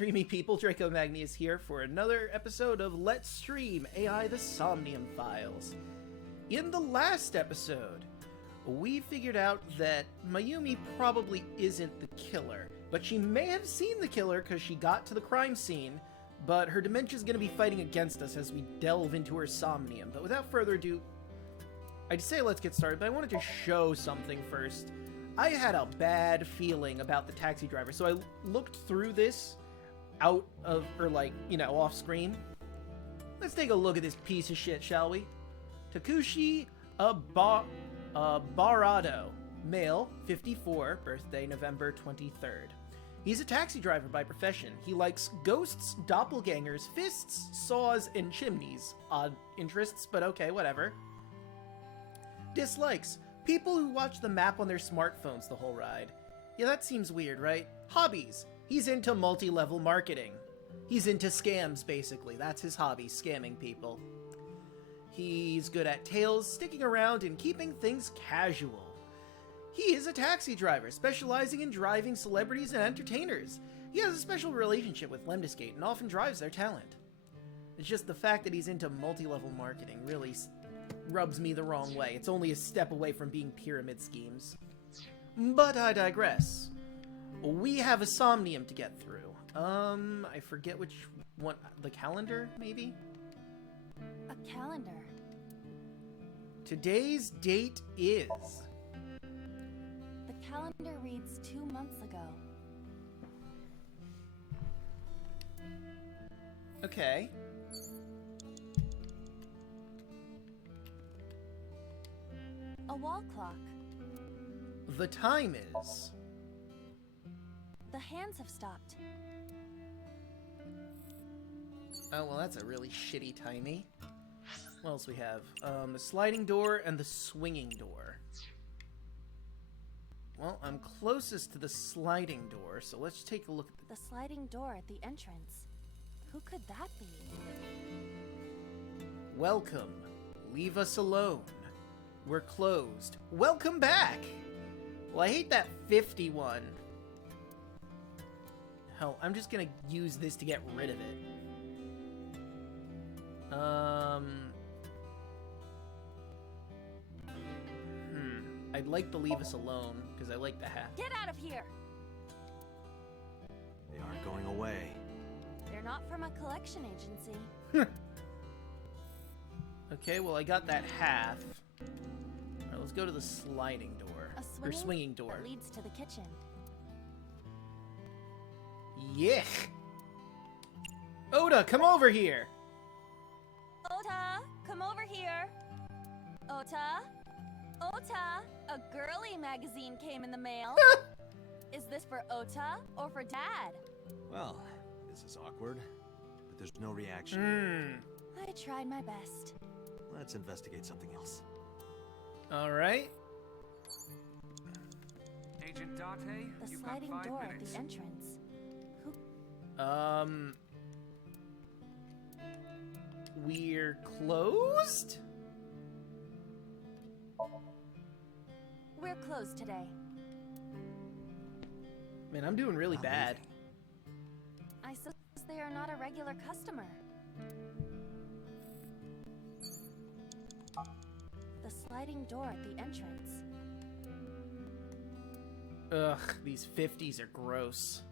streamy people, Draco Magnius here for another episode of Let's Stream AI the Somnium Files. In the last episode, we figured out that Mayumi probably isn't the killer, but she may have seen the killer because she got to the crime scene, but her dementia's going to be fighting against us as we delve into her Somnium. But without further ado, I'd say let's get started, but I wanted to show something first. I had a bad feeling about the taxi driver, so I looked through this out of, or like, you know, off screen. Let's take a look at this piece of shit, shall we? Takushi Barado, male, 54, birthday November 23rd. He's a taxi driver by profession. He likes ghosts, doppelgangers, fists, saws, and chimneys. Odd interests, but okay, whatever. Dislikes: people who watch the map on their smartphones the whole ride. Yeah, that seems weird, right? Hobbies: he's into multi-level marketing. He's into scams, basically. That's his hobby, scamming people. He's good at tales, sticking around, and keeping things casual. He is a taxi driver, specializing in driving celebrities and entertainers. He has a special relationship with Lemniscate and often drives their talent. It's just the fact that he's into multi-level marketing really rubs me the wrong way. It's only a step away from being pyramid schemes. But I digress. We have a Somnium to get through. I forget which one. The calendar, maybe? A calendar. Today's date is... The calendar reads 2 months ago. Okay. A wall clock. The time is... The hands have stopped. Oh, well, that's a really shitty timey. What else we have? The sliding door and the swinging door. Well, I'm closest to the sliding door, so let's take a look at The sliding door at the entrance. Who could that be? Welcome. Leave us alone. We're closed. Welcome back! Well, I hate that 51. Hell, I'm just gonna use this to get rid of it. I'd like to leave us alone, because I like the hat. Get out of here! They aren't going away. They're not from a collection agency. Okay, well, I got that half. Alright, let's go to the sliding door. A Or swinging door. that leads to the kitchen. Yuck! Oda, come over here! Ota, come over here. Ota? Ota, a girly magazine came in the mail. Is this for Ota or for Dad? Well, this is awkward, but there's no reaction. I tried my best. Let's investigate something else. Alright. Agent Date, The you've got sliding 5 door minutes. at the entrance. Who? We're closed? We're closed today. Man, I'm doing really Not bad. leaving. I suppose they are not a regular customer. The sliding door at the entrance. Ugh, these 50s are gross.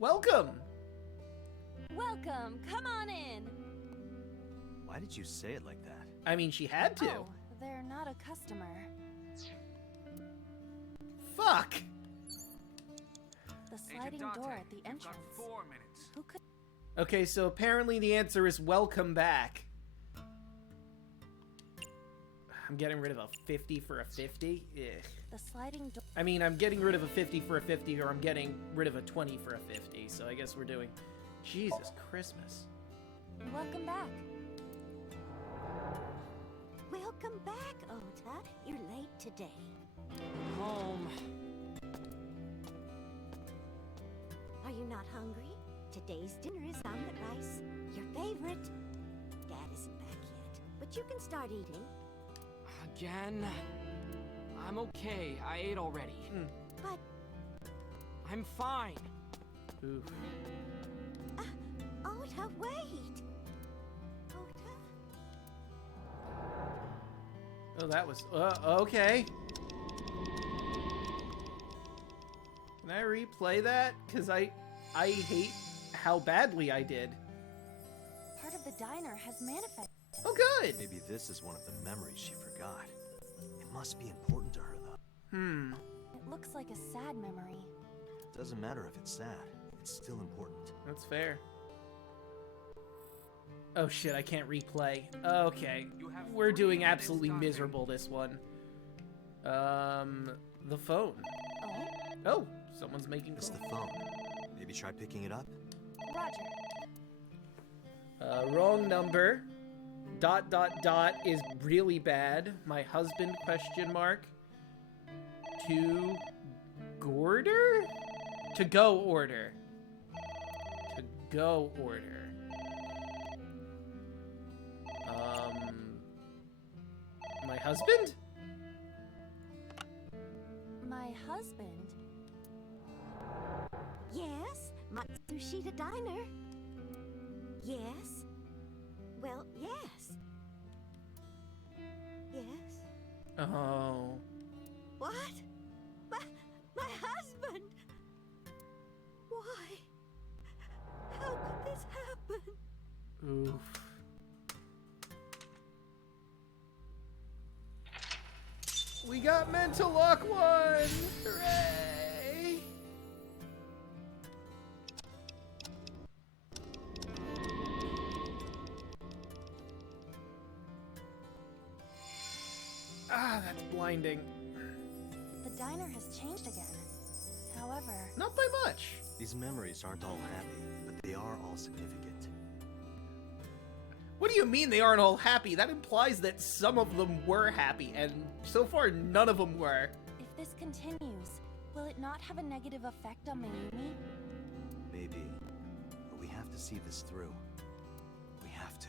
Welcome! Welcome, come on in. Why did you say it like that? I mean, she had to. Oh, they're not a customer. Fuck! The Agent sliding Date, door at the you've got entrance. 4 minutes. Who could? Okay, so apparently the answer is welcome back. I'm getting rid of a 50 for a 50? Ugh. The sliding door. I mean, I'm getting rid of a 50 for a 50, or I'm getting rid of a 20 for a 50, so I guess we're doing... Jesus Christmas. Welcome back. Welcome back, Ota. You're late today. Home. Are you not hungry? Today's dinner is omelet rice, your favorite. Dad isn't back yet, but you can start eating. Again? I'm okay. I ate already. But I'm fine. Oof. Ota, wait. Ota? Oh, that was... okay. Can I replay that? Because I hate how badly I did. Part of the diner has manifested. Oh, good! Maybe this is one of the memories she forgot. It must be important to her, though. It looks like a sad memory. Doesn't matter if it's sad. It's still important. That's fair. Oh shit, I can't replay. Okay. We're doing absolutely miserable this one. The phone. Oh, Oh, someone's making It's the call. phone. Maybe try picking it up? Roger. Wrong number. ... is really bad. My husband, question mark. To... Gorder? To go order. To go order. My husband? My husband? Yes, Matsushita Diner. Yes. Well, yes. Yes. Oh. What? My husband! Why? How could this happen? Oof. We got Mental Lock 1! Hooray! Ah, that's blinding. The diner has changed again. However, Not by much. These memories aren't all happy, but they are all significant. What do you mean they aren't all happy? That implies that some of them were happy, and so far none of them were. if this continues, will it not have a negative effect on Mayumi? Maybe. But we have to see this through. We have to.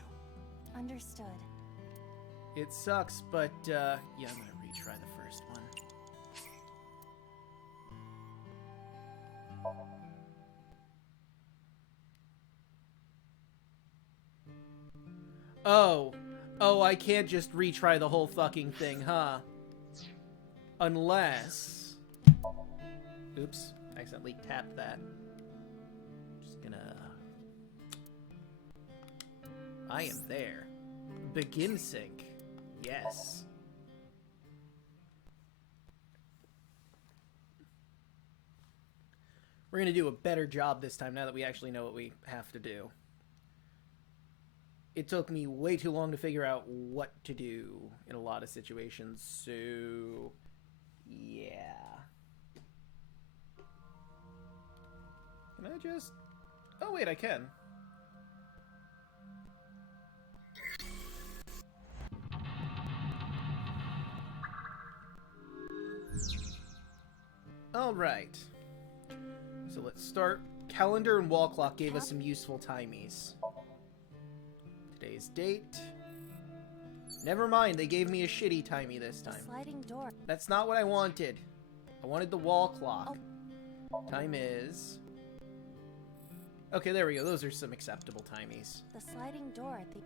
Understood. It sucks, but, yeah, I'm gonna retry the first one. Oh, I can't just retry the whole fucking thing, huh? Unless... Oops, I accidentally tapped that. Just gonna... I am there. Begin sync. Yes. We're gonna do a better job this time now that we actually know what we have to do. It took me way too long to figure out what to do in a lot of situations, so... yeah. Can I just... oh wait, I can. Alright. So let's start. Calendar and wall clock gave us some useful timies. Today's date. Never mind, they gave me a shitty timey this The time. sliding door. That's not what I wanted. I wanted the wall clock. Time is... okay, there we go. Those are some acceptable timies. The sliding door at the...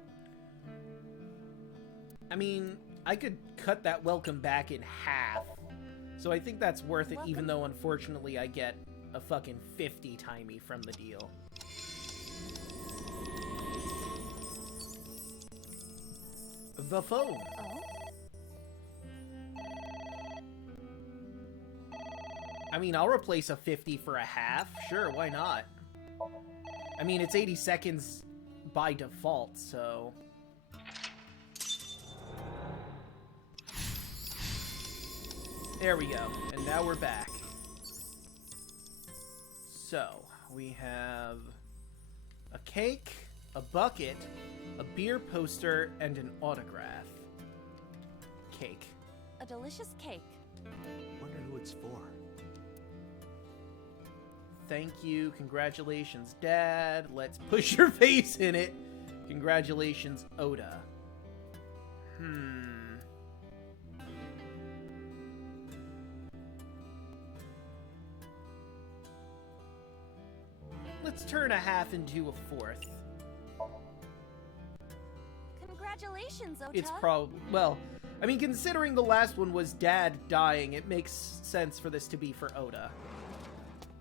I mean, I could cut that welcome back in half. So I think that's worth it, even though, unfortunately, I get a fucking 50 timey from the deal. The phone. Oh? I mean, I'll replace a 50 for a half. Sure, why not? I mean, it's 80 seconds by default, so... there we go. And now we're back. So, we have a cake, a bucket, a beer poster, and an autograph. Cake. A delicious cake. Wonder who it's for. Thank you. Congratulations, Dad. Let's push your face in it. Congratulations, Oda. let's turn a half into a fourth. Congratulations, Ota. It's probably, well, I mean, considering the last one was Dad dying, it makes sense for this to be for Oda.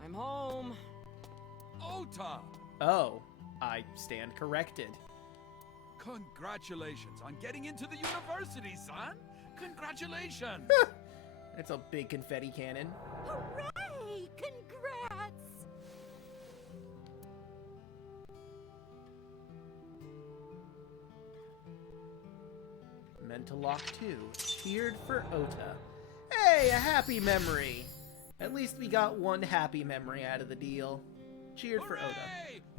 I'm home. Ota! Oh, I stand corrected. Congratulations on getting into the university, son! Congratulations! It's a big confetti cannon. Hooray! Congrats! Mental Lock 2. Cheered for Ota. Hey, a happy memory! At least we got one happy memory out of the deal. Cheered for Oda.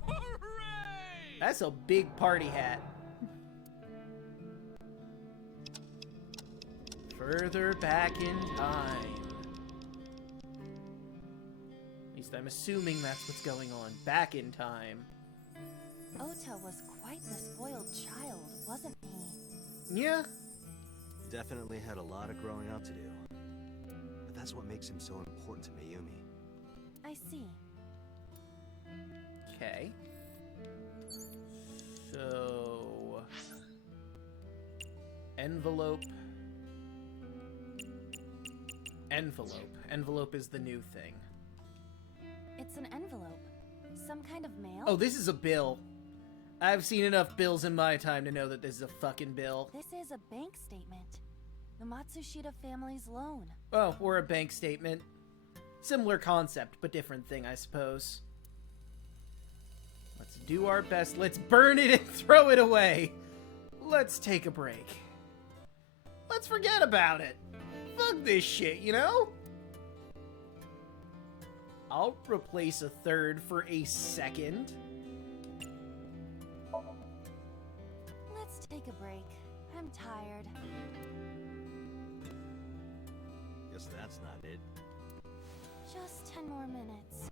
Hooray! Hooray! That's a big party hat. Further back in time. At least I'm assuming that's what's going on. Back in time. Ota was quite the spoiled child, wasn't he? Yeah. Definitely had a lot of growing up to do. But that's what makes him so important to Mayumi. I see. Okay. So... Envelope. Envelope. Envelope is the new thing. It's an envelope. Some kind of mail? Oh, this is a bill. I've seen enough bills in my time to know that this is a fucking bill. This is a bank statement. The Matsushita family's loan. Oh, or a bank statement. Similar concept, but different thing, I suppose. Let's do our best. Let's burn it and throw it away. Let's take a break. Let's forget about it. Fuck this shit, you know? I'll replace a third for a second. Let's take a break. I'm tired. Guess that's not it. Just 10 more minutes.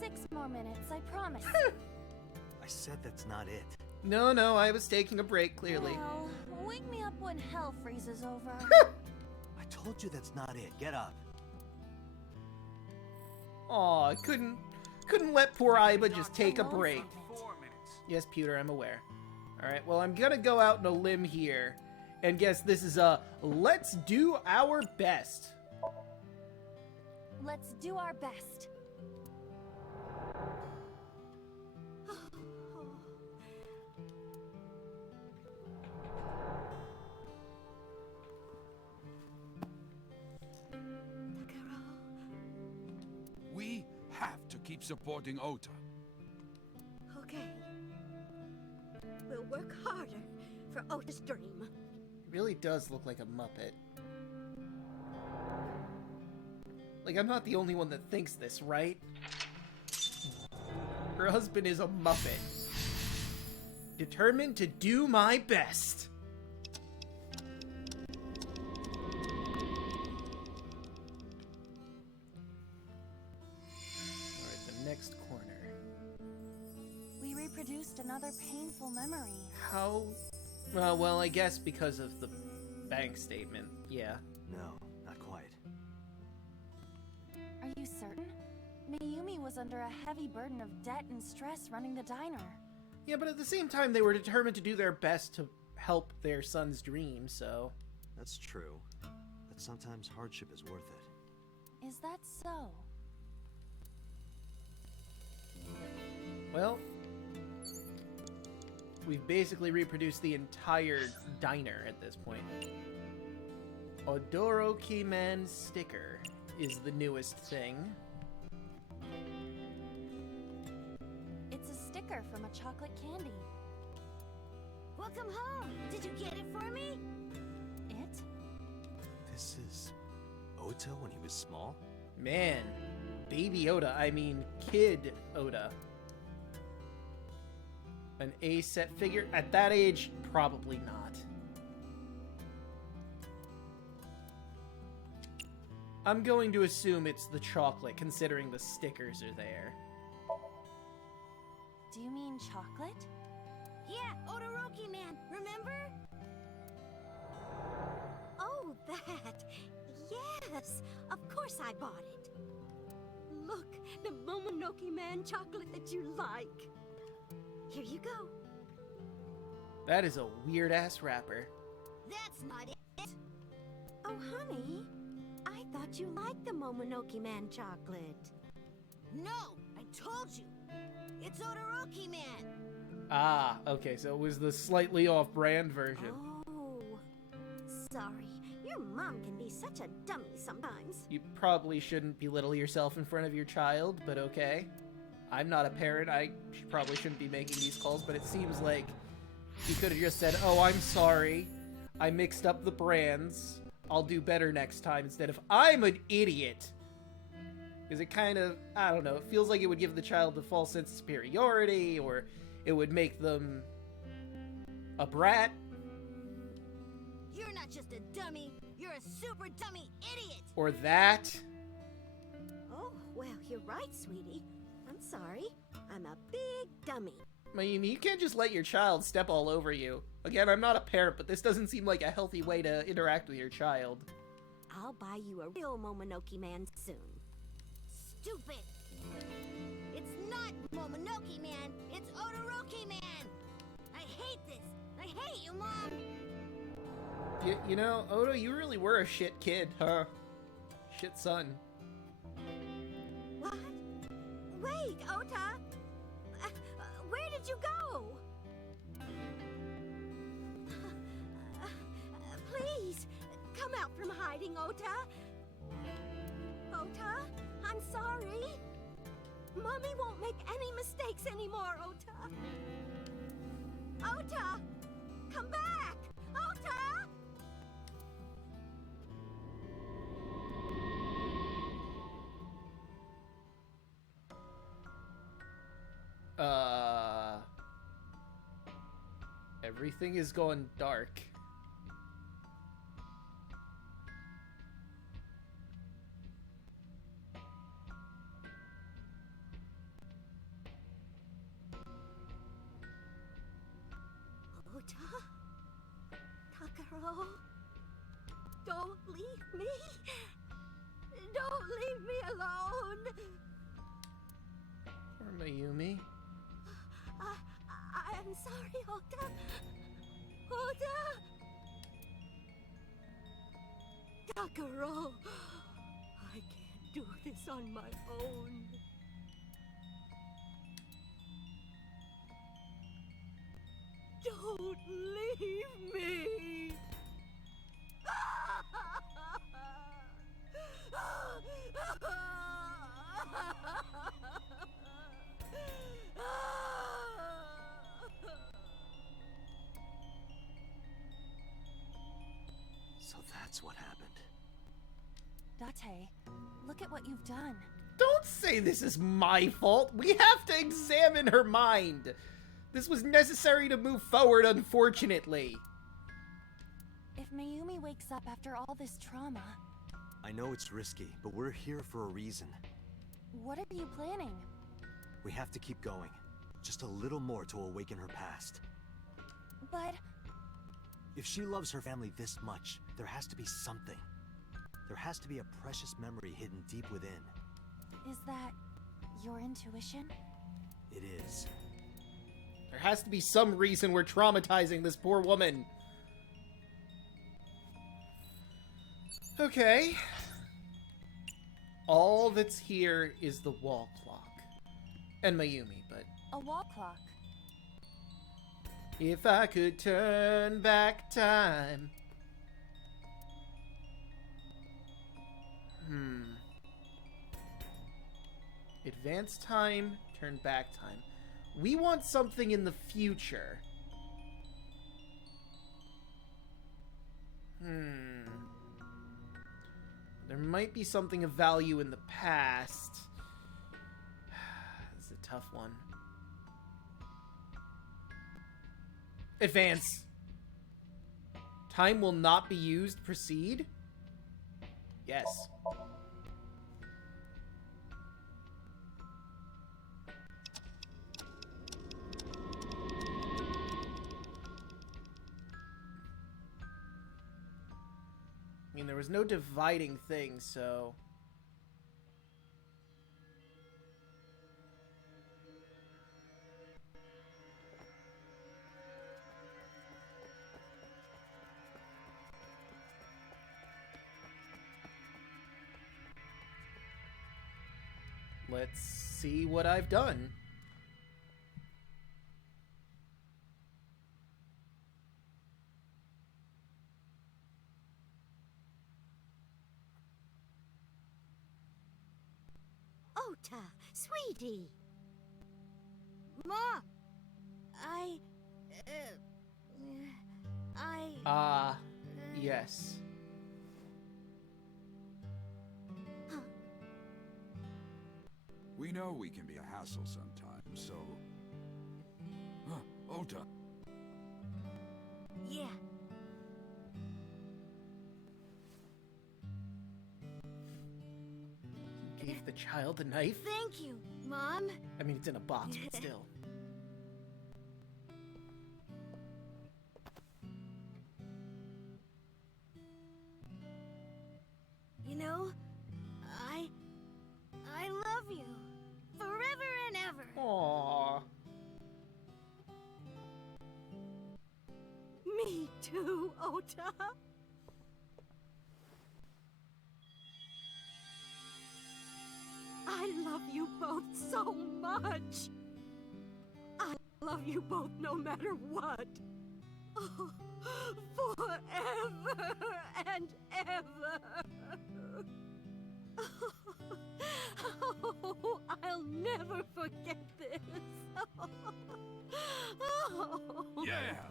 6 more minutes, I promise. I said that's not it. No, I was taking a break, clearly. Well, wake me up when hell freezes over. I told you that's not it. Get up. Aw, I couldn't let poor Aiba just take a One break. second. 4 minutes. Yes, Pewter, I'm aware. Alright, well, I'm gonna go out on a limb here and guess this is a let's do our best. Let's do our best. We have to keep supporting Ota. Okay. We'll work harder for Ota's dream. It really does look like a Muppet. Like, I'm not the only one that thinks this, right? Her husband is a Muppet. Determined to do my best. Alright, the next corner. We reproduced another painful memory. How? Well, I guess because of the bank statement, yeah. No, not quite. Are you certain? Mayumi was under a heavy burden of debt and stress running the diner. Yeah, but at the same time, they were determined to do their best to help their son's dream, so... That's true. But sometimes hardship is worth it. Is that so? Well, we've basically reproduced the entire diner at this point. Odoroki Man sticker is the newest thing. It's a sticker from a chocolate candy. Welcome home. Did you get it for me? It? This is Ota when he was small? Man, baby Oda, I mean kid Oda. An A-set figure? At that age, probably not. I'm going to assume it's the chocolate, considering the stickers are there. Do you mean chocolate? Yeah, Odoroki Man, remember? Oh, that. Yes, of course I bought it. look, the Momonoke Man chocolate that you like. Here you go. That is a weird-ass wrapper. That's not it. Oh, honey, I thought you liked the Momonoke Man chocolate. No, I told you. It's Odoroki Man. Ah, okay, so it was the slightly off-brand version. Oh, sorry. Your mom can be such a dummy sometimes. You probably shouldn't belittle yourself in front of your child, but okay. I'm not a parent, I probably shouldn't be making these calls, but it seems like you could have just said, oh, I'm sorry, I mixed up the brands, I'll do better next time, instead of, I'm an idiot. Because it kind of, I don't know, it feels like it would give the child a false sense of superiority, or it would make them a brat. You're not just a dummy, you're a super dummy idiot. Or that. Oh, well, you're right, sweetie. I'm sorry. I'm a big dummy. Mayumi, you can't just let your child step all over you. Again, I'm not a parent, but this doesn't seem like a healthy way to interact with your child. I'll buy you a real Momonoke Man soon. Stupid. It's not Momonoke Man, it's Odoroki Man. I hate this. I hate you, Mom. You know, Odo, you really were a shit kid, huh? Shit son. What? Wait, Ota! Where did you go? Please, come out from hiding, Ota. Ota, I'm sorry. Mommy won't make any mistakes anymore, Ota. Ota! Come back! Ota! Everything is going dark. Ota? Takaro? Don't leave me! Don't leave me alone! Or Mayumi. I'm sorry, Ota. Ota! Takaro! I can't do this on my own. Don't leave me! So that's what happened. Date, look at what you've done. Don't say this is my fault. We have to examine her mind. This was necessary to move forward, unfortunately. If Mayumi wakes up after all this trauma, I know it's risky, but we're here for a reason. what are you planning? We have to keep going. Just a little more to awaken her past. But If she loves her family this much, there has to be something. There has to be a precious memory hidden deep within. is that your intuition? It is. There has to be some reason we're traumatizing this poor woman. Okay. All that's here is the wall clock. And Mayumi, but... A wall clock. If I could turn back time... Advance time, turn back time. We want something in the future. There might be something of value in the past. This is a tough one. Advance. Time will not be used. Proceed. Yes. I mean, there was no dividing thing, so... Let's see what I've done. Ota, sweetie. Mom! Yes. We know we can be a hassle sometimes, so... Huh, Ota. Yeah. You gave the child a knife? Thank you, Mom. I mean, it's in a box, but still. You know, I love you. Forever and ever. Aww. Me too, Ota. I love you both so much. I love you both no matter what. Oh, forever and ever. Oh, I'll never forget this. Yeah!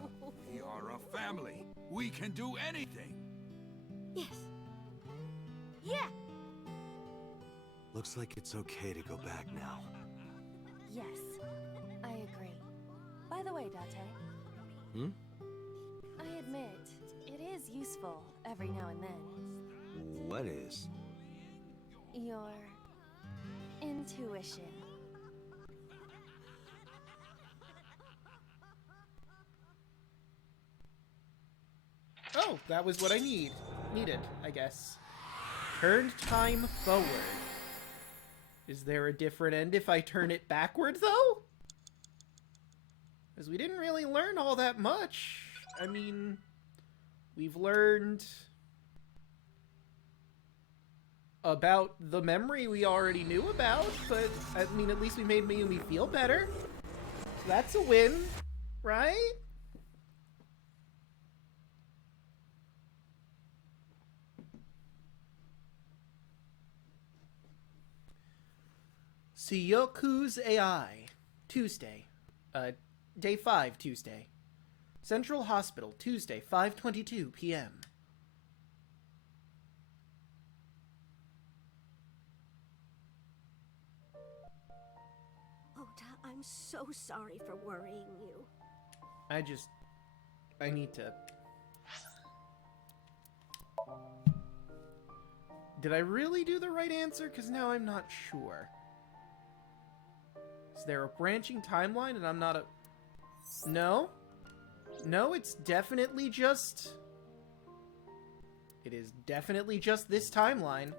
We are a family. We can do anything. Yes. Yeah. Looks like it's okay to go back now. Yes, I agree. By the way, Date, I admit, it is useful every now and then. What is? Your intuition. Oh, that was what I needed, I guess. Turn time forward. Is there a different end if I turn it backward, though? Because we didn't really learn all that much. I mean, we've learned about the memory we already knew about, but, I mean, at least we made Mayumi feel better. So that's a win, right? Suyoku's AI. Tuesday. Day 5, Tuesday. Central Hospital, Tuesday, 5:22 p.m. Ota, I'm so sorry for worrying you. I need to... Did I really do the right answer? Because now I'm not sure. Is there a branching timeline and I'm not a... No? No, it's definitely just... It is definitely just this timeline.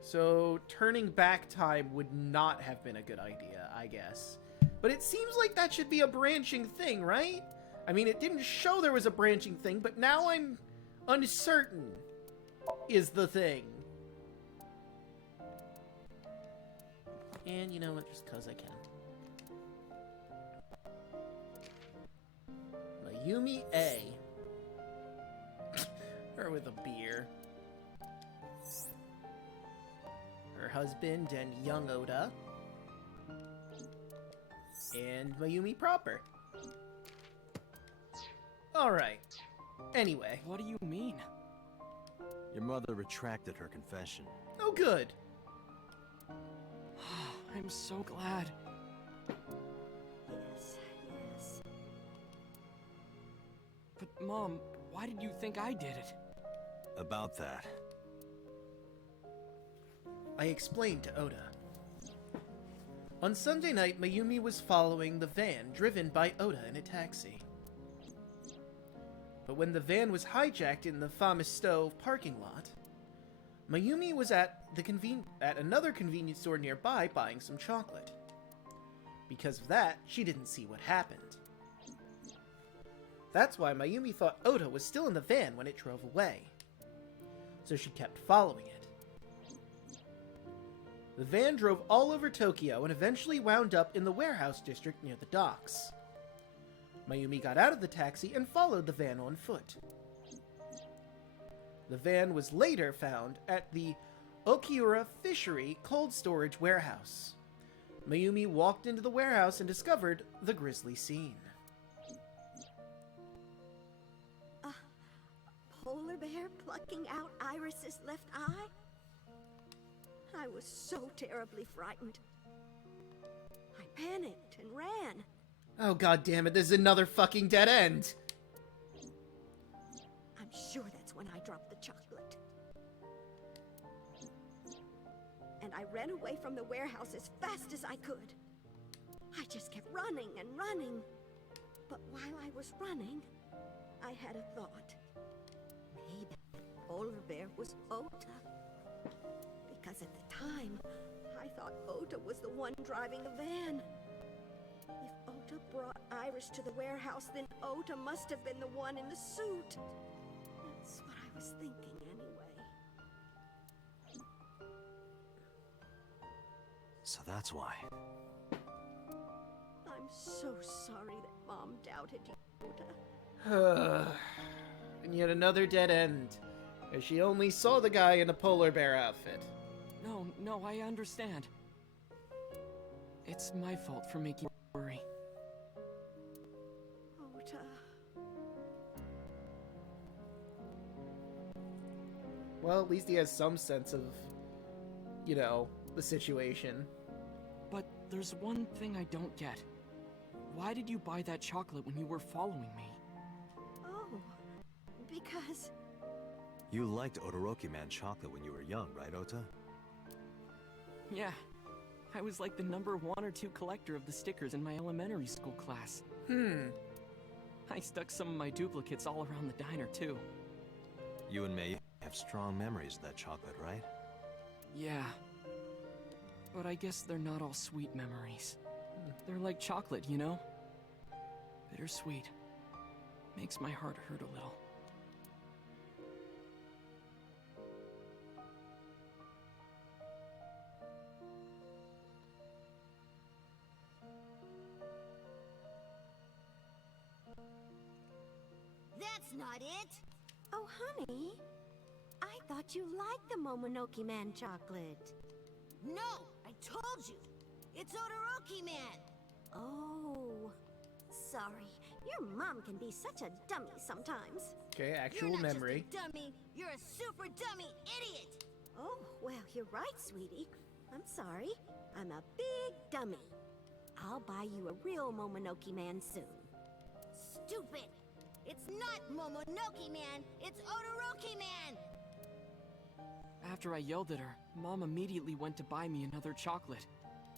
So, turning back time would not have been a good idea, I guess. But it seems like that should be a branching thing, right? I mean, it didn't show there was a branching thing, but now I'm uncertain is the thing. And you know what, just because I can. Mayumi A. Her with a beer. Her husband and young Oda. And Mayumi proper. Alright. Anyway. What do you mean? Your mother retracted her confession. Oh, good. I'm so glad. Yes, yes. But Mom, why did you think I did it? About that. I explained to Oda. On Sunday night, Mayumi was following the van driven by Oda in a taxi. But when the van was hijacked in the Famisto parking lot, Mayumi was at another convenience store nearby buying some chocolate. Because of that, she didn't see what happened. That's why Mayumi thought Oda was still in the van when it drove away. So she kept following it. The van drove all over Tokyo and eventually wound up in the warehouse district near the docks. Mayumi got out of the taxi and followed the van on foot. The van was later found at the Okiura Fishery Cold Storage Warehouse. Mayumi walked into the warehouse and discovered the grisly scene. A polar bear plucking out Iris's left eye? I was so terribly frightened. I panicked and ran. Oh, god damn it, this is another fucking dead end! I'm sure that's when I dropped the chocolate. And I ran away from the warehouse as fast as I could. I just kept running and running. But while I was running, I had a thought. Maybe that polar bear was Ota. Because at the time, I thought Ota was the one driving the van. If Ota brought Iris to the warehouse, then Ota must have been the one in the suit. That's what I was thinking anyway. So that's why. I'm so sorry that Mom doubted you, Ota. And yet another dead end, as she only saw the guy in a polar bear outfit. No, I understand. It's my fault for making you worry. Ota. Well, at least he has some sense of, you know, the situation. But there's one thing I don't get. Why did you buy that chocolate when you were following me? Oh, because... You liked Todoroki Man chocolate when you were young, right, Ota? Yeah. I was like the number 1 or 2 collector of the stickers in my elementary school class. I stuck some of my duplicates all around the diner, too. You and May have strong memories of that chocolate, right? Yeah. But I guess they're not all sweet memories. They're like chocolate, you know? Bittersweet. Makes my heart hurt a little. That's not it! Oh, honey. I thought you liked the Momonoki Man chocolate. No! I told you! It's Todoroki Man! Oh, sorry. Your mom can be such a dummy sometimes. Okay, You're actual not memory. just a dummy, you're a super dummy idiot! Oh, well, you're right, sweetie. I'm sorry. I'm a big dummy. I'll buy you a real Momonoki Man soon. Stupid! It's not Momonoki Man, it's Todoroki Man! After I yelled at her, Mom immediately went to buy me another chocolate.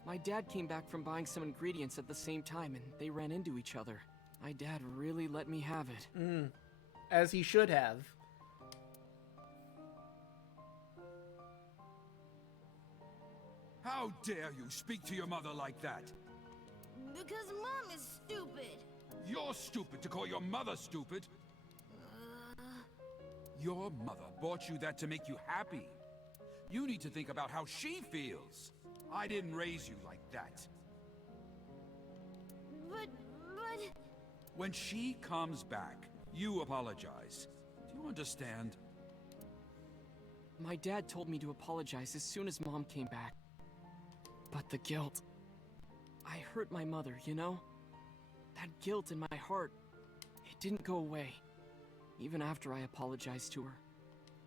My dad came back from buying some ingredients at the same time, and they ran into each other. My dad really let me have it. As he should have. How dare you speak to your mother like that? Because Mom is stupid! You're stupid to call your mother stupid. Your mother bought you that to make you happy. You need to think about how she feels. I didn't raise you like that. But... When she comes back, you apologize. Do you understand? My dad told me to apologize as soon as Mom came back. But the guilt... I hurt my mother, you know? That guilt in my heart, it didn't go away. Even after I apologized to her.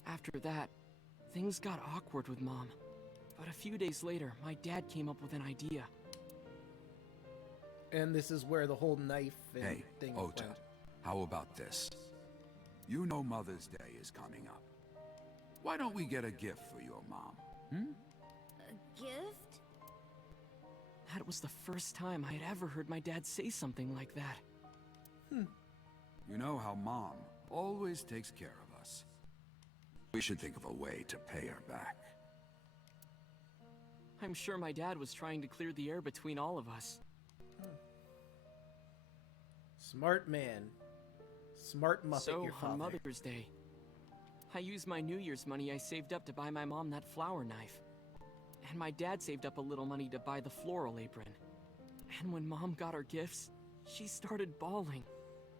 After that, things got awkward with Mom. But a few days later, my dad came up with an idea. And this is where the whole knife Hey, thing Ota, went. how about this? You know Mother's Day is coming up. Why don't we get a gift for your mom? A gift? That was the first time I had ever heard my dad say something like that. You know how Mom always takes care of us. We should think of a way to pay her back. I'm sure my dad was trying to clear the air between all of us. Smart man. Smart Muppet, So, your father. on Mother's Day, I used my New Year's money I saved up to buy my mom that flower knife. And my dad saved up a little money to buy the floral apron. And when Mom got her gifts, she started bawling.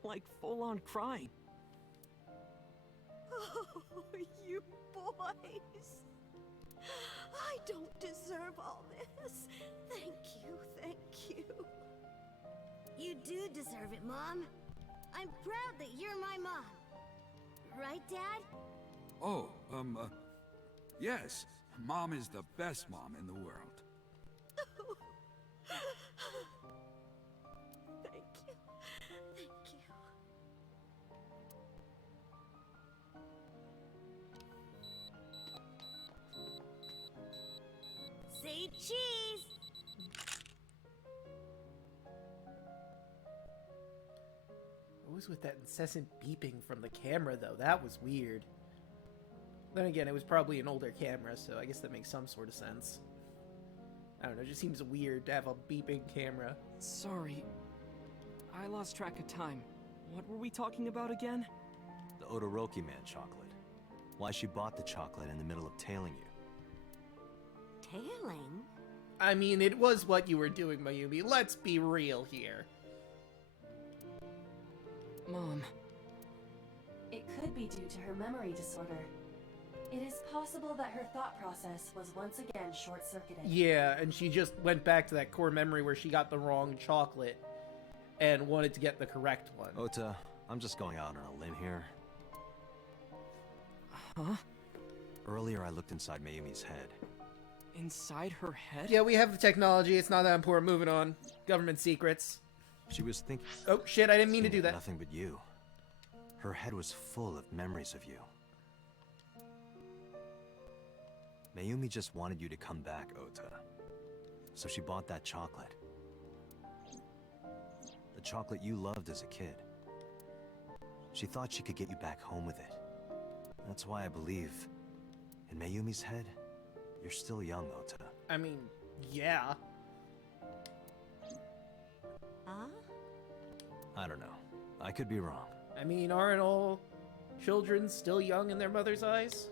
Like full-on crying. Oh, you boys. I don't deserve all this. Thank you, thank you. You do deserve it, Mom. I'm proud that you're my mom. Right, Dad? Oh, yes. Mom is the best mom in the world. Thank you. Thank you. Say cheese! What was with that incessant beeping from the camera, though? That was weird. Then again, it was probably an older camera, so I guess that makes some sort of sense. I don't know, it just seems weird to have a beeping camera. Sorry. I lost track of time. What were we talking about again? The Odoroki Man chocolate. Why she bought the chocolate in the middle of tailing you. Tailing? I mean, it was what you were doing, Mayumi. Let's be real here. Mom. It could be due to her memory disorder. It is possible that her thought process was once again short-circuited. Yeah, and she just went back to that core memory where she got the wrong chocolate and wanted to get the correct one. Ota, I'm just going out on a limb here. Huh? Earlier I looked inside Mayumi's head. Inside her head? Yeah, we have the technology. It's not that important. Moving on. Government secrets. She was thinking... Oh, shit, I didn't mean to do that. Nothing but you. Her head was full of memories of you. Mayumi just wanted you to come back, Ota. So she bought that chocolate. The chocolate you loved as a kid. She thought she could get you back home with it. That's why I believe, in Mayumi's head, you're still young, Ota. I mean, yeah. Huh? I don't know. I could be wrong. I mean, aren't all children still young in their mother's eyes?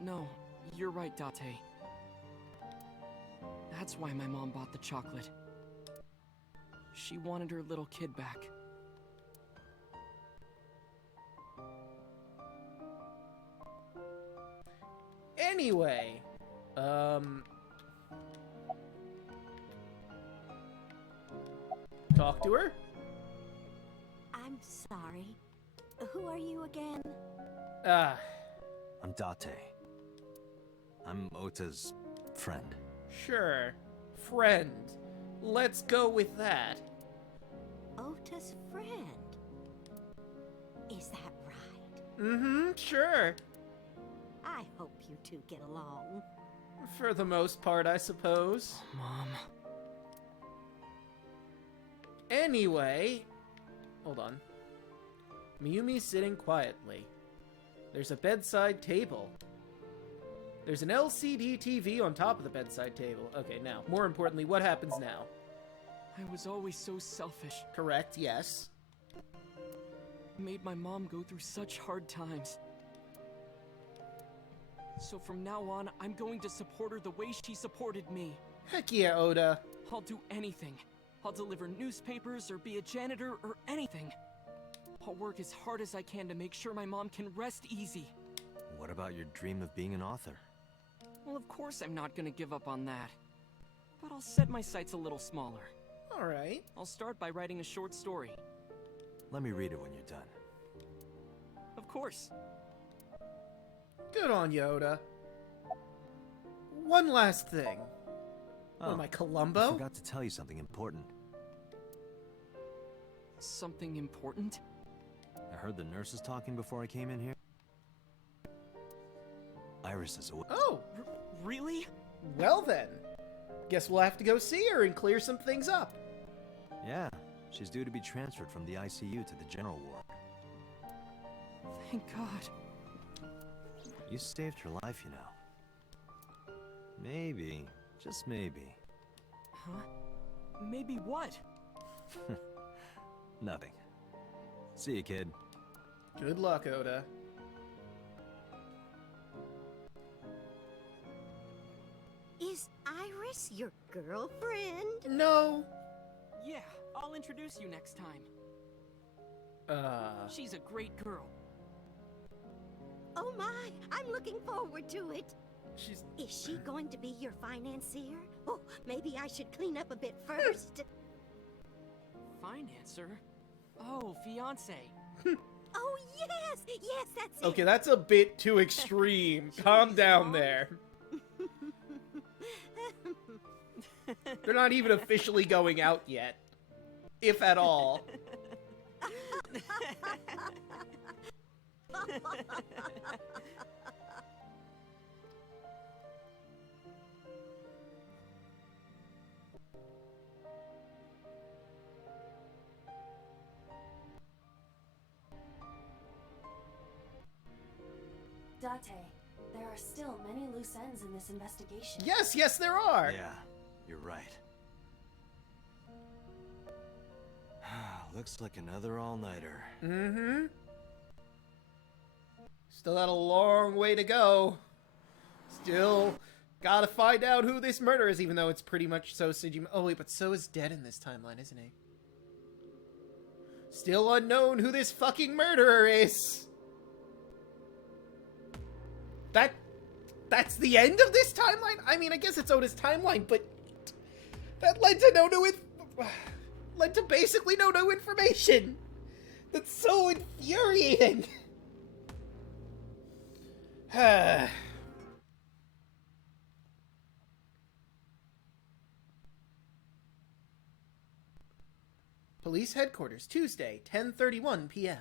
No, you're right, Date. That's why my mom bought the chocolate. She wanted her little kid back. Anyway, talk to her? I'm sorry. Who are you again? I'm Date. I'm Ota's friend. Sure. Friend. Let's go with that. Ota's friend. Is that right? Mm-hmm, sure. I hope you two get along. For the most part, I suppose. Mom. Anyway... Hold on. Mayumi's sitting quietly. There's a bedside table. There's an LCD TV on top of the bedside table. Okay, now, more importantly, what happens now? I was always so selfish. Correct, yes. Made my mom go through such hard times. So from now on, I'm going to support her the way she supported me. Heck yeah, Oda. I'll do anything. I'll deliver newspapers or be a janitor or anything. I'll work as hard as I can to make sure my mom can rest easy. What about your dream of being an author? Well, of course I'm not gonna give up on that. But I'll set my sights a little smaller. Alright. I'll start by writing a short story. Let me read it when you're done. Of course. Good on you, Oda. One last thing. What am I, I Columbo? forgot to tell you something important. Something important? I heard the nurses talking before I came in here. Iris is away. Oh, Really? well then. Guess we'll have to go see her and clear some things up. Yeah, she's due to be transferred from the ICU to the general ward. Thank God. You saved her life, you know. Maybe, just maybe. Huh? Maybe what? Nothing. See you, kid. Good luck, Oda. Iris your girlfriend? No. Yeah, I'll introduce you next time. She's a great girl. Oh my, I'm looking forward to it. She's... Is she going to be your financier? Oh, maybe I should clean up a bit first. Financer? Oh, fiance. Oh, yes! Yes, that's it! Okay, that's a bit too extreme. Calm down there. They're not even officially going out yet. If at all. Date, there are still many loose ends in this investigation. Yes, yes, there are. Yeah, you're right. Looks like another all-nighter. Mm-hmm. Still got a long way to go. Still gotta find out who this murderer is, even though it's pretty much so Sejima. Oh wait, but so is Dead in this timeline, isn't he? Still unknown who this fucking murderer is. That's the end of this timeline? I mean, I guess it's Oda's timeline, but that led to led to basically no new information. That's so infuriating. Police headquarters, Tuesday, 10:31 p.m.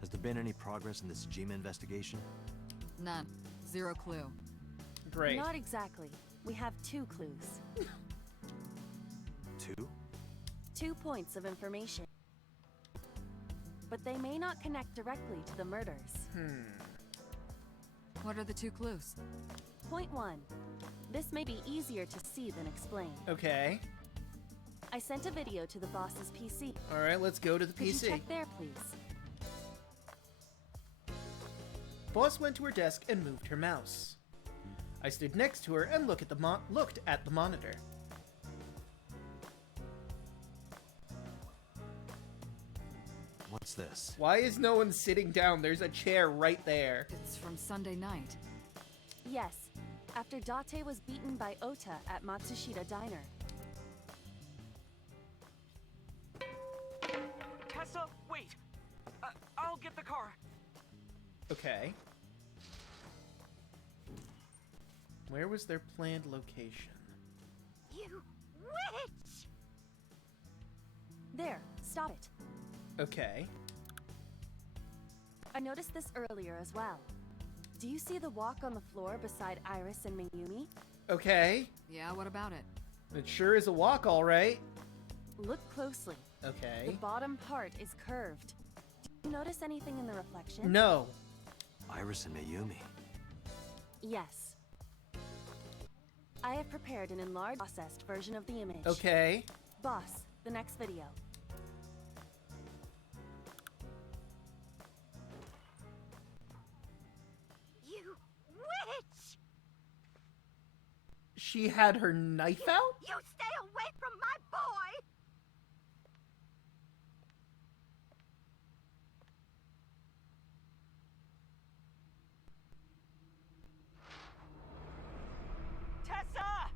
Has there been any progress in the Sejima investigation? None. Zero clue. Great. Not exactly. We have 2 clues. 2? 2 points of information. But they may not connect directly to the murders. What are the 2 clues? Point 1. This may be easier to see than explain. Okay. I sent a video to the boss's PC. Alright, let's go to the Could PC. you check there, please? Boss went to her desk and moved her mouse. I stood next to her and looked at the monitor. What's this? Why is no one sitting down? There's a chair right there. It's from Sunday night. Yes. After Date was beaten by Ota at Matsushita Diner. Tessa, wait! I'll get the car. Okay. Where was their planned location? You witch! There, stop it. Okay. I noticed this earlier as well. Do you see the walk on the floor beside Iris and Mayumi? Okay. Yeah, what about it? It sure is a walk, all right. Look closely. The Okay. bottom part is curved. Do you notice anything in the reflection? No. Iris and Mayumi. Yes. I have prepared an enlarged, processed version of the image. Okay. Boss, the next video. You witch! She had her knife out? You stay away from my boy! Tessa!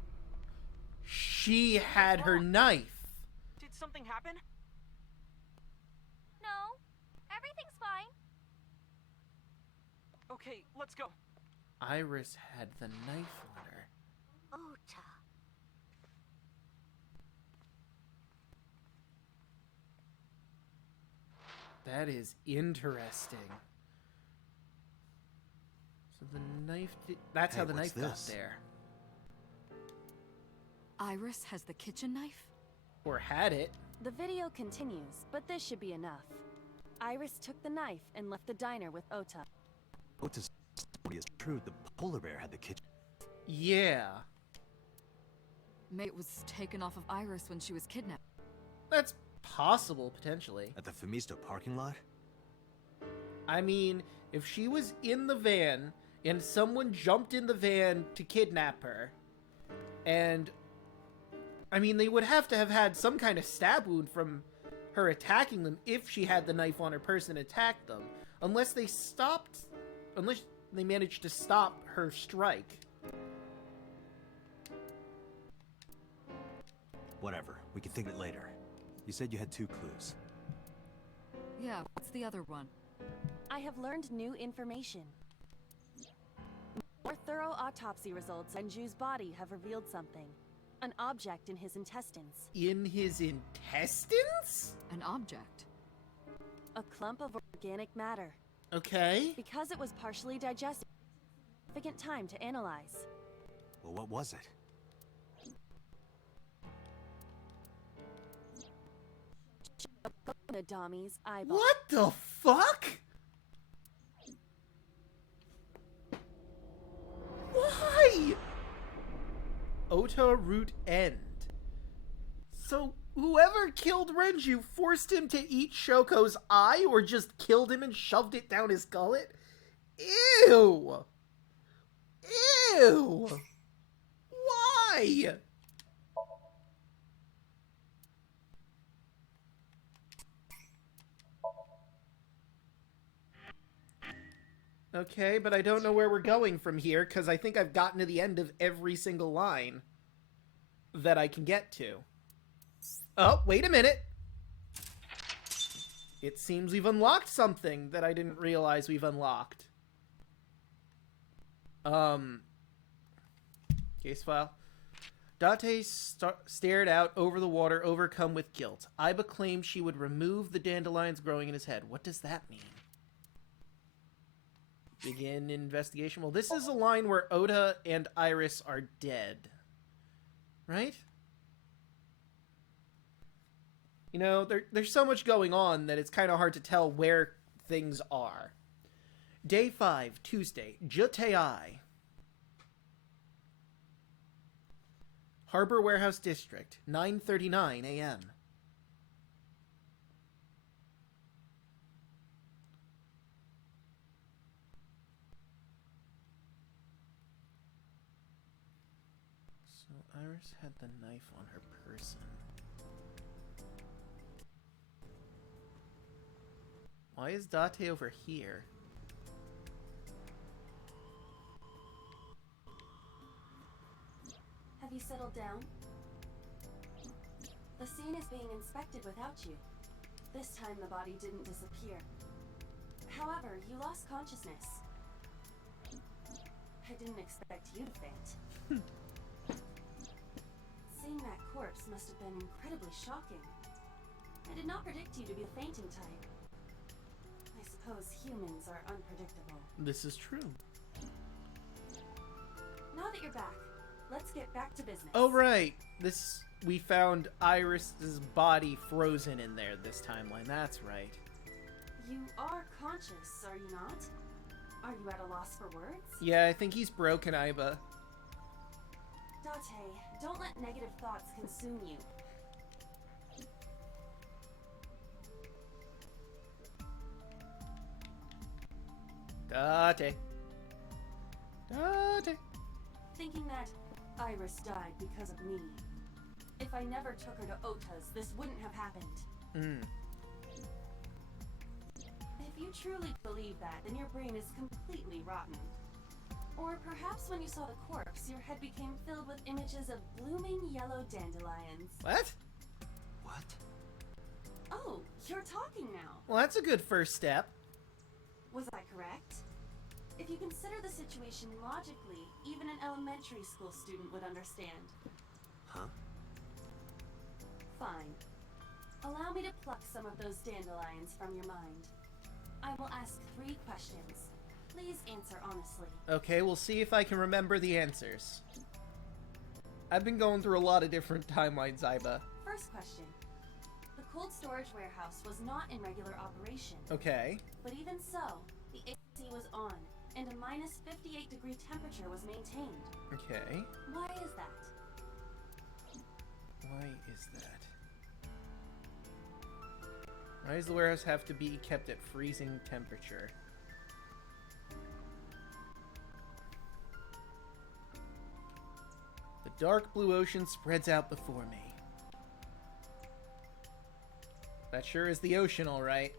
She had her knife. Did something happen? No, everything's fine. Okay, let's go. Iris had the knife on her. Ota. That is interesting. So the knife that's how Hey, the what's knife got this? there. Iris has the kitchen knife? Or had it. The video continues, but this should be enough. Iris took the knife and left the diner with Ota. Ota's story is true. The polar bear had the kitchen. Yeah. Mate was taken off of Iris when she was kidnapped. That's possible, potentially. At the Femisto parking lot? I mean, if she was in the van and someone jumped in the van to kidnap her, and I mean, they would have to have had some kind of stab wound from her attacking them if she had the knife on her person and attacked them. Unless they managed to stop her strike. Whatever. We can think of it later. You said you had 2 clues. Yeah, what's the other one? I have learned new information. More thorough autopsy results on Ju's body have revealed something. An object in his intestines. In his intestines? An object? A clump of organic matter. Okay. Because it was partially digested, significant time to analyze. Well, what was it? The dummy's eyeball. What the fuck? Why? Ota root end. So whoever killed Renju forced him to eat Shoko's eye, or just killed him and shoved it down his gullet? Ew! Ew! Why? Okay, but I don't know where we're going from here, because I think I've gotten to the end of every single line that I can get to. Oh, wait a minute! It seems we've unlocked something that I didn't realize we've unlocked. Case file. Date stared out over the water, overcome with guilt. Aiba claimed she would remove the dandelions growing in his head. What does that mean? Begin investigation. Well, this is a line where Ota and Iris are dead. Right? You know, there's so much going on that it's kind of hard to tell where things are. Day 5, Tuesday, Jutei. Harbor Warehouse District, 9:39 a.m. So Iris had the knife on her person. Why is Date over here? Have you settled down? The scene is being inspected without you. This time the body didn't disappear. However, you lost consciousness. I didn't expect you to faint. Seeing that corpse must have been incredibly shocking. I did not predict you to be the fainting type. I suppose humans are unpredictable. This is true. Now that you're back, let's get back to business. Oh, right. We found Iris's body frozen in there this timeline. That's right. You are conscious, are you not? Are you at a loss for words? Yeah, I think he's broken, Aiba. Date, don't let negative thoughts consume you. Date. Thinking that Iris died because of me. If I never took her to Ota's, this wouldn't have happened. If you truly believe that, then your brain is completely rotten. Or perhaps when you saw the corpse, your head became filled with images of blooming yellow dandelions. What? What? Oh, you're talking now. Well, that's a good first step. Was I correct? If you consider the situation logically, even an elementary school student would understand. Huh? Fine. Allow me to pluck some of those dandelions from your mind. I will ask 3 questions. Please answer honestly. Okay, we'll see if I can remember the answers. I've been going through a lot of different timelines, Aiba. First question. The cold storage warehouse was not in regular operation. Okay. But even so, the AC was on, and a minus 58-degree temperature was maintained. Okay. Why is that? Why is that? Why does the warehouse have to be kept at freezing temperature? The dark blue ocean spreads out before me. That sure is the ocean, all right.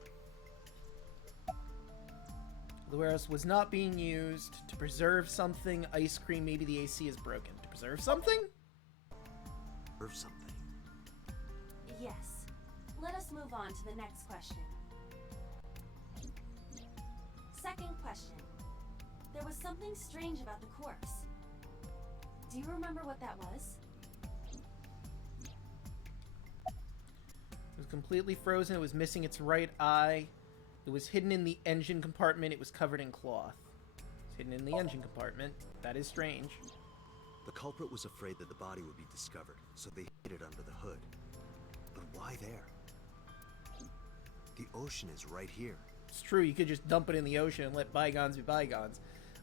The warehouse was not being used to preserve something. Ice cream, maybe the AC is broken. To preserve something? Preserve something. Yes. Let us move on to the next question. Second question. There was something strange about the corpse. Do you remember what that was? It was completely frozen. It was missing its right eye. It was hidden in the engine compartment. It was covered in cloth. It's hidden in the engine compartment. That is strange. The culprit was afraid that the body would be discovered, so they hid it under the hood. But why there? The ocean is right here. It's true, you could just dump it in the ocean and let bygones be bygones.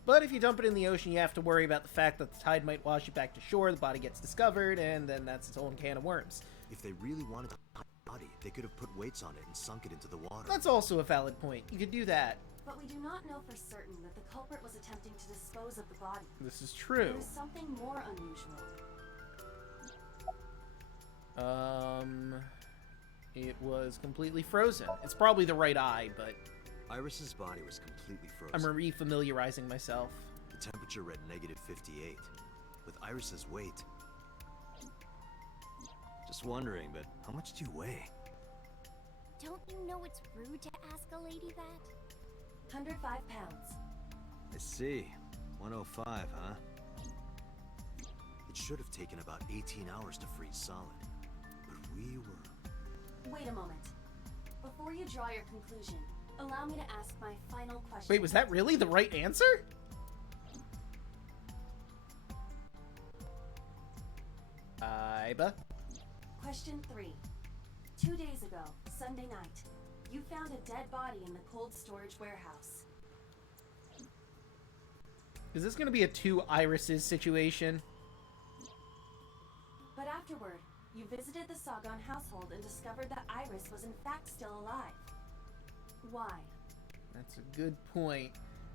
But if you dump it in the ocean, you have to worry about the fact that the tide might wash it back to shore, the body gets discovered, and then that's its own can of worms. If they really wanted to hide the body, they could have put weights on it and sunk it into the water. That's also a valid point. You could do that. But we do not know for certain that the culprit was attempting to dispose of the body. This is true. There is something more unusual. It was completely frozen. It's probably the right eye, but Iris's body was completely frozen. I'm refamiliarizing myself. The temperature read -58. With Iris's weight. Just wondering, but how much do you weigh? Don't you know it's rude to ask a lady that? 105 pounds. I see. 105, huh? It should have taken about 18 hours to freeze solid. But we were... Wait a moment. Before you draw your conclusion, allow me to ask my final question. Wait, was that really the right answer? Iba? Question 3. 2 days ago, Sunday night, you found a dead body in the cold storage warehouse. Is this going to be a two irises situation? But afterward, you visited the Sagan household and discovered that Iris was in fact still alive. Why? That's a good point.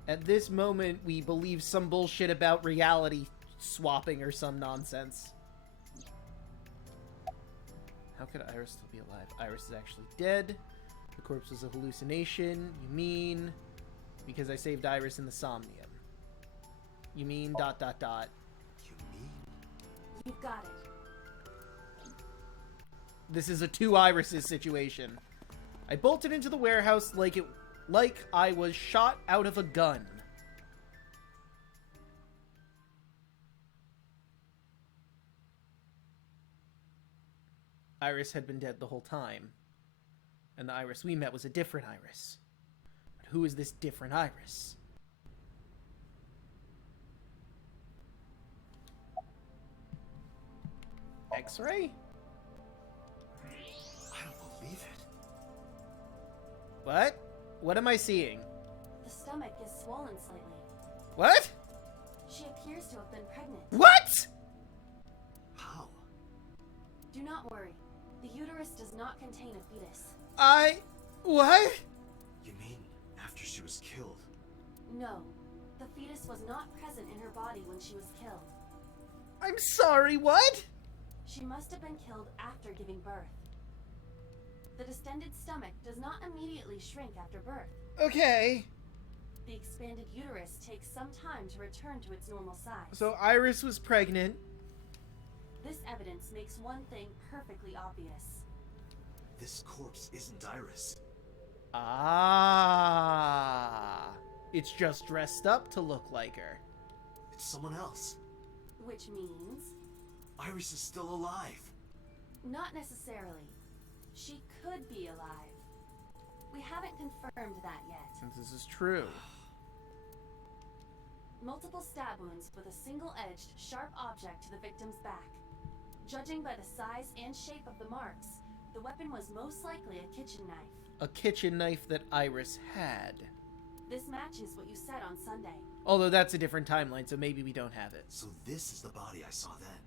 At this moment, we believe some bullshit about reality swapping or some nonsense. How could Iris still be alive? Iris is actually dead. The corpse was a hallucination. You mean... because I saved Iris in the Somnium. You mean ... You mean? You've got it. This is a two irises situation. I bolted into the warehouse like I was shot out of a gun. Iris had been dead the whole time. And the Iris we met was a different Iris. But who is this different Iris? X-ray? I don't believe it. What? What am I seeing? The stomach is swollen slightly. What? She appears to have been pregnant. What? How? Do not worry. The uterus does not contain a fetus. What? You mean after she was killed? No. The fetus was not present in her body when she was killed. I'm sorry, what? She must have been killed after giving birth. The distended stomach does not immediately shrink after birth. Okay. The expanded uterus takes some time to return to its normal size. So Iris was pregnant. This evidence makes one thing perfectly obvious. This corpse isn't Iris. Ah. It's just dressed up to look like her. It's someone else. Which means... Iris is still alive. Not necessarily. She could be alive. We haven't confirmed that yet. Since this is true. Multiple stab wounds with a single-edged, sharp object to the victim's back. Judging by the size and shape of the marks, the weapon was most likely a kitchen knife. A kitchen knife that Iris had. This matches what you said on Sunday. Although that's a different timeline, so maybe we don't have it. So this is the body I saw then.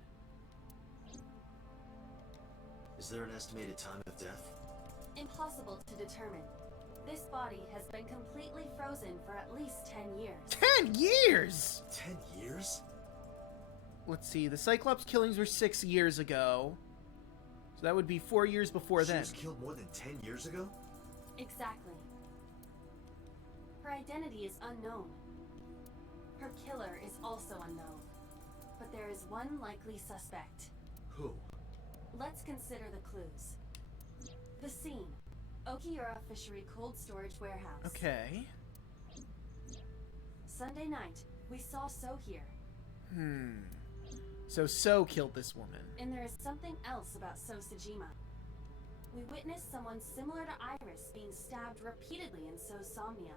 Is there an estimated time of death? Impossible to determine. This body has been completely frozen for at least 10 years. 10 years?! 10 years? Let's see, the Cyclops killings were 6 years ago. So that would be 4 years before then. She was killed more than 10 years ago? Exactly. Her identity is unknown. Her killer is also unknown. But there is one likely suspect. Who? Let's consider the clues. The scene. Okiura Fishery Cold Storage Warehouse. Okay. Sunday night, we saw So here. So killed this woman. And there is something else about So Sejima. We witnessed someone similar to Iris being stabbed repeatedly in So's Somnium.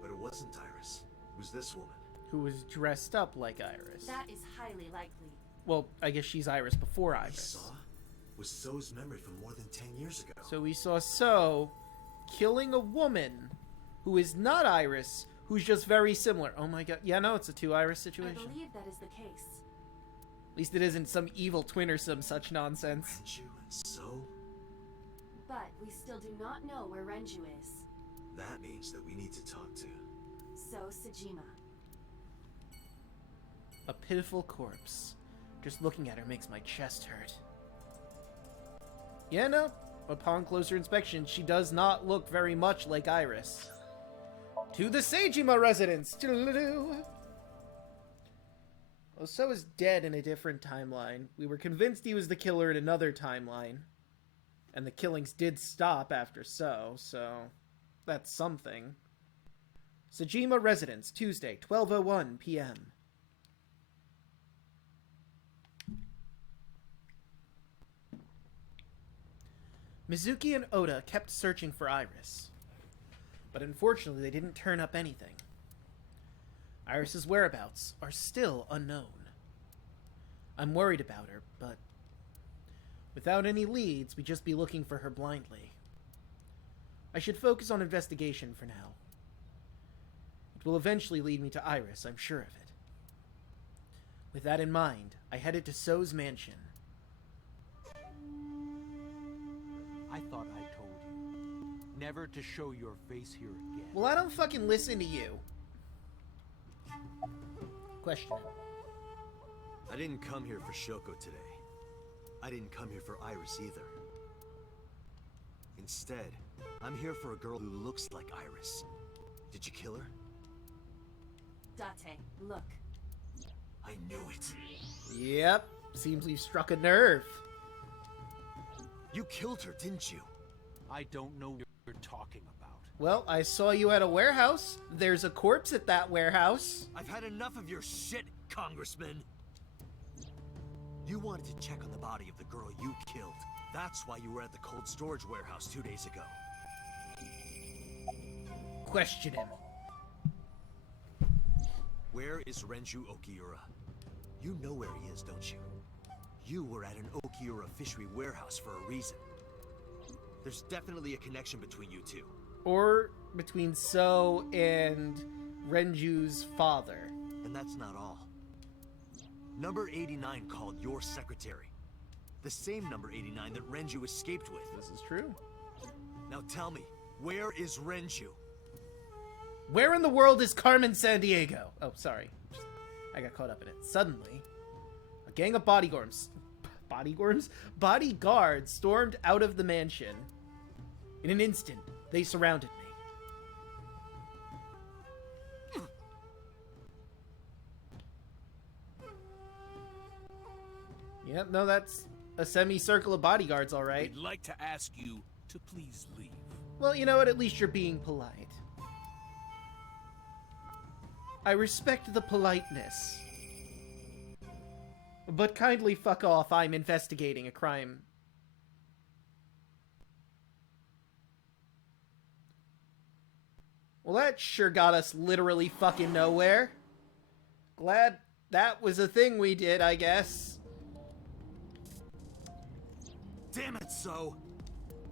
But it wasn't Iris. It was this woman. Who was dressed up like Iris. That is highly likely. Well, I guess she's Iris before Iris. We saw was So's memory from more than 10 years ago. So we saw So killing a woman who is not Iris, who's just very similar. Oh my god. Yeah, no, it's a two Iris situation. I believe that is the case. At least it isn't some evil twin or some such nonsense. Renju and So? But we still do not know where Renju is. That means that we need to talk to So Sejima. A pitiful corpse. Just looking at her makes my chest hurt. Yeah, no. Upon closer inspection, she does not look very much like Iris. To the Sejima residence! Well, So is dead in a different timeline. We were convinced he was the killer in another timeline. And the killings did stop after So that's something. Sejima residence, Tuesday, 12:01 p.m. Mizuki and Oda kept searching for Iris, but unfortunately they didn't turn up anything. Iris's whereabouts are still unknown. I'm worried about her, but without any leads, we'd just be looking for her blindly. I should focus on investigation for now. It will eventually lead me to Iris, I'm sure of it. With that in mind, I headed to So's mansion. I thought I told you never to show your face here again. Well, I don't fucking listen to you. Question him. I didn't come here for Shoko today. I didn't come here for Iris either. Instead, I'm here for a girl who looks like Iris. Did you kill her? Date, look. I knew it. Yep. Seems we've struck a nerve. You killed her, didn't you? I don't know what you're talking about. Well, I saw you at a warehouse. There's a corpse at that warehouse. I've had enough of your shit, Congressman. You wanted to check on the body of the girl you killed. That's why you were at the cold storage warehouse 2 days ago. Question him. Where is Renju Okiura? You know where he is, don't you? You were at an Okiura fishery warehouse for a reason. There's definitely a connection between you two. Or between So and Renju's father. And that's not all. Number 89 called your secretary. The same number 89 that Renju escaped with. This is true. Now tell me, where is Renju? Where in the world is Carmen Sandiego? Oh, sorry. I got caught up in it. Suddenly, a gang of bodyguards stormed out of the mansion. In an instant, they surrounded me. Yep, no, that's a semicircle of bodyguards, all right. We'd like to ask you to please leave. Well, you know what? At least you're being polite. I respect the politeness. But kindly fuck off, I'm investigating a crime. Well, that sure got us literally fucking nowhere. Glad that was a thing we did, I guess. Damn it, So!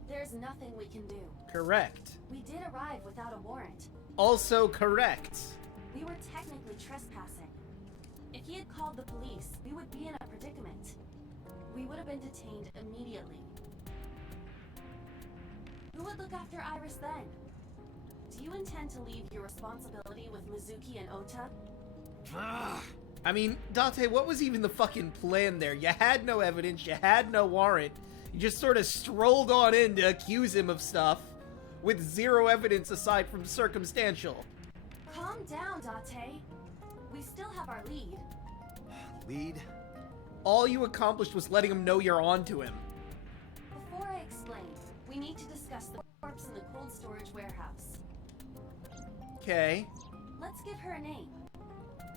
There's nothing we can do. Correct. We did arrive without a warrant. Also correct. We were technically trespassing. If he had called the police, we would be in a predicament. We would have been detained immediately. Who would look after Iris then? Do you intend to leave your responsibility with Mizuki and Ota? I mean, Date, what was even the fucking plan there? You had no evidence, you had no warrant. You just sort of strolled on in to accuse him of stuff with zero evidence aside from circumstantial. Calm down, Date. We still have our lead. Lead? All you accomplished was letting him know you're onto him. Before I explain, we need to discuss the corpse in the cold storage warehouse. Okay. Let's give her a name.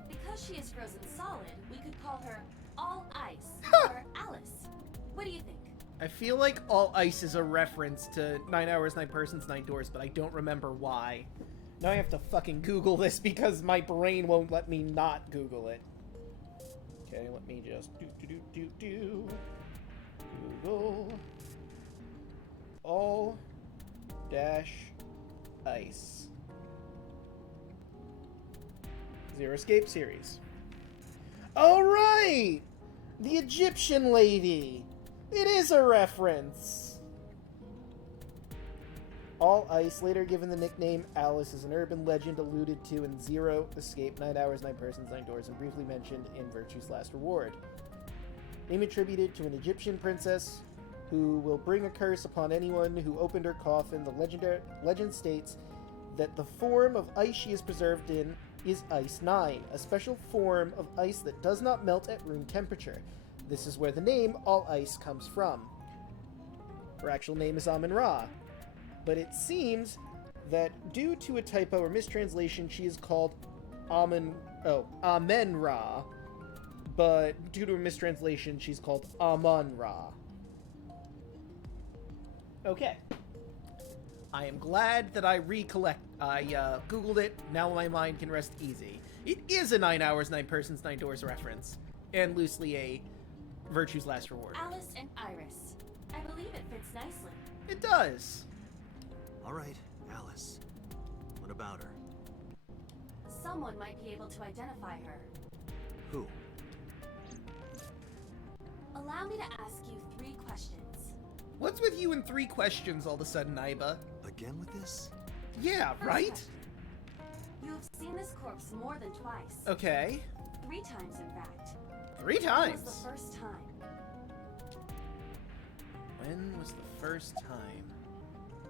Because she is frozen solid, we could call her All Ice or Alice. What do you think? I feel like All Ice is a reference to 9 Hours, 9 Persons, 9 Doors, but I don't remember why. Now I have to fucking Google this because my brain won't let me not Google it. Okay, let me just Google All dash Ice Zero Escape series. All right, the Egyptian lady. It is a reference. All Ice, later given the nickname Alice, is an urban legend alluded to in Zero Escape, 9 Hours, 9 Persons, 9 Doors, and briefly mentioned in Virtue's Last Reward. Name attributed to an Egyptian princess who will bring a curse upon anyone who opened her coffin. The legend states that the form of ice she is preserved in is Ice 9, a special form of ice that does not melt at room temperature. This is where the name All Ice comes from. Her actual name is Amun-Ra, but it seems that due to a typo or mistranslation, she is called Amen-Ra, but due to a mistranslation, she's called Amun-Ra. Okay. I am glad that I Googled it. Now my mind can rest easy. It is a 9 Hours, 9 Persons, 9 Doors reference, and loosely a Virtue's Last Reward. Alice and Iris. I believe it fits nicely. It does. All right, Alice. What about her? Someone might be able to identify her. Who? Allow me to ask you 3 questions. What's with you and 3 questions all of a sudden, Aiba? Again with this? Yeah, First right? question. You have seen this corpse more than twice. Okay. 3 times, in fact. 3 When times? was the first time? When was the first time?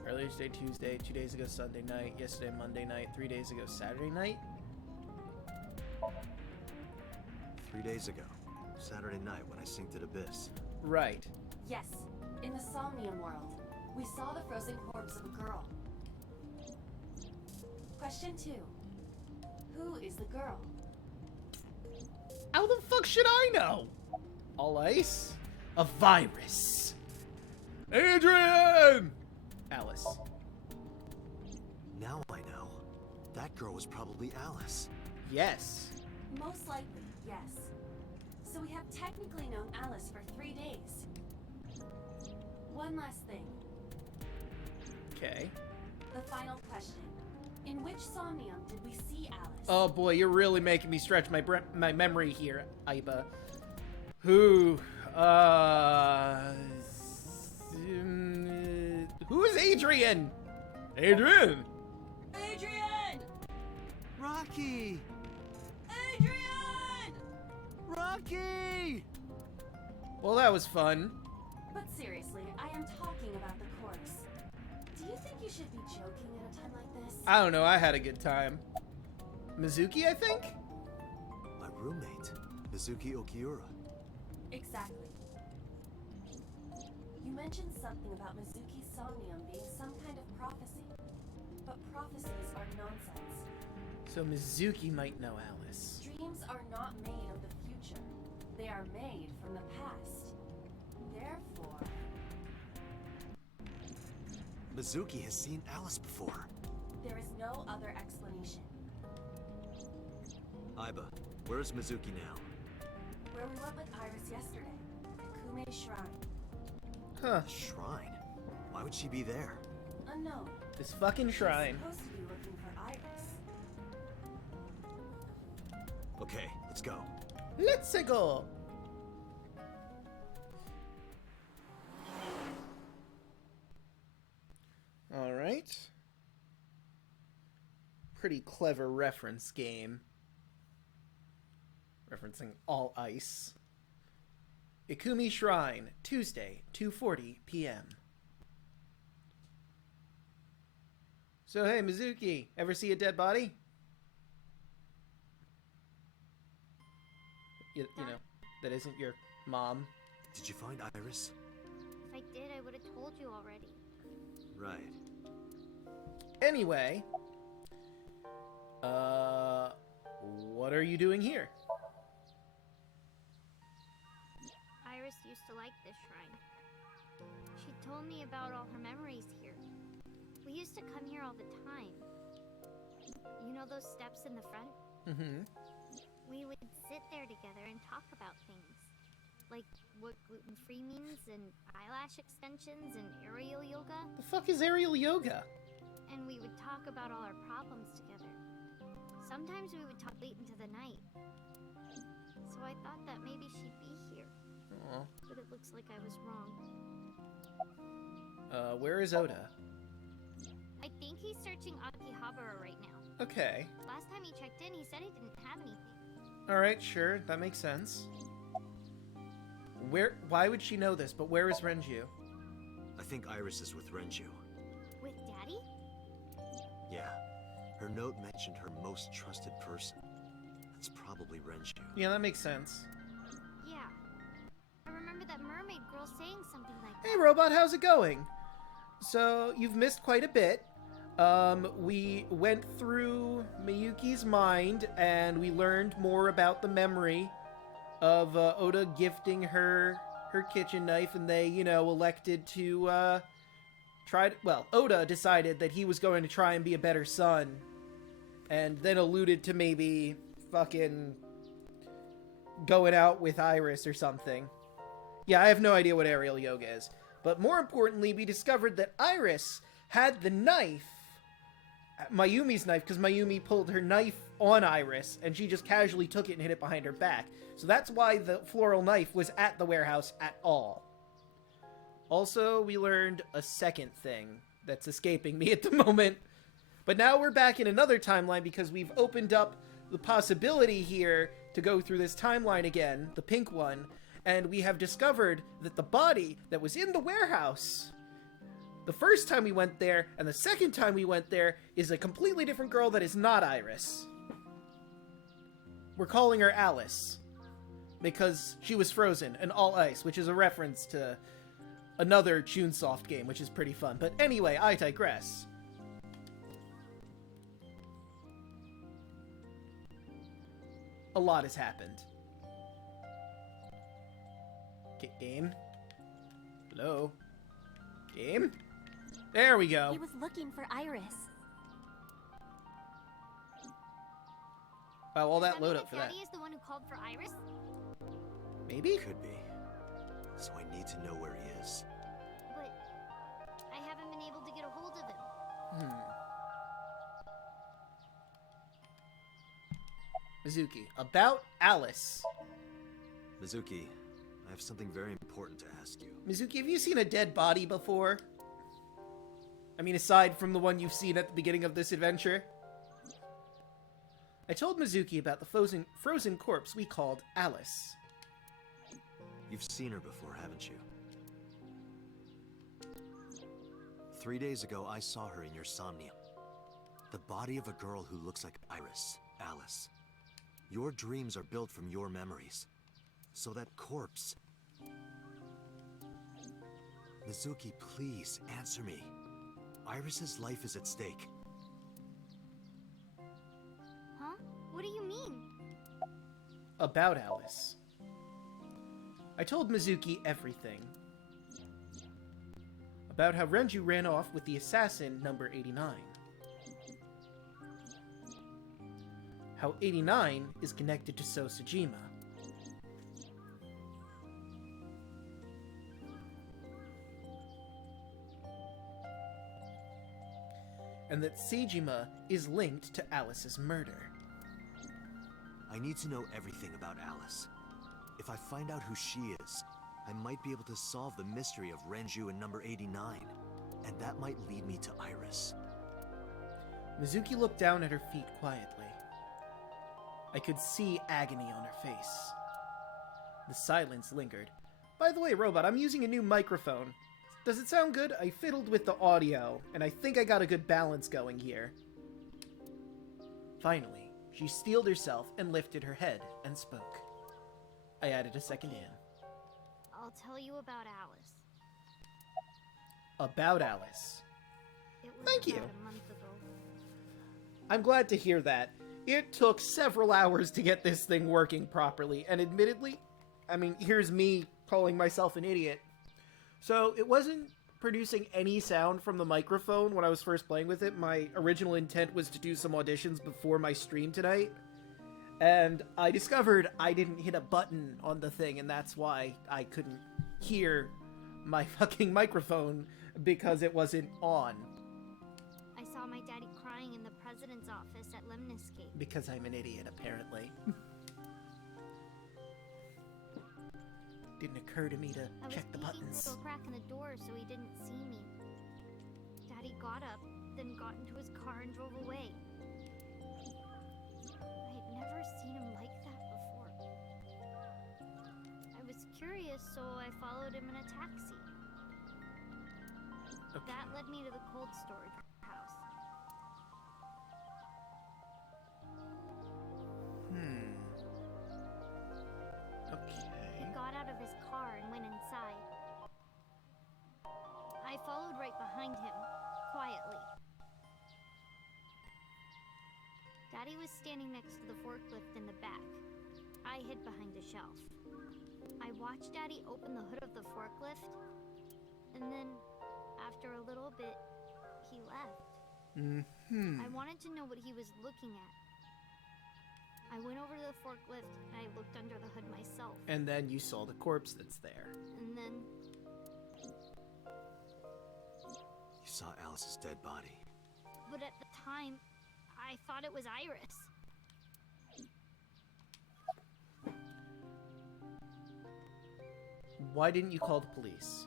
Earlier today, Tuesday, 2 days ago, Sunday night, yesterday, Monday night, 3 days ago, Saturday night? 3 days ago. Saturday night when I synced at Abyss. Right. Yes, in the Somnium world. We saw the frozen corpse of a girl. Question 2. Who is the girl? How the fuck should I know? All Ice? A virus. Adrian! Alice. Now I know. That girl was probably Alice. Yes. Most likely, yes. So we have technically known Alice for 3 days. One last thing. Okay. The final question. In which Somnium did we see Alice? Oh boy, you're really making me stretch my memory here, Aiba. Who is Adrian? Adrian! Adrian! Rocky! Adrian! Rocky! Well, that was fun. But seriously, I am talking about the corpse. Do you think you should be joking at a time like this? I don't know, I had a good time. Mizuki, I think? My roommate, Mizuki Okiura. Exactly. You mentioned something about Mizuki's Somnium being some kind of prophecy. But prophecies are nonsense. So Mizuki might know Alice. Dreams are not made of the future. They are made from the past. Therefore... Mizuki has seen Alice before. there is no other explanation. Aiba, where is Mizuki now? Where we went with Iris yesterday, the Kume Shrine. Huh. Shrine? Why would she be there? Unknown. This fucking shrine. She's supposed to be looking for Iris. Okay, let's go. Let's go. Alright. Pretty clever reference game. Referencing All Ice. Ikumi Shrine, Tuesday, 2:40 p.m. So hey, Mizuki, ever see a dead body? You know, that isn't your mom. Did you find Iris? If I did, I would have told you already. Right. Anyway, what are you doing here? Iris used to like this shrine. She told me about all her memories here. We used to come here all the time. You know those steps in the front? Mm-hmm. We would sit there together and talk about things. Like what gluten-free means, and eyelash extensions, and aerial yoga. The fuck is aerial yoga? And we would talk about all our problems together. Sometimes we would talk late into the night. So I thought that maybe she'd be here. Aw. But it looks like I was wrong. Where is Oda? I think he's searching Akihabara right now. Okay. Last time he checked in, he said he didn't have anything. Alright, sure, that makes sense. Why would she know this, but where is Renju? I think Iris is with Renju. With Daddy? Yeah. Her note mentioned her most trusted person. That's probably Renju. Yeah, that makes sense. Yeah. I remember that mermaid girl saying something like that. Hey, Robot, how's it going? So, you've missed quite a bit. We went through Miyuki's mind, and we learned more about the memory of Oda gifting her kitchen knife, and they, you know, elected to Oda decided that he was going to try and be a better son, and then alluded to maybe fucking going out with Iris or something. Yeah, I have no idea what aerial yoga is. But more importantly, we discovered that Iris had the knife, Mayumi's knife, because Mayumi pulled her knife on Iris, and she just casually took it and hid it behind her back. So that's why the floral knife was at the warehouse at all. Also, we learned a second thing that's escaping me at the moment. But now we're back in another timeline because we've opened up the possibility here to go through this timeline again, the pink one, and we have discovered that the body that was in the warehouse the first time we went there and the second time we went there is a completely different girl that is not Iris. We're calling her Alice because she was frozen and all ice, which is a reference to another Chunsoft game, which is pretty fun. But anyway, I digress. A lot has happened. Game? Hello? Game? There we go. He was looking for Iris. Wow, all that Does load mean up for that. Daddy is the one who called for Iris? Maybe? Could be. So I need to know where he is. But I haven't been able to get a hold of him. Mizuki, about Alice. Mizuki, I have something very important to ask you. Mizuki, have you seen a dead body before? I mean, aside from the one you've seen at the beginning of this adventure? I told Mizuki about the frozen corpse we called Alice. You've seen her before, haven't you? 3 days ago, I saw her in your Somnium. The body of a girl who looks like Iris, Alice. Your dreams are built from your memories. So that corpse... Mizuki, please, answer me. Iris's life is at stake. Huh? What do you mean? About Alice. I told Mizuki everything. About how Renju ran off with the assassin number 89. How 89 is connected to Sosajima. And that Seijima is linked to Alice's murder. I need to know everything about Alice. If I find out who she is, I might be able to solve the mystery of Renju and number 89. and that might lead me to Iris. Mizuki looked down at her feet quietly. I could see agony on her face. The silence lingered. By the way, Robot, I'm using a new microphone. Does it sound good? I fiddled with the audio, and I think I got a good balance going here. Finally, she steeled herself and lifted her head and spoke. I added a second in. I'll tell you about Alice. About Alice. It was Thank you. about a month ago. I'm glad to hear that. It took several hours to get this thing working properly, and admittedly, I mean, here's me calling myself an idiot. So, it wasn't producing any sound from the microphone when I was first playing with it. My original intent was to do some auditions before my stream tonight, and I discovered I didn't hit a button on the thing, and that's why I couldn't hear my fucking microphone, because it wasn't on. I saw my daddy crying in the president's office at Lemniscape. Because I'm an idiot, apparently. Didn't occur to me to check the buttons. I was peeking through a crack in the door so he didn't see me. Daddy got up, then got into his car and drove away. I had never seen him like that before. I was curious, so I followed him in a taxi. Okay. That led me to the cold storage house. Okay. He got out of his car and went inside. I followed right behind him, quietly. Daddy was standing next to the forklift in the back. I hid behind a shelf. I watched Daddy open the hood of the forklift, and then, after a little bit, he left. I wanted to know what he was looking at. I went over to the forklift and I looked under the hood myself. And then you saw the corpse that's there. And then You saw Alice's dead body. but at the time, I thought it was Iris. Why didn't you call the police?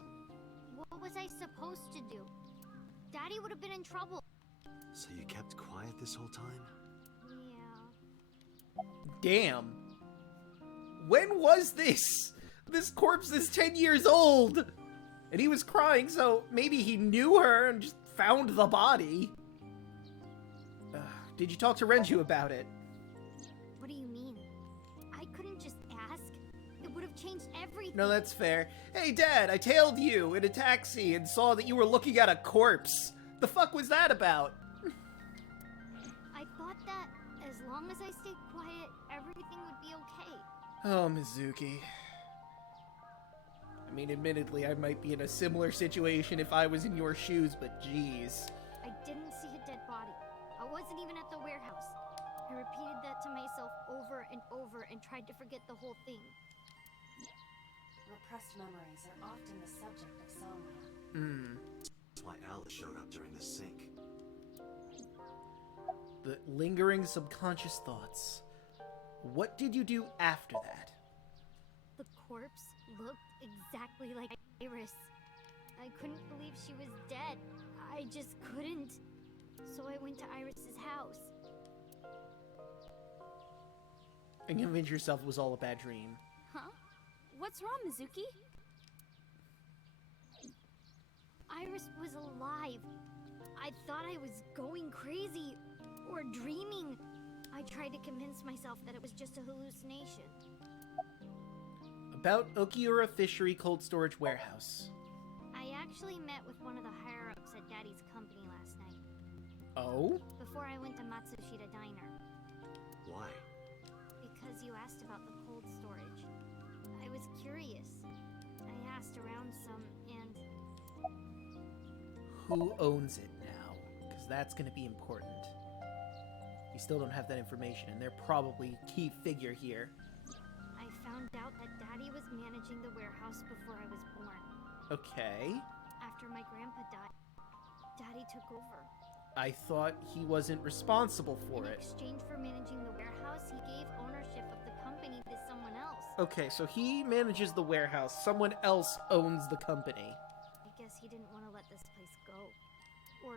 What was I supposed to do? Daddy would have been in trouble. So you kept quiet this whole time? Yeah. Damn. When was this? This corpse is 10 years old! And he was crying, so maybe he knew her and just found the body. Did you talk to Renju about it? What do you mean? I couldn't just ask. It would have changed everything. No, that's fair. Hey, Dad, I tailed you in a taxi and saw that you were looking at a corpse. The fuck was that about? I thought that as long as I stayed quiet, everything would be okay. Oh, Mizuki. I mean, admittedly, I might be in a similar situation if I was in your shoes, but geez. I didn't see a dead body. I wasn't even at the warehouse. I repeated that to myself over and over and tried to forget the whole thing. Repressed memories are often the subject of Somnium. That's why Alice showed up during the sync. The lingering subconscious thoughts. What did you do after that? The corpse looked exactly like Iris. I couldn't believe she was dead. I just couldn't. So I went to Iris's house. And convince yourself it was all a bad dream. Huh? What's wrong, Mizuki? Iris was alive. I thought I was going crazy or dreaming. I tried to convince myself that it was just a hallucination. About Okiura Fishery Cold Storage Warehouse. I actually met with one of the higher-ups at Daddy's company last night, Oh? before I went to Matsushita Diner, Why? because you asked about the cold storage. I was curious. I asked around some, and Who owns it now? Because that's going to be important. You still don't have that information, and they're probably a key figure here. I found out that Daddy was managing the warehouse before I was born. Okay. After my grandpa died, Daddy took over. I thought he wasn't responsible for In it. exchange for managing the warehouse, he gave ownership of the company to someone else. Okay, so he manages the warehouse. Someone else owns the company. I guess he didn't want to let this place go. Or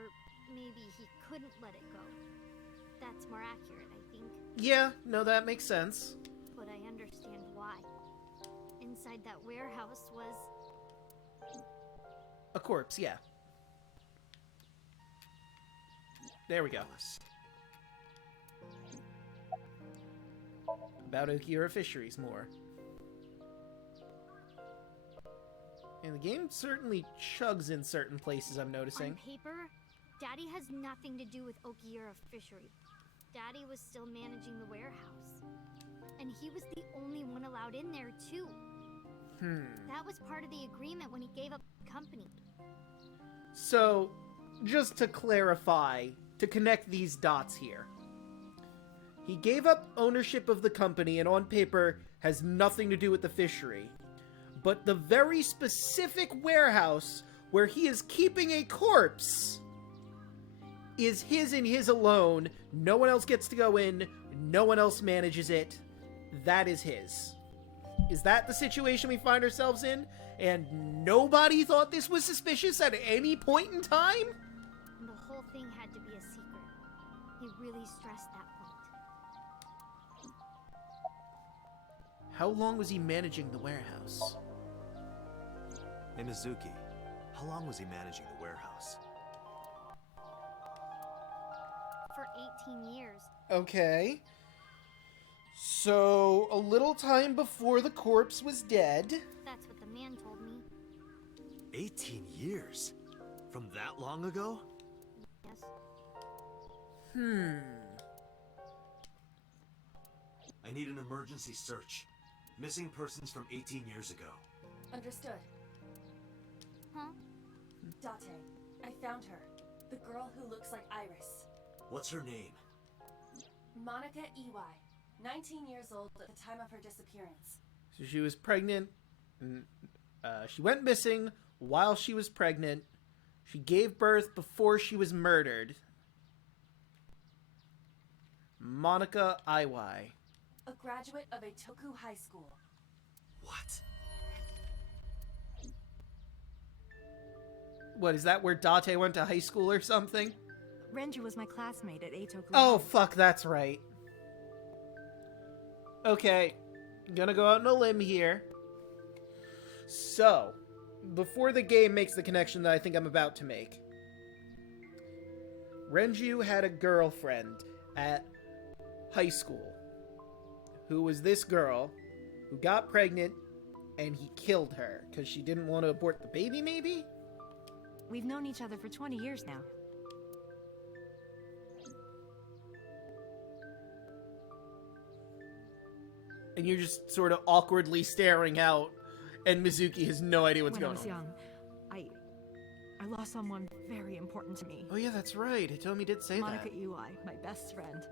maybe he couldn't let it go. That's more accurate, I think. Yeah, no, that makes sense. But I understand why. Inside that warehouse was... A corpse, yeah. There we go. Alice. About Okiura Fisheries more. And the game certainly chugs in certain places, I'm noticing. On paper, Daddy has nothing to do with Okiura Fishery. Daddy was still managing the warehouse. And he was the only one allowed in there, too. That was part of the agreement when he gave up the company. So, just to clarify, to connect these dots here. He gave up ownership of the company and on paper has nothing to do with the fishery. But the very specific warehouse where he is keeping a corpse is his and his alone. No one else gets to go in. No one else manages it. That is his. Is that the situation we find ourselves in? And nobody thought this was suspicious at any point in time? And the whole thing had to be a secret. He really stressed that point. How long was he managing the warehouse? Hey, Mizuki, how long was he managing the warehouse? For 18 years. Okay. So, a little time before the corpse was dead. That's what the man told me. 18 years? From that long ago? Yes. I need an emergency search. Missing persons from 18 years ago. Understood. Huh? Date, I found her. The girl who looks like Iris. What's her name? Monica Ey. 19 years old at the time of her disappearance. So she was pregnant. She went missing while she was pregnant. She gave birth before she was murdered. Monica Iwai. A graduate of Eitoku High School. What? What, is that where Date went to high school or something? Renju was my classmate at Eitoku. Oh, fuck, that's right. Okay, gonna go out on a limb here. So, before the game makes the connection that I think I'm about to make, Renju had a girlfriend at high school who was this girl who got pregnant and he killed her because she didn't want to abort the baby, maybe? We've known each other for 20 years now. And you're just sort of awkwardly staring out, and Mizuki has no idea what's going on. When I was young, I lost someone very important to me. Oh yeah, that's right. Hitomi did say Monica that. Ui, my best friend.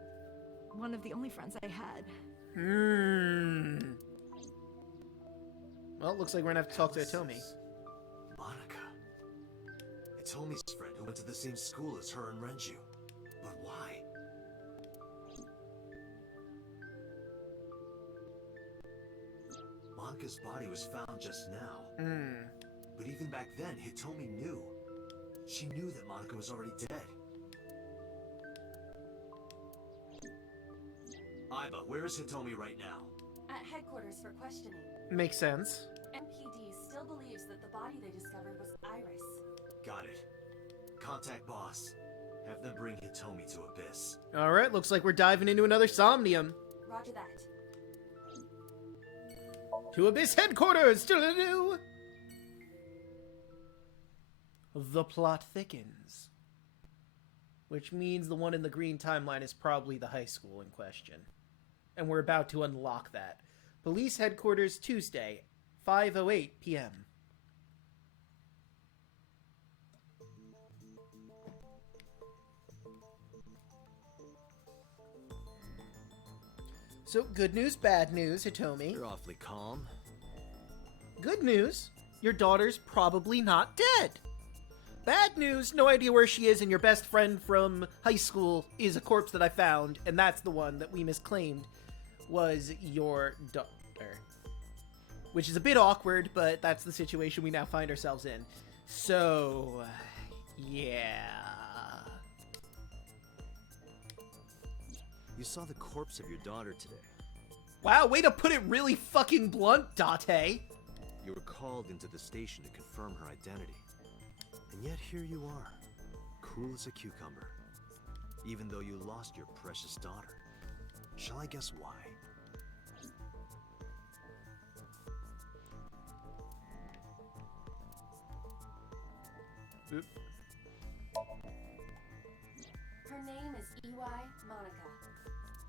One of the only friends I had. Well, it looks like we're gonna have to talk to Hitomi. Monica. Hitomi's friend who went to the same school as her and Renju. But why? Monica's body was found just now. But even back then, Hitomi knew. She knew that Monica was already dead. Aiba, where is Hitomi right now? At headquarters for questioning. Makes sense. MPD still believes that the body they discovered was Iris. Got it. Contact boss. Have them bring Hitomi to Abyss. Alright, looks like we're diving into another Somnium. Roger that. To Abyss headquarters! Toodaloo! The plot thickens. Which means the one in the green timeline is probably the high school in question. And we're about to unlock that. Police headquarters Tuesday, 5:08 p.m. So, good news, bad news, Hitomi. You're awfully calm. Good news, your daughter's probably not dead. Bad news, no idea where she is, and your best friend from high school is a corpse that I found, and that's the one that we misclaimed was your daughter. Which is a bit awkward, but that's the situation we now find ourselves in. So, yeah. You saw the corpse of your daughter today. Wow, way to put it really fucking blunt, Date. You were called into the station to confirm her identity. And yet here you are, cool as a cucumber. Even though you lost your precious daughter. Shall I guess why? Oop. Her name is Iwai Monica.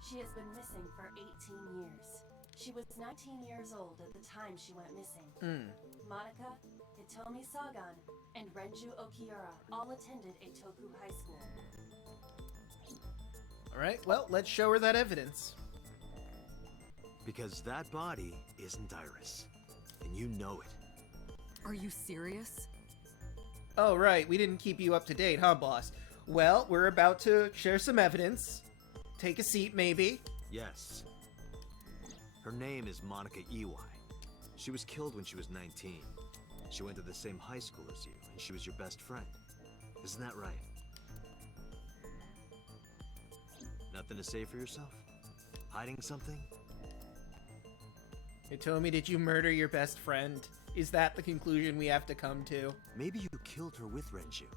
She has been missing for 18 years. She was 19 years old at the time she went missing. Monica, Hitomi Sagan, and Renju Okiura all attended Eitoku High School. Alright, well, let's show her that evidence. Because that body isn't Iris. And you know it. Are you serious? Oh, right, we didn't keep you up to date, huh, boss? Well, we're about to share some evidence. Take a seat, maybe. Yes. Her name is Monica Iwai. She was killed when she was 19. She went to the same high school as you, and she was your best friend. Isn't that right? Nothing to say for yourself? Hiding something? Hitomi, did you murder your best friend? Is that the conclusion we have to come to? Maybe you killed her with Renju.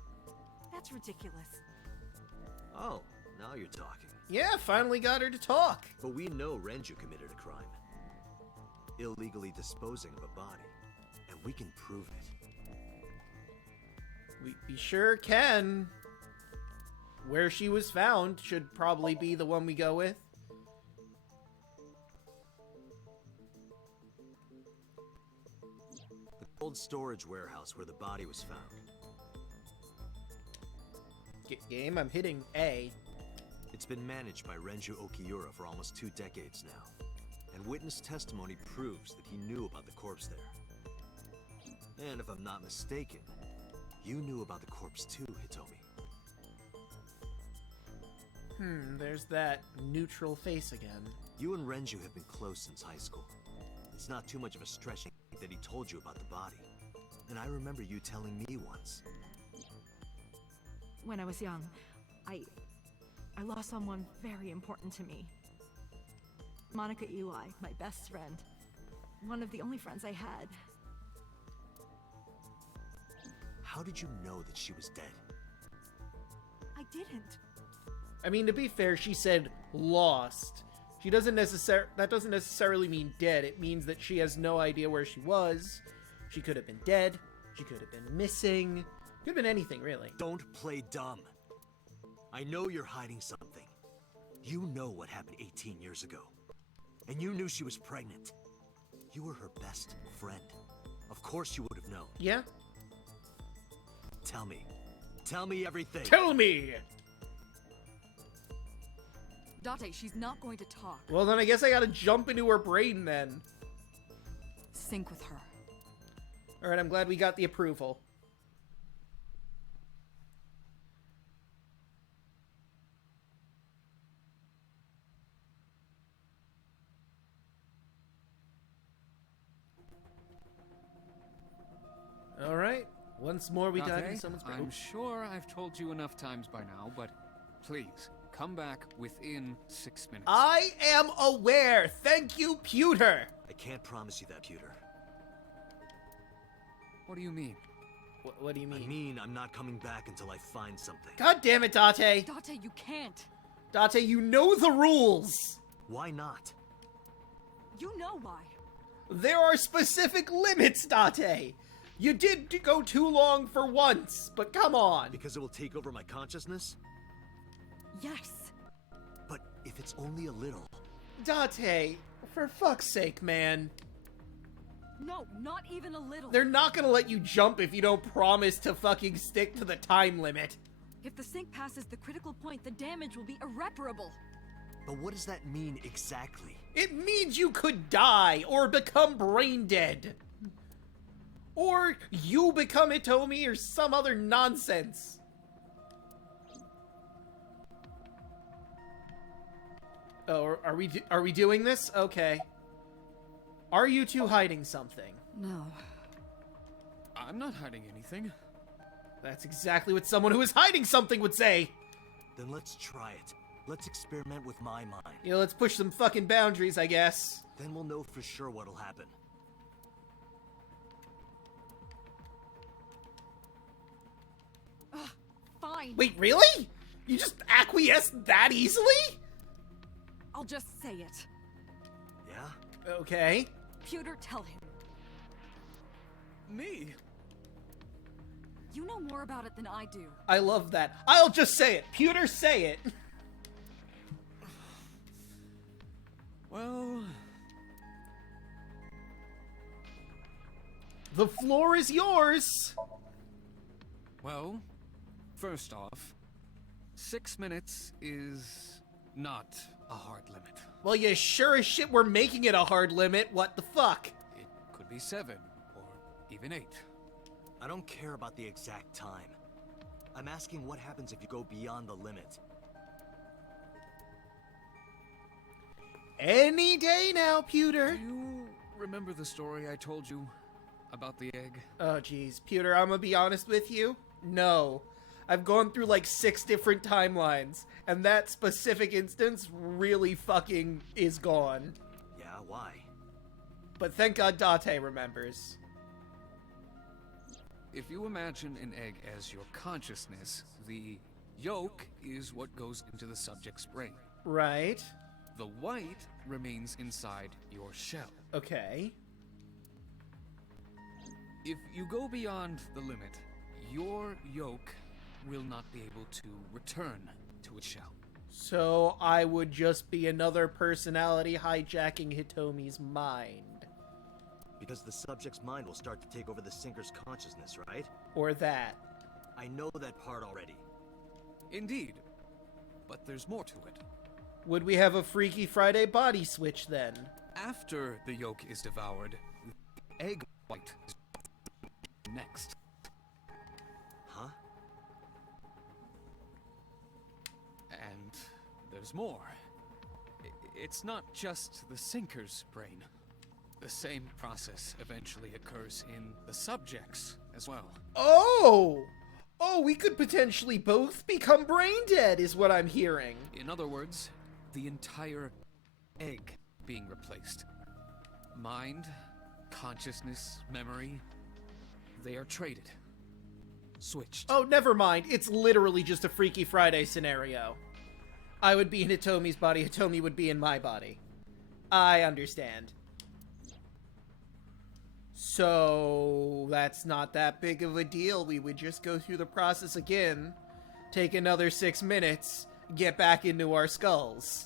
That's ridiculous. Oh, now you're talking. Yeah, finally got her to talk. But we know Renju committed a crime. Illegally disposing of a body. And we can prove it. We sure can. Where she was found should probably be the one we go with. The cold storage warehouse where the body was found. Game, I'm hitting A. It's been managed by Renju Okiura for almost 2 decades now. And witness testimony proves that he knew about the corpse there. And if I'm not mistaken, you knew about the corpse too, Hitomi. There's that neutral face again. You and Renju have been close since high school. It's not too much of a stretch to think that he told you about the body. And I remember you telling me once. When I was young, I lost someone very important to me. Monica Iwai, my best friend. One of the only friends I had. How did you know that she was dead? I didn't. I mean, to be fair, she said lost. That doesn't necessarily mean dead. It means that she has no idea where she was. She could have been dead. She could have been missing. Could have been anything, really. Don't play dumb. I know you're hiding something. You know what happened 18 years ago. And you knew she was pregnant. You were her best friend. Of course you would have known. Yeah? Tell me. Tell me everything. Tell me! Date, she's not going to talk. Well, then I guess I gotta jump into her brain, then. Sync with her. Alright, I'm glad we got the approval. Alright, once more we dive into someone's brain. I'm sure I've told you enough times by now, but please, come back within 6 minutes. I am aware! Thank you, Pewter! I can't promise you that, Pewter. What do you mean? What do you mean? I mean, I'm not coming back until I find something. God damn it, Date! Date, you can't. Date, you know the rules! Why not? You know why. There are specific limits, Date! You did go too long for once, but come on! Because it will take over my consciousness? Yes. But if it's only a little... Date, for fuck's sake, man. No, not even a little. They're not gonna let you jump if you don't promise to fucking stick to the time limit. If the sync passes the critical point, the damage will be irreparable. But what does that mean exactly? It means you could die, or become brain dead. Or you become Hitomi, or some other nonsense. Oh, are we doing this? Okay. Are you two hiding something? No. I'm not hiding anything. That's exactly what someone who is hiding something would say. Then let's try it. Let's experiment with my mind. You know, let's push some fucking boundaries, I guess. Then we'll know for sure what'll happen. Fine. Wait, really? You just acquiesce that easily? I'll just say it. Yeah? Okay. Pewter, tell him. Me? You know more about it than I do. I love that. I'll just say it. Pewter, say it. Well... The floor is yours. Well, first off, 6 minutes is not a hard limit. Well, you sure as shit we're making it a hard limit. What the fuck? It could be 7, or even 8. I don't care about the exact time. I'm asking what happens if you go beyond the limit. Any day now, Pewter. Do you remember the story I told you about the egg? Oh, jeez. Pewter, I'm gonna be honest with you. No. I've gone through like 6 different timelines, and that specific instance really fucking is gone. Yeah, why? But thank God Date remembers. If you imagine an egg as your consciousness, the yolk is what goes into the subject's brain. Right. The white remains inside your shell. Okay. If you go beyond the limit, your yolk will not be able to return to its shell. So I would just be another personality hijacking Hitomi's mind. Because the subject's mind will start to take over the sinker's consciousness, right? Or that. I know that part already. Indeed. But there's more to it. Would we have a Freaky Friday body switch then? After the yolk is devoured, the egg white is next. Huh? And there's more. It's not just the sinker's brain. The same process eventually occurs in the subjects as well. Oh! Oh, we could potentially both become brain dead, is what I'm hearing. In other words, the entire egg being replaced. Mind, consciousness, memory, they are traded. Switched. Oh, never mind. It's literally just a Freaky Friday scenario. I would be in Hitomi's body, Hitomi would be in my body. I understand. So, that's not that big of a deal. We would just go through the process again, take another 6 minutes, get back into our skulls.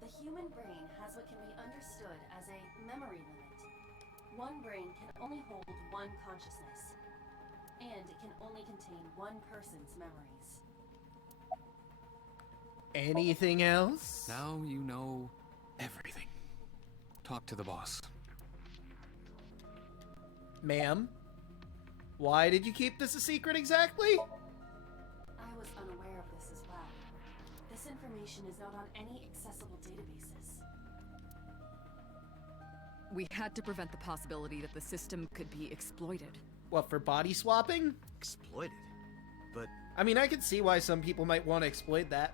The human brain has what can be understood as a memory limit. One brain can only hold one consciousness, and it can only contain one person's memories. Anything else? Now you know everything. Talk to the boss. Ma'am? Why did you keep this a secret exactly? I was unaware of this as well. This information is not on any accessible databases. We had to prevent the possibility that the system could be exploited. What, for body swapping? Exploited? But... I mean, I can see why some people might want to exploit that.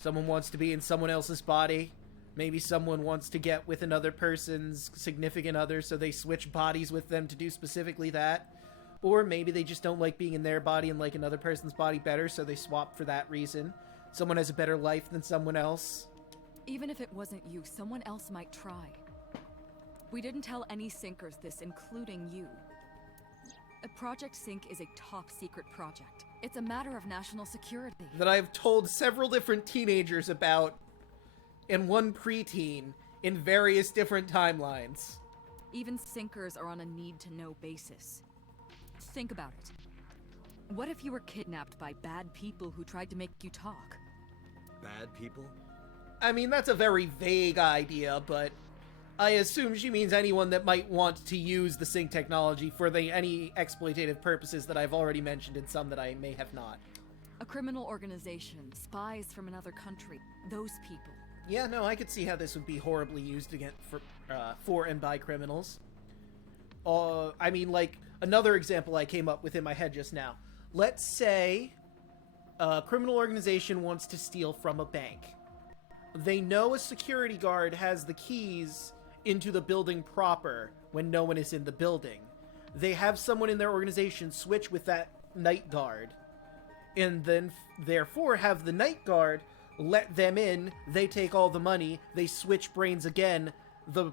Someone wants to be in someone else's body. Maybe someone wants to get with another person's significant other, so they switch bodies with them to do specifically that. Or maybe they just don't like being in their body and like another person's body better, so they swap for that reason. Someone has a better life than someone else. Even if it wasn't you, someone else might try. We didn't tell any Sinkers this, including you. Project Sync is a top-secret project. It's a matter of national security. That I've told several different teenagers about, and one preteen, in various different timelines. Even Sinkers are on a need-to-know basis. Think about it. What if you were kidnapped by bad people who tried to make you talk? Bad people? I mean, that's a very vague idea, but I assume she means anyone that might want to use the sync technology for any exploitative purposes that I've already mentioned and some that I may have not. A criminal organization, spies from another country, those people. Yeah, no, I could see how this would be horribly used again for and by criminals. I mean, like, another example I came up with in my head just now. Let's say a criminal organization wants to steal from a bank. They know a security guard has the keys into the building proper when no one is in the building. They have someone in their organization switch with that night guard, and then therefore have the night guard let them in. They take all the money. They switch brains again. The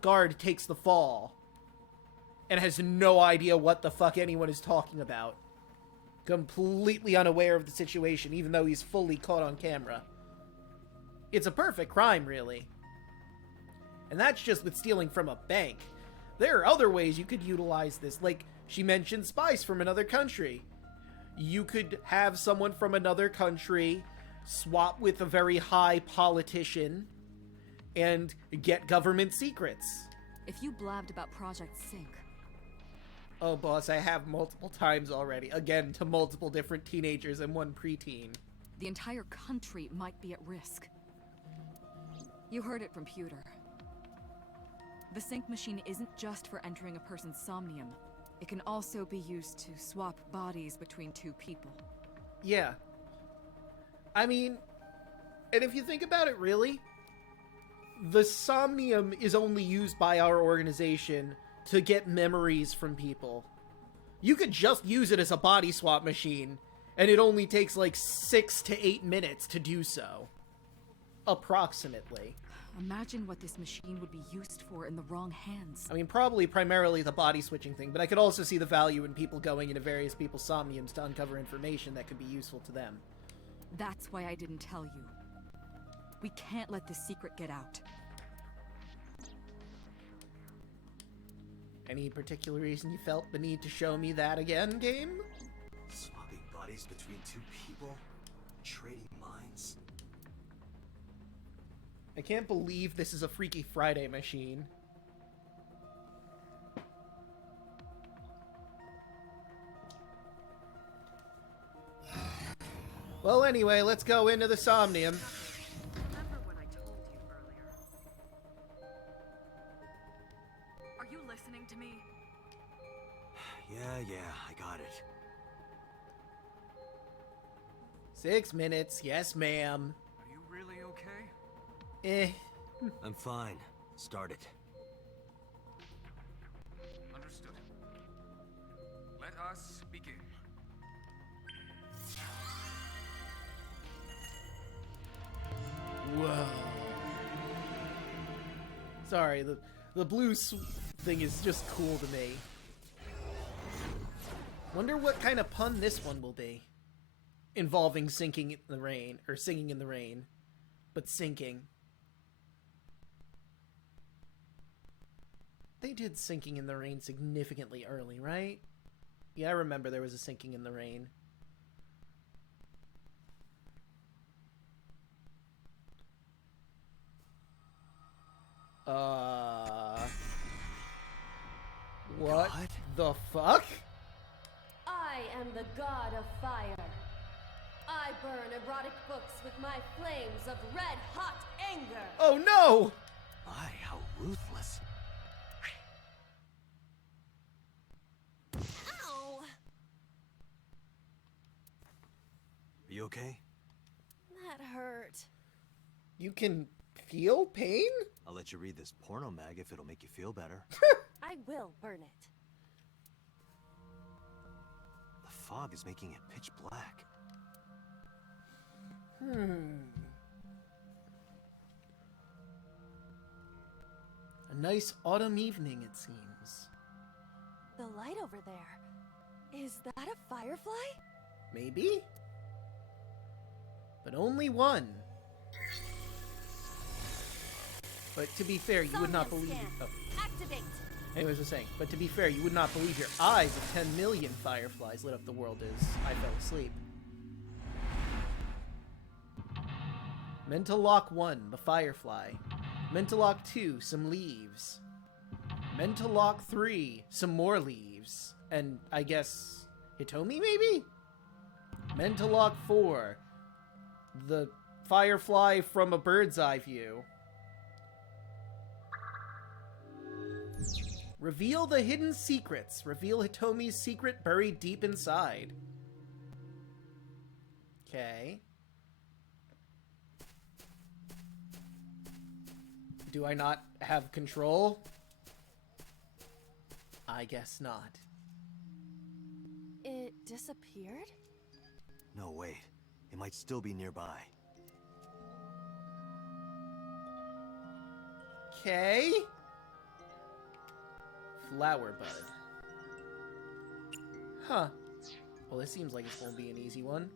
guard takes the fall and has no idea what the fuck anyone is talking about. Completely unaware of the situation, even though he's fully caught on camera. It's a perfect crime, really. And that's just with stealing from a bank. There are other ways you could utilize this. Like, she mentioned spies from another country. You could have someone from another country swap with a very high politician and get government secrets. If you blabbed about Project Sync... Oh, boss, I have multiple times already. Again, to multiple different teenagers and one preteen. The entire country might be at risk. You heard it from Pewter. The sync machine isn't just for entering a person's somnium. It can also be used to swap bodies between two people. Yeah. I mean, and if you think about it really, the Somnium is only used by our organization to get memories from people. You could just use it as a body swap machine, and it only takes like 6 to 8 minutes to do so. Approximately. Imagine what this machine would be used for in the wrong hands. I mean, probably primarily the body switching thing, but I could also see the value in people going into various people's somniums to uncover information that could be useful to them. That's why I didn't tell you. We can't let this secret get out. Any particular reason you felt the need to show me that again, game? Swapping bodies between two people? Trading minds? I can't believe this is a Freaky Friday machine. Well, anyway, let's go into the Somnium. Remember what I told you earlier? Are you listening to me? Yeah, I got it. 6 minutes, yes ma'am. Are you really okay? I'm fine. Start it. Understood. Let us begin. Whoa. Sorry, the blue thing is just cool to me. Wonder what kind of pun this one will be. Involving sinking in the rain, or singing in the rain. But sinking. They did Sinking in the Rain significantly early, right? Yeah, I remember there was a Sinking in the Rain. What the fuck? I am the god of fire. I burn erotic books with my flames of red-hot anger. Oh no! My, how ruthless. Ow! Are you okay? That hurt. You can feel pain? I'll let you read this porno mag if it'll make you feel better. I will burn it. The fog is making it pitch black. A nice autumn evening, it seems. The light over there. Is that a firefly? Maybe? But only one. But to be fair, you would not believe... Oh. Activate! Anyways, I was saying, but to be fair, you would not believe your eyes if 10 million fireflies lit up the world as I fell asleep. Mental Lock 1, the firefly. Mental Lock 2, some leaves. Mental Lock 3, some more leaves. And I guess Hitomi, maybe? Mental Lock 4, the firefly from a bird's eye view. Reveal the hidden secrets. Reveal Hitomi's secret buried deep inside. Okay. Do I not have control? I guess not. It disappeared? No, wait. It might still be nearby. Okay. Flower bud. Huh. Well, this seems like it's gonna be an easy one.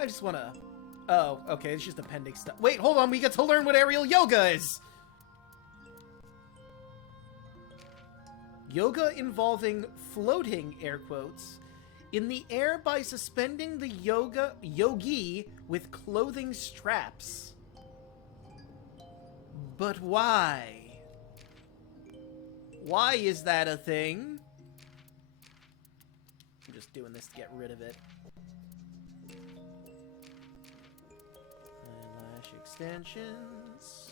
I just wanna... Oh, okay, it's just appendix stuff. Wait, hold on, we get to learn what aerial yoga is! Yoga involving floating, air quotes, in the air by suspending the yogi with clothing straps. But why? Why is that a thing? I'm just doing this to get rid of it. Eyelash extensions.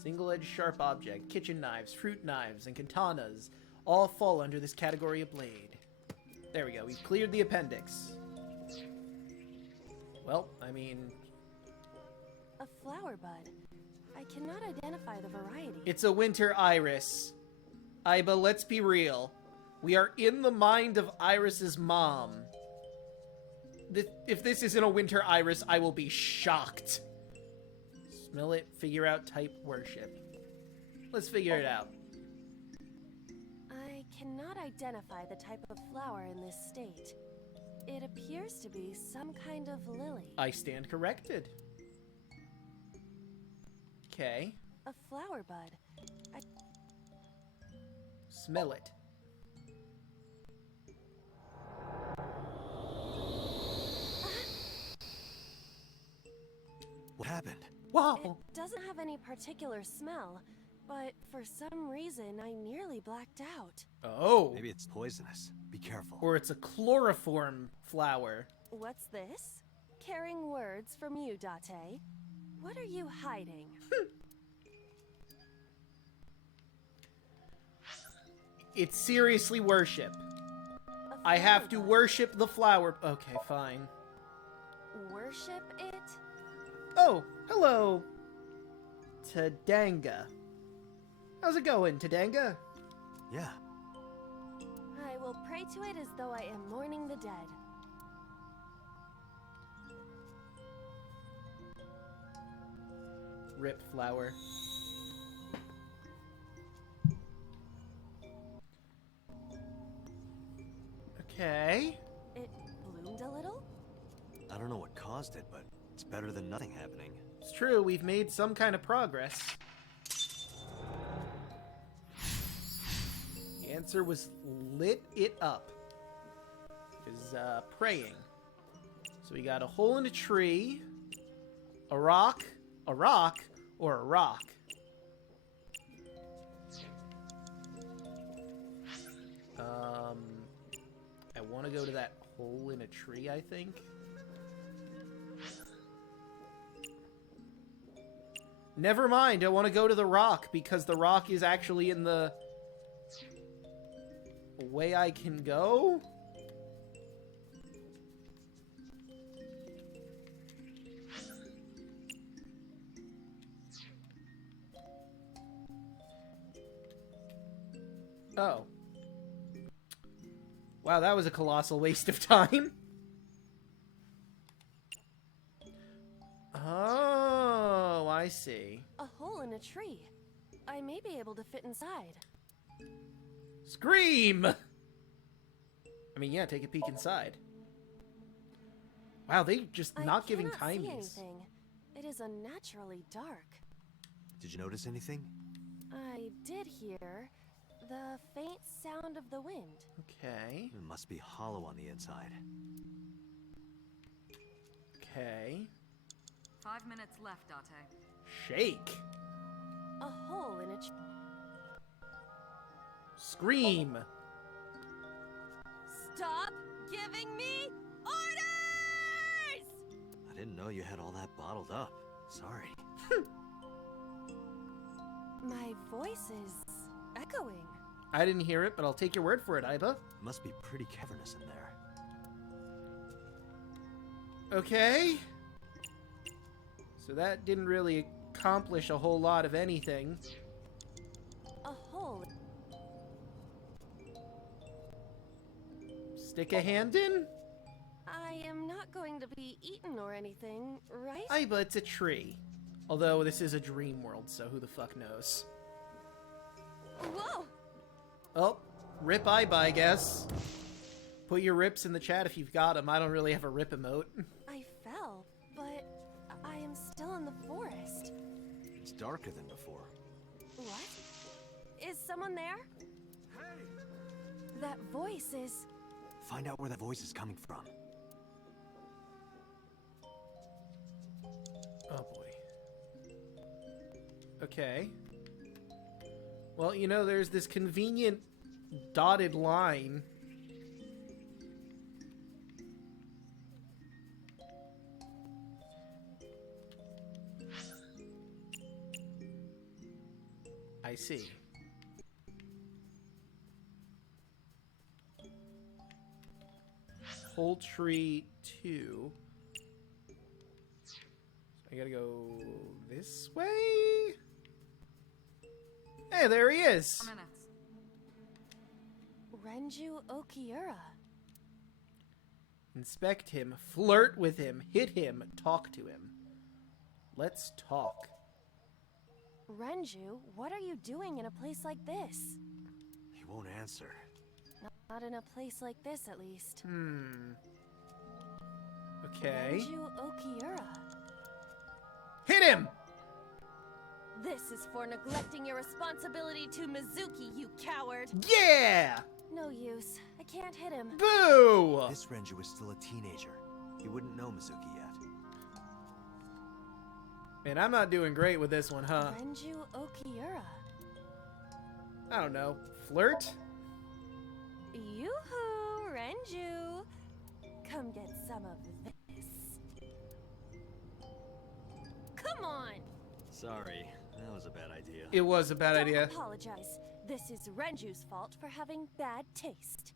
Single-edged sharp object, kitchen knives, fruit knives, and katanas all fall under this category of blade. There we go, we've cleared the appendix. Well, I mean... A flower bud. I cannot identify the variety. It's a winter iris. Iba, let's be real. We are in the mind of Iris's mom. If this isn't a winter iris, I will be shocked. Smell it, figure out type, worship. Let's figure it out. I cannot identify the type of flower in this state. It appears to be some kind of lily. I stand corrected. Okay. A flower bud. Smell it. What happened? Wow. It doesn't have any particular smell, but for some reason I nearly blacked out. Oh. Maybe it's poisonous. Be careful. Or it's a chloroform flower. What's this? Caring words from you, Date. What are you hiding? It's seriously worship. I have to worship the flower. Okay, fine. Worship it? Oh, hello, Tadanga. How's it going, Tadanga? Yeah. I will pray to it as though I am mourning the dead. Rip flower. Okay. It bloomed a little? I don't know what caused it, but it's better than nothing happening. It's true, we've made some kind of progress. The answer was lit it up. It was, praying. So we got a hole in a tree, a rock, or a rock. I want to go to that hole in a tree, I think. Never mind, I want to go to the rock, because the rock is actually in the way I can go? Oh. Wow, that was a colossal waste of time. Oh, I see. A hole in a tree. I may be able to fit inside. Scream! I mean, yeah, take a peek inside. Wow, they just not giving I cannot see timies. anything. It is unnaturally dark. Did you notice anything? I did hear the faint sound of the wind. Okay. It must be hollow on the inside. Okay. 5 minutes left, Date. Shake. A hole in a Scream. Stop giving me orders! I didn't know you had all that bottled up. Sorry. My voice is echoing. I didn't hear it, but I'll take your word for it, Aiba. It must be pretty cavernous in there. Okay. So that didn't really accomplish a whole lot of anything. A hole. Stick a hand in? I am not going to be eaten or anything, right? Aiba, it's a tree. Although this is a dream world, so who the fuck knows? Whoa! Oh, rip Aiba, I guess. Put your rips in the chat if you've got them. I don't really have a rip emote. I fell, but I am still in the forest. It's darker than before. What? Is someone there? Hey! That voice is... Find out where that voice is coming from. Oh boy. Okay. Well, you know, there's this convenient dotted line. I see. Whole tree 2. So I gotta go this way? Hey, there he is! Renju Okiura. Inspect him, flirt with him, hit him, talk to him. Let's talk. Renju, what are you doing in a place like this? He won't answer. Not in a place like this, at least. Okay. Renju Okiura. Hit him! This is for neglecting your responsibility to Mizuki, you coward! Yeah! No use. I can't hit him. Boo! This Renju is still a teenager. He wouldn't know Mizuki yet. Man, I'm not doing great with this one, huh? Renju Okiura. I don't know. Flirt? Yoo-hoo, Renju! Come get some of this. Come on! Sorry, that was a bad idea. It was a bad Don't idea. apologize. This is Renju's fault for having bad taste.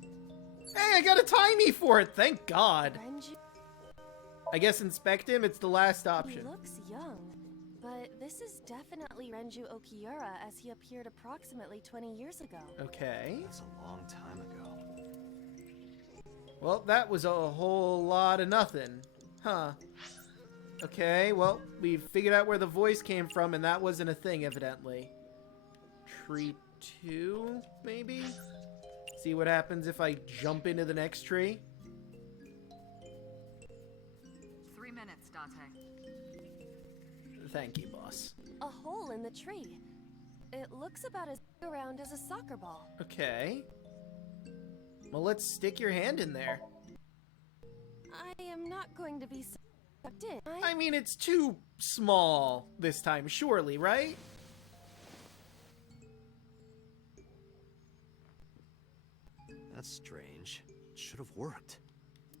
Hey, I got a timey for it, thank God. Renju... I guess inspect him, it's the last He option. looks young, but this is definitely Renju Okiura as he appeared approximately 20 years ago. Okay. That's a long time ago. Well, that was a whole lot of nothing. Huh. Okay, well, we figured out where the voice came from, and that wasn't a thing, evidently. Tree 2, maybe? See what happens if I jump into the next tree? 3 minutes, Dante. Thank you, boss. A hole in the tree. It looks about as big around as a soccer ball. Okay. Well, let's stick your hand in there. I am not going to be sucked in. I mean, it's too small this time, surely, right? That's strange. It should have worked.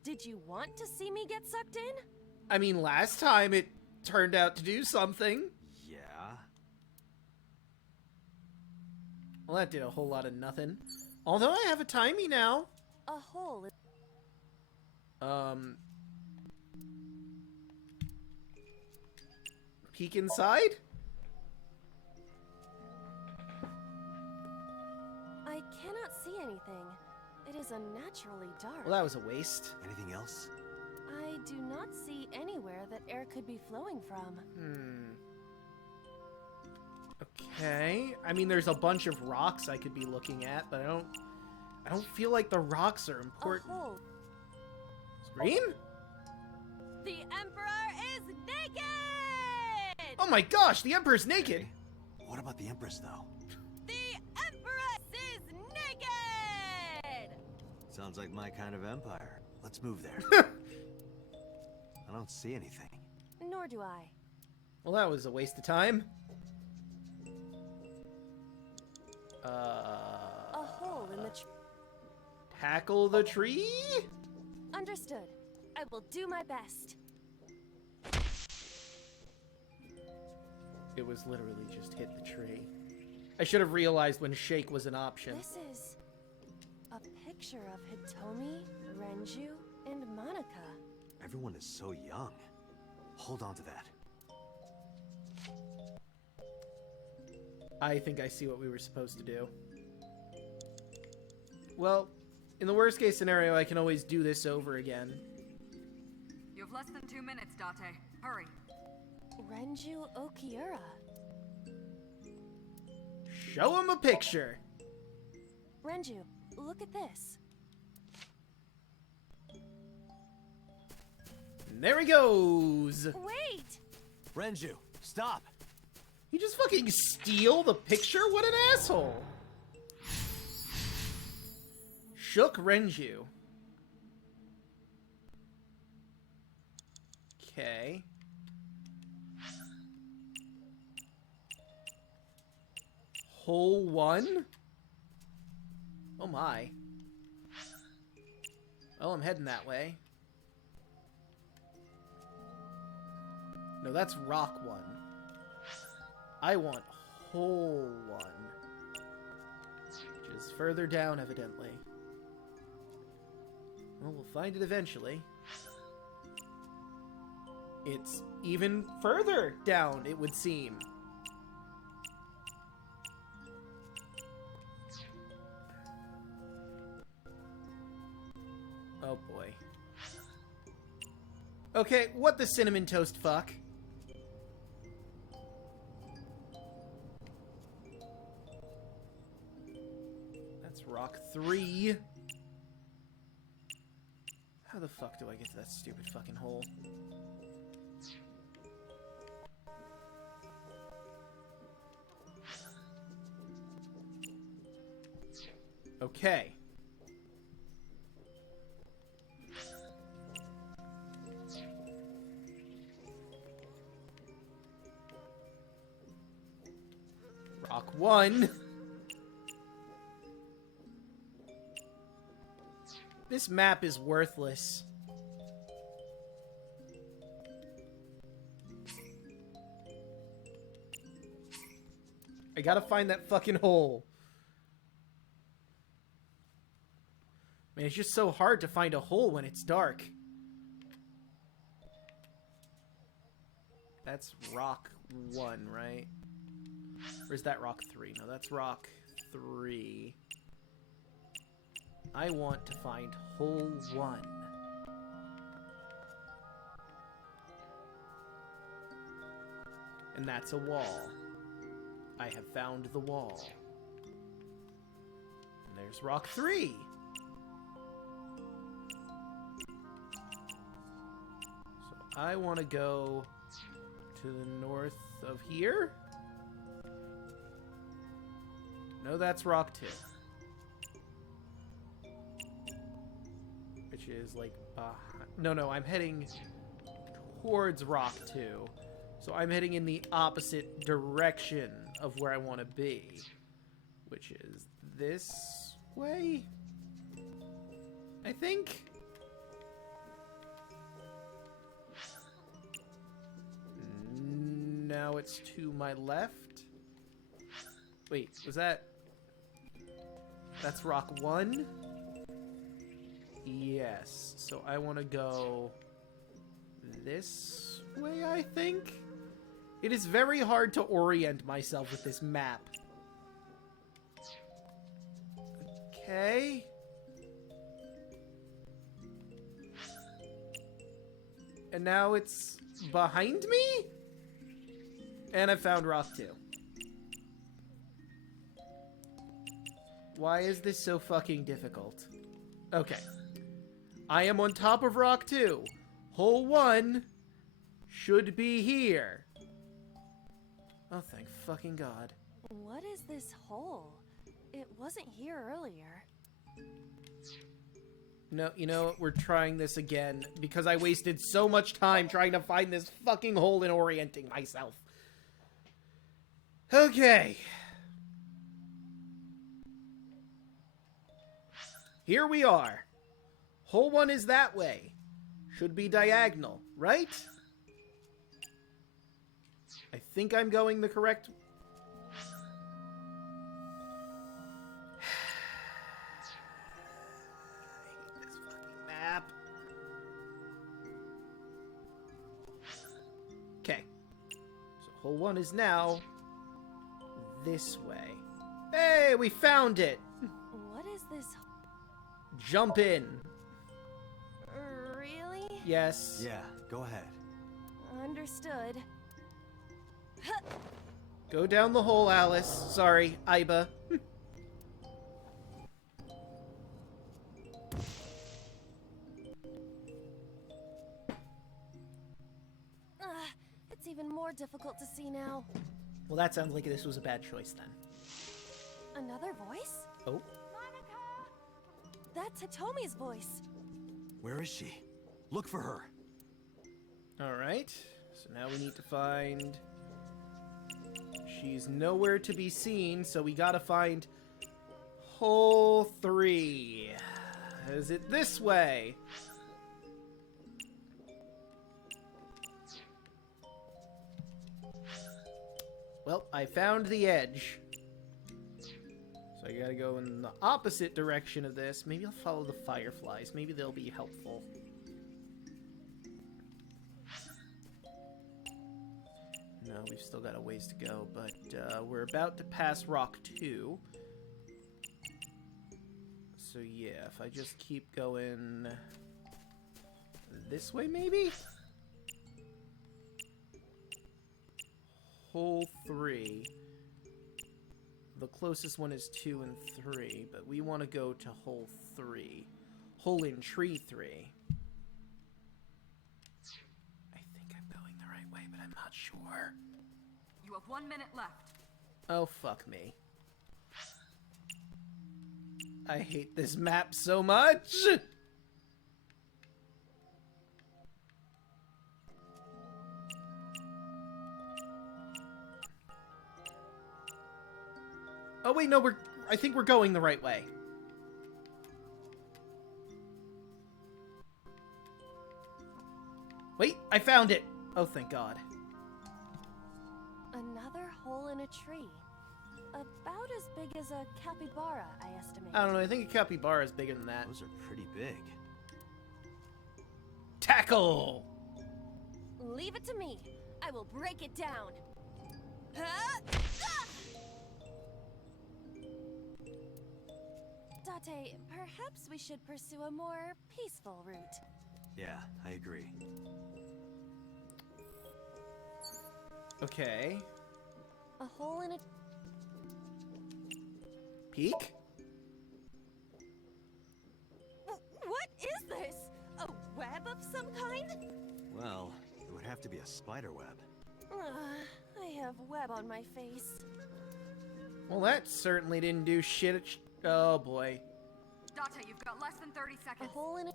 Did you want to see me get sucked in? I mean, last time it turned out to do something. Yeah. Well, that did a whole lot of nothing. Although I have a timey now. A hole. Peek inside? I cannot see anything. It is unnaturally dark. Well, that was a waste. Anything else? I do not see anywhere that air could be flowing from. Okay. I mean, there's a bunch of rocks I could be looking at, but I don't feel like the rocks are important. A hole. Scream? The Emperor is naked! Oh my gosh, the Emperor's naked! What about the Empress, though? The Empress is naked! Sounds like my kind of empire. Let's move there. I don't see anything. Nor do I. Well, that was a waste of time. A hole in the Tackle the tree? Understood. I will do my best. It was literally just hit the tree. I should have realized when shake was an option. This is a picture of Hitomi, Renju, and Monica. Everyone is so young. Hold on to that. I think I see what we were supposed to do. Well, in the worst case scenario, I can always do this over again. You have less than 2 minutes, Date. Hurry. Renju Okiura. Show him a picture. Renju, look at this. And there he goes. Wait! Renju, stop! He just fucking steal the picture? What an asshole. Shook Renju. Okay. Hole 1? Oh my. Oh, I'm heading that way. No, that's rock 1. I want hole 1. Which is further down, evidently. Well, we'll find it eventually. It's even further down, it would seem. Oh boy. Okay, what the cinnamon toast fuck? That's rock 3. How the fuck do I get to that stupid fucking hole? Okay. Rock 1. This map is worthless. I gotta find that fucking hole. Man, it's just so hard to find a hole when it's dark. That's rock 1, right? Or is that rock 3? No, that's rock 3. I want to find hole 1. And that's a wall. I have found the wall. And there's rock 3. So I want to go to the north of here. No, that's rock 2. Which is like no, I'm heading towards rock 2. So I'm heading in the opposite direction of where I want to be, which is this way, I think. Now it's to my left. Wait, was that... That's rock 1? Yes, so I want to go this way, I think? It is very hard to orient myself with this map. Okay. And now it's behind me? And I found rock 2. Why is this so fucking difficult? Okay. I am on top of rock 2. Hole 1 should be here. Oh, thank fucking God. What is this hole? It wasn't here earlier. No, you know what? We're trying this again because I wasted so much time trying to find this fucking hole and orienting myself. Okay. Here we are. Hole 1 is that way. Should be diagonal, right? I think I'm going the correct... I hate this fucking map. Okay. So hole 1 is now this way. Hey, we found it! What is this? Jump in. Really? Yes. Yeah, go ahead. Understood. Go down the hole, Alice. Sorry, Iba. It's even more difficult to see now. Well, that sounds like this was a bad choice then. Another voice? Oh. That's Hitomi's voice. Where is she? Look for her. Alright. So now we need to find... She's nowhere to be seen, so we gotta find... Hole 3. Is it this way? Well, I found the edge. So I gotta go in the opposite direction of this. Maybe I'll follow the fireflies. Maybe they'll be helpful. No, we've still got a ways to go, but we're about to pass Rock 2. So yeah, if I just keep going this way, maybe? Hole 3. The closest one is 2 and 3, but we want to go to hole 3. Hole in tree 3. I think I'm going the right way, but I'm not sure. You have 1 minute left. Oh, fuck me. I hate this map so much! Oh wait, no, I think we're going the right way. Wait, I found it! Oh, thank God. Another hole in a tree. About as big as a capybara, I estimate. I don't know, I think a capybara is bigger than that. Those are pretty big. Tackle! Leave it to me. I will break it down. Huh? Date, perhaps we should pursue a more peaceful route. Yeah, I agree. Okay. A hole in a... Peek? What is this? A web of some kind? Well, it would have to be a spider web. I have web on my face. Well, that certainly didn't do shit. Oh boy. Date, you've got less than 30 seconds. A hole in a...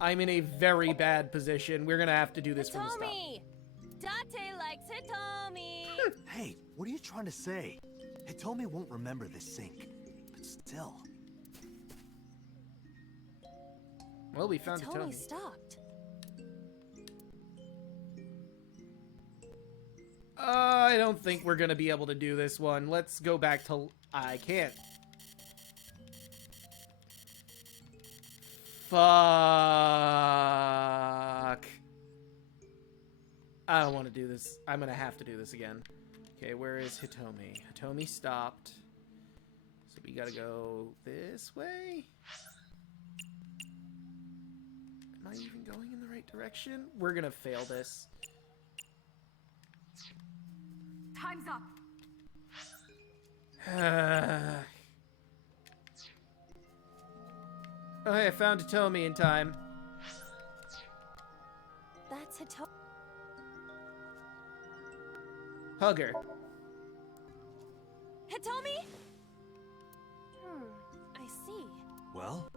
I'm in a very bad position. We're gonna have to do this from the start. Hitomi! Date likes Hitomi! Hey, what are you trying to say? Hitomi won't remember this sink, but still. Well, we found Hitomi Hitomi. stopped. I don't think we're gonna be able to do this one. Let's go back to... I can't. Fuck. I don't want to do this. I'm gonna have to do this again. Okay, where is Hitomi? Hitomi stopped. So we gotta go this way? Am I even going in the right direction? We're gonna fail this. Time's up. Okay, I found Hitomi in time. That's Hitomi. Hug her. Hitomi? I see. Well?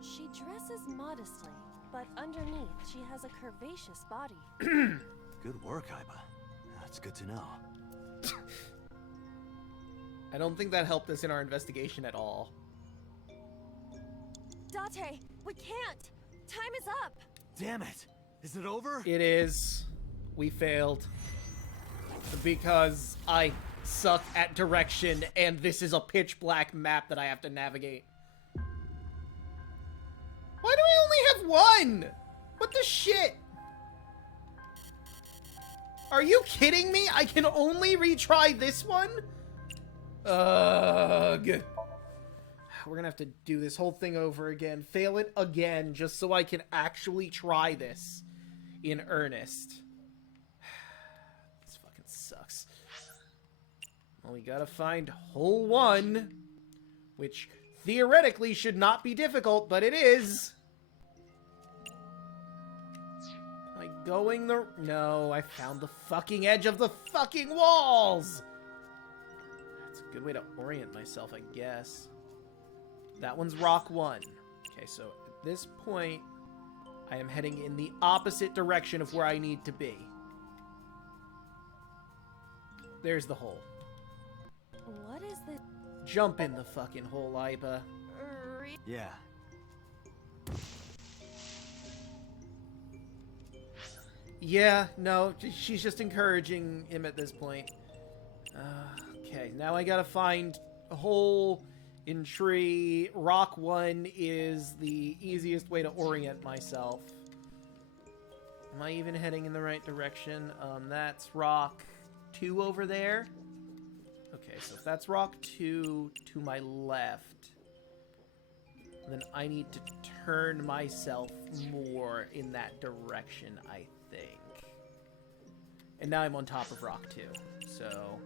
She dresses modestly, but underneath she has a curvaceous body. Good work, Iba. That's good to know. I don't think that helped us in our investigation at all. Date, we can't! Time is up! Damn it! Is it over? It is. We failed. Because I suck at direction, and this is a pitch black map that I have to navigate. Why do I only have one? What the shit? Are you kidding me? I can only retry this one? Ugh. We're gonna have to do this whole thing over again. Fail it again, just so I can actually try this in earnest. This fucking sucks. Well, we gotta find hole 1, which theoretically should not be difficult, but it is. Am I going the... No, I found the fucking edge of the fucking walls! That's a good way to orient myself, I guess. That one's rock 1. Okay, so at this point, I am heading in the opposite direction of where I need to be. There's the hole. What is this? Jump in the fucking hole, Iba. Yeah. Yeah, no, she's just encouraging him at this point. Okay, now I gotta find a hole in tree. Rock 1 is the easiest way to orient myself. Am I even heading in the right direction? That's rock 2 over there. Okay, so if that's rock 2 to my left, then I need to turn myself more in that direction, I think. And now I'm on top of rock 2, so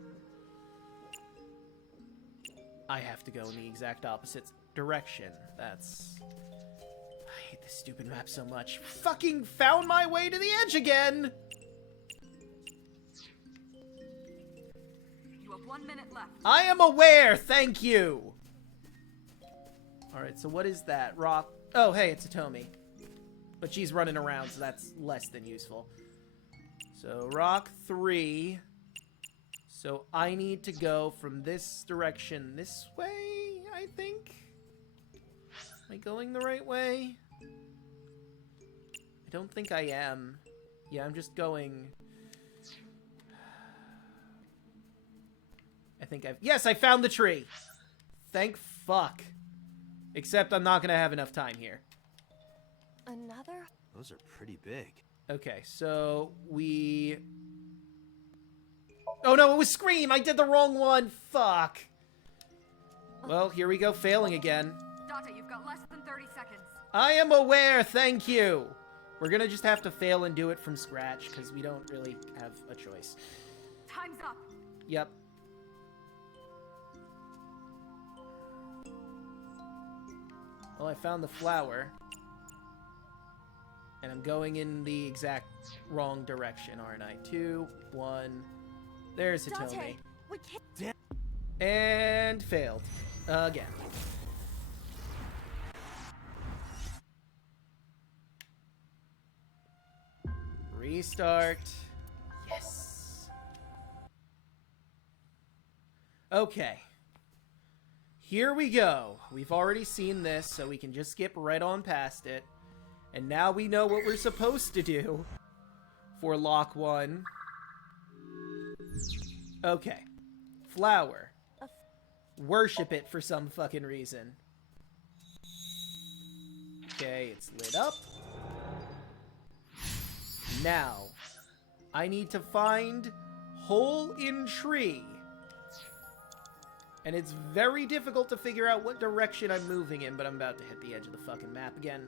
I have to go in the exact opposite direction. That's... I hate this stupid map so much. Fucking found my way to the edge again! You have 1 minute left. I am aware, thank you! Alright, so what is that? Rock... Oh, hey, it's Atomi. But she's running around, so that's less than useful. So, rock 3... So I need to go from this direction this way, I think? Am I going the right way? I don't think I am. Yeah, I'm just going... I think I've... Yes, I found the tree! Thank fuck. Except I'm not gonna have enough time here. Another? Those are pretty big. Okay, so we... Oh no, it was Scream! I did the wrong one! Fuck! Well, here we go, failing again. Data, you've got less than 30 seconds. I am aware, thank you! We're gonna just have to fail and do it from scratch, because we don't really have a choice. Time's up. Yep. Well, I found the flower. And I'm going in the exact wrong direction, aren't I? 2, 1... There's Hitomi. We can't... And failed. Again. Restart. Yes. Okay. Here we go. We've already seen this, so we can just skip right on past it. And now we know what we're supposed to do for lock 1. Okay. Flower. Worship it for some fucking reason. Okay, it's lit up. Now, I need to find hole in tree. And it's very difficult to figure out what direction I'm moving in, but I'm about to hit the edge of the fucking map again.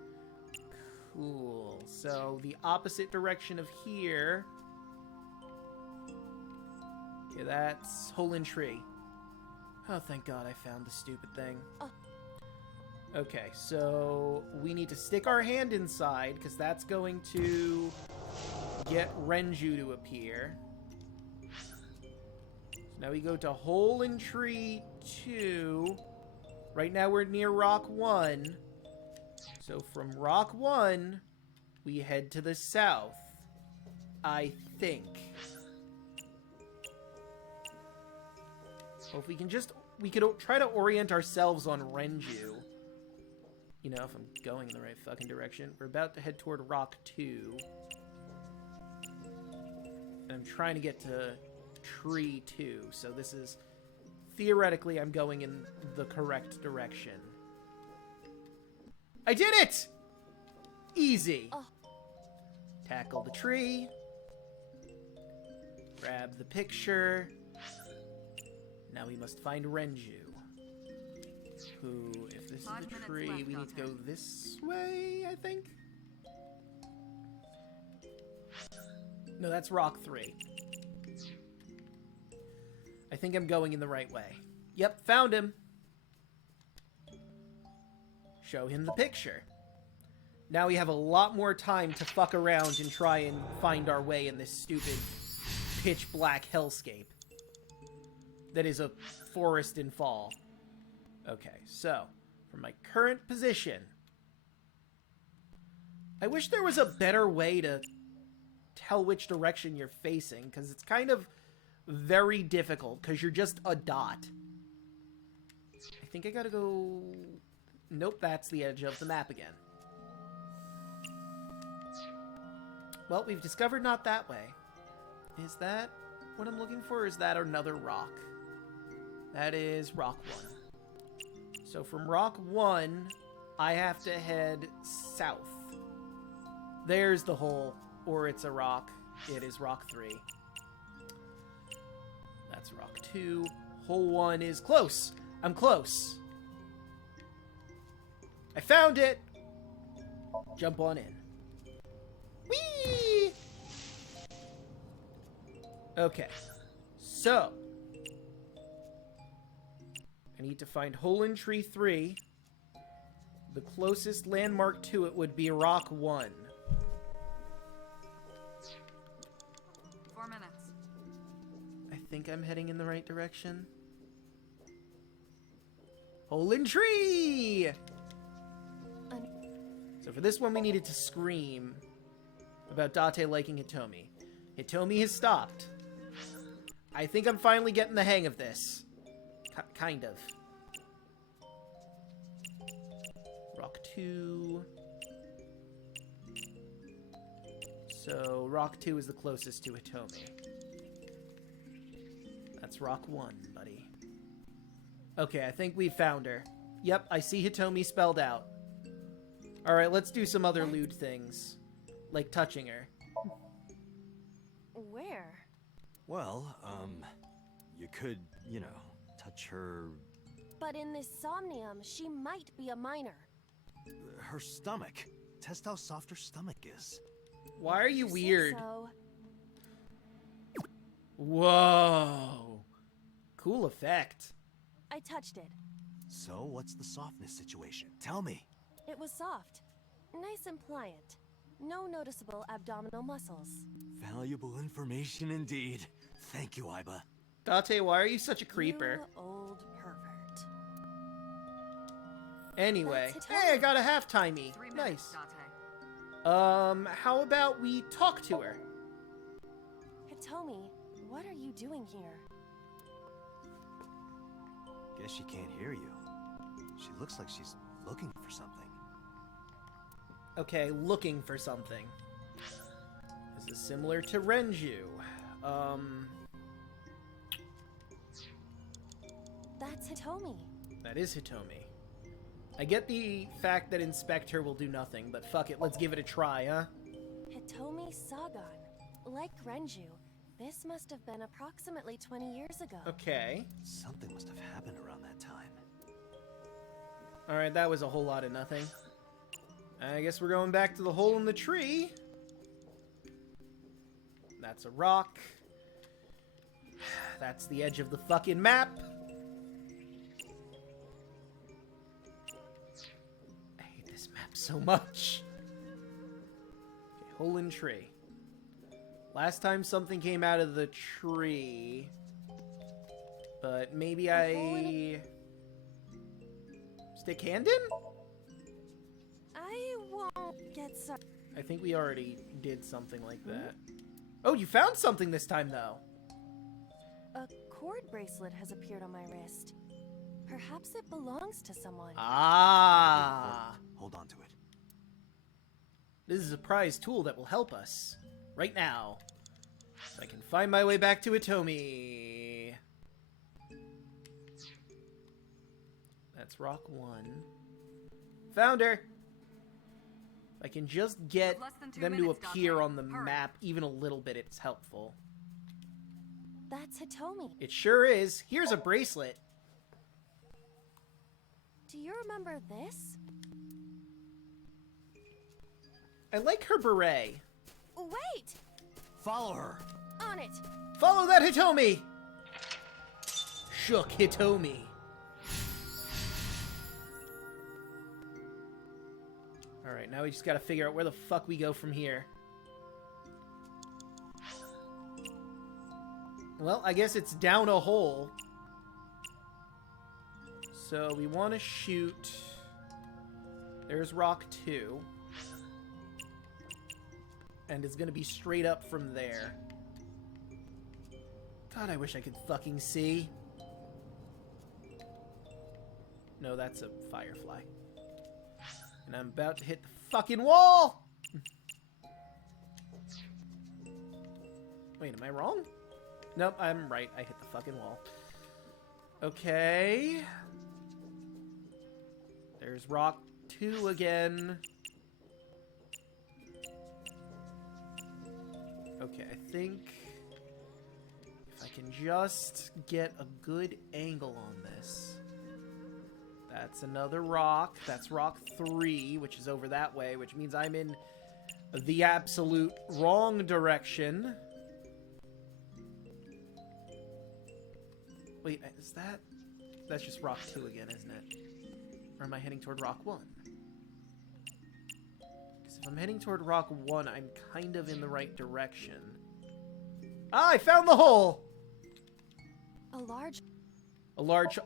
Cool. So, the opposite direction of here... Okay, that's hole in tree. Oh, thank God I found the stupid thing. Okay, so we need to stick our hand inside, because that's going to get Renju to appear. So now we go to hole in tree 2. Right now we're near rock 1. So from rock 1, we head to the south. I think. Well, if we can just... We could try to orient ourselves on Renju. You know, if I'm going in the right fucking direction. We're about to head toward rock 2. And I'm trying to get to tree too. So this is... Theoretically, I'm going in the correct direction. I did it! Easy. Oh. Tackle the tree. Grab the picture. Now we must find Renju. Who, if this is the tree, we need to go this way, I think? No, that's Rock 3. I think I'm going in the right way. Yep, found him. Show him the picture. Now we have a lot more time to fuck around and try and find our way in this stupid pitch black hellscape that is a forest in fall. Okay, so, from my current position, I wish there was a better way to tell which direction you're facing, because it's kind of very difficult, because you're just a dot. I think I gotta go... Nope, that's the edge of the map again. Well, we've discovered not that way. Is that what I'm looking for, or is that another rock? That is Rock 1. So from Rock 1, I have to head south. There's the hole, or it's a rock. It is Rock 3. That's Rock 2. Hole 1 is close. I'm close. I found it! Jump on in. Whee! Okay. So. I need to find Hole in Tree 3. The closest landmark to it would be Rock 1. 4 minutes. I think I'm heading in the right direction. Hole in Tree! So for this one, we needed to scream about Date liking Hitomi. Hitomi has stopped. I think I'm finally getting the hang of this. Kind of. Rock 2. So, Rock 2 is the closest to Hitomi. That's Rock 1, buddy. Okay, I think we found her. Yep, I see Hitomi spelled out. Alright, let's do some other lewd things. Like touching her. Where? Well, you could, you know, touch her... But in this Somnium, she might be a minor. her stomach. Test how soft her stomach is. Why are you weird? So. Whoa. Cool effect. I touched it. So, what's the softness situation? Tell me. It was soft. Nice and pliant. No noticeable abdominal muscles. Valuable information indeed. Thank you, Iba. Date, why are you such a creeper? You old pervert. Anyway. That's Hey, I got a half-timey. 3 minutes, Nice. Date. How about we talk to her? Hitomi, what are you doing here? Guess she can't hear you. She looks like she's looking for something. Okay, looking for something. This is similar to Renju. That's Hitomi. That is Hitomi. I get the fact that Inspect Her will do nothing, but fuck it, let's give it a try, huh? Hitomi Sagan. Like Renju, this must have been approximately 20 years ago. Okay. Something must have happened around that time. Alright, that was a whole lot of nothing. I guess we're going back to the hole in the tree. That's a rock. That's the edge of the fucking map. I hate this map so much. Okay, hole in tree. Last time something came out of the tree. But maybe I... Stick hand in? I won't get so. I think we already did something like that. Oh, you found something this time, though. A cord bracelet has appeared on my wrist. Perhaps it belongs to someone. Ah. Hold on to it. This is a prized tool that will help us. Right now. So I can find my way back to Hitomi. That's rock 1. Found her! I can just get them to appear on the map even a little bit, it's helpful. That's Hitomi. It sure is. Here's a bracelet. Do you remember this? I like her beret. Wait! Follow her. On it! Follow that Hitomi! Shook Hitomi. Alright, now we just gotta figure out where the fuck we go from here. Well, I guess it's down a hole. So we want to shoot... There's rock 2. And it's gonna be straight up from there. God, I wish I could fucking see. No, that's a firefly. And I'm about to hit the fucking wall! Wait, am I wrong? Nope, I'm right. I hit the fucking wall. Okay. There's rock 2 again. Okay, I think if I can just get a good angle on this. That's another rock. That's rock 3, which is over that way, which means I'm in the absolute wrong direction. Wait, is that... That's just rock 2 again, isn't it? Or am I heading toward rock 1? Because if I'm heading toward rock 1, I'm kind of in the right direction. Ah, I found the hole! A large...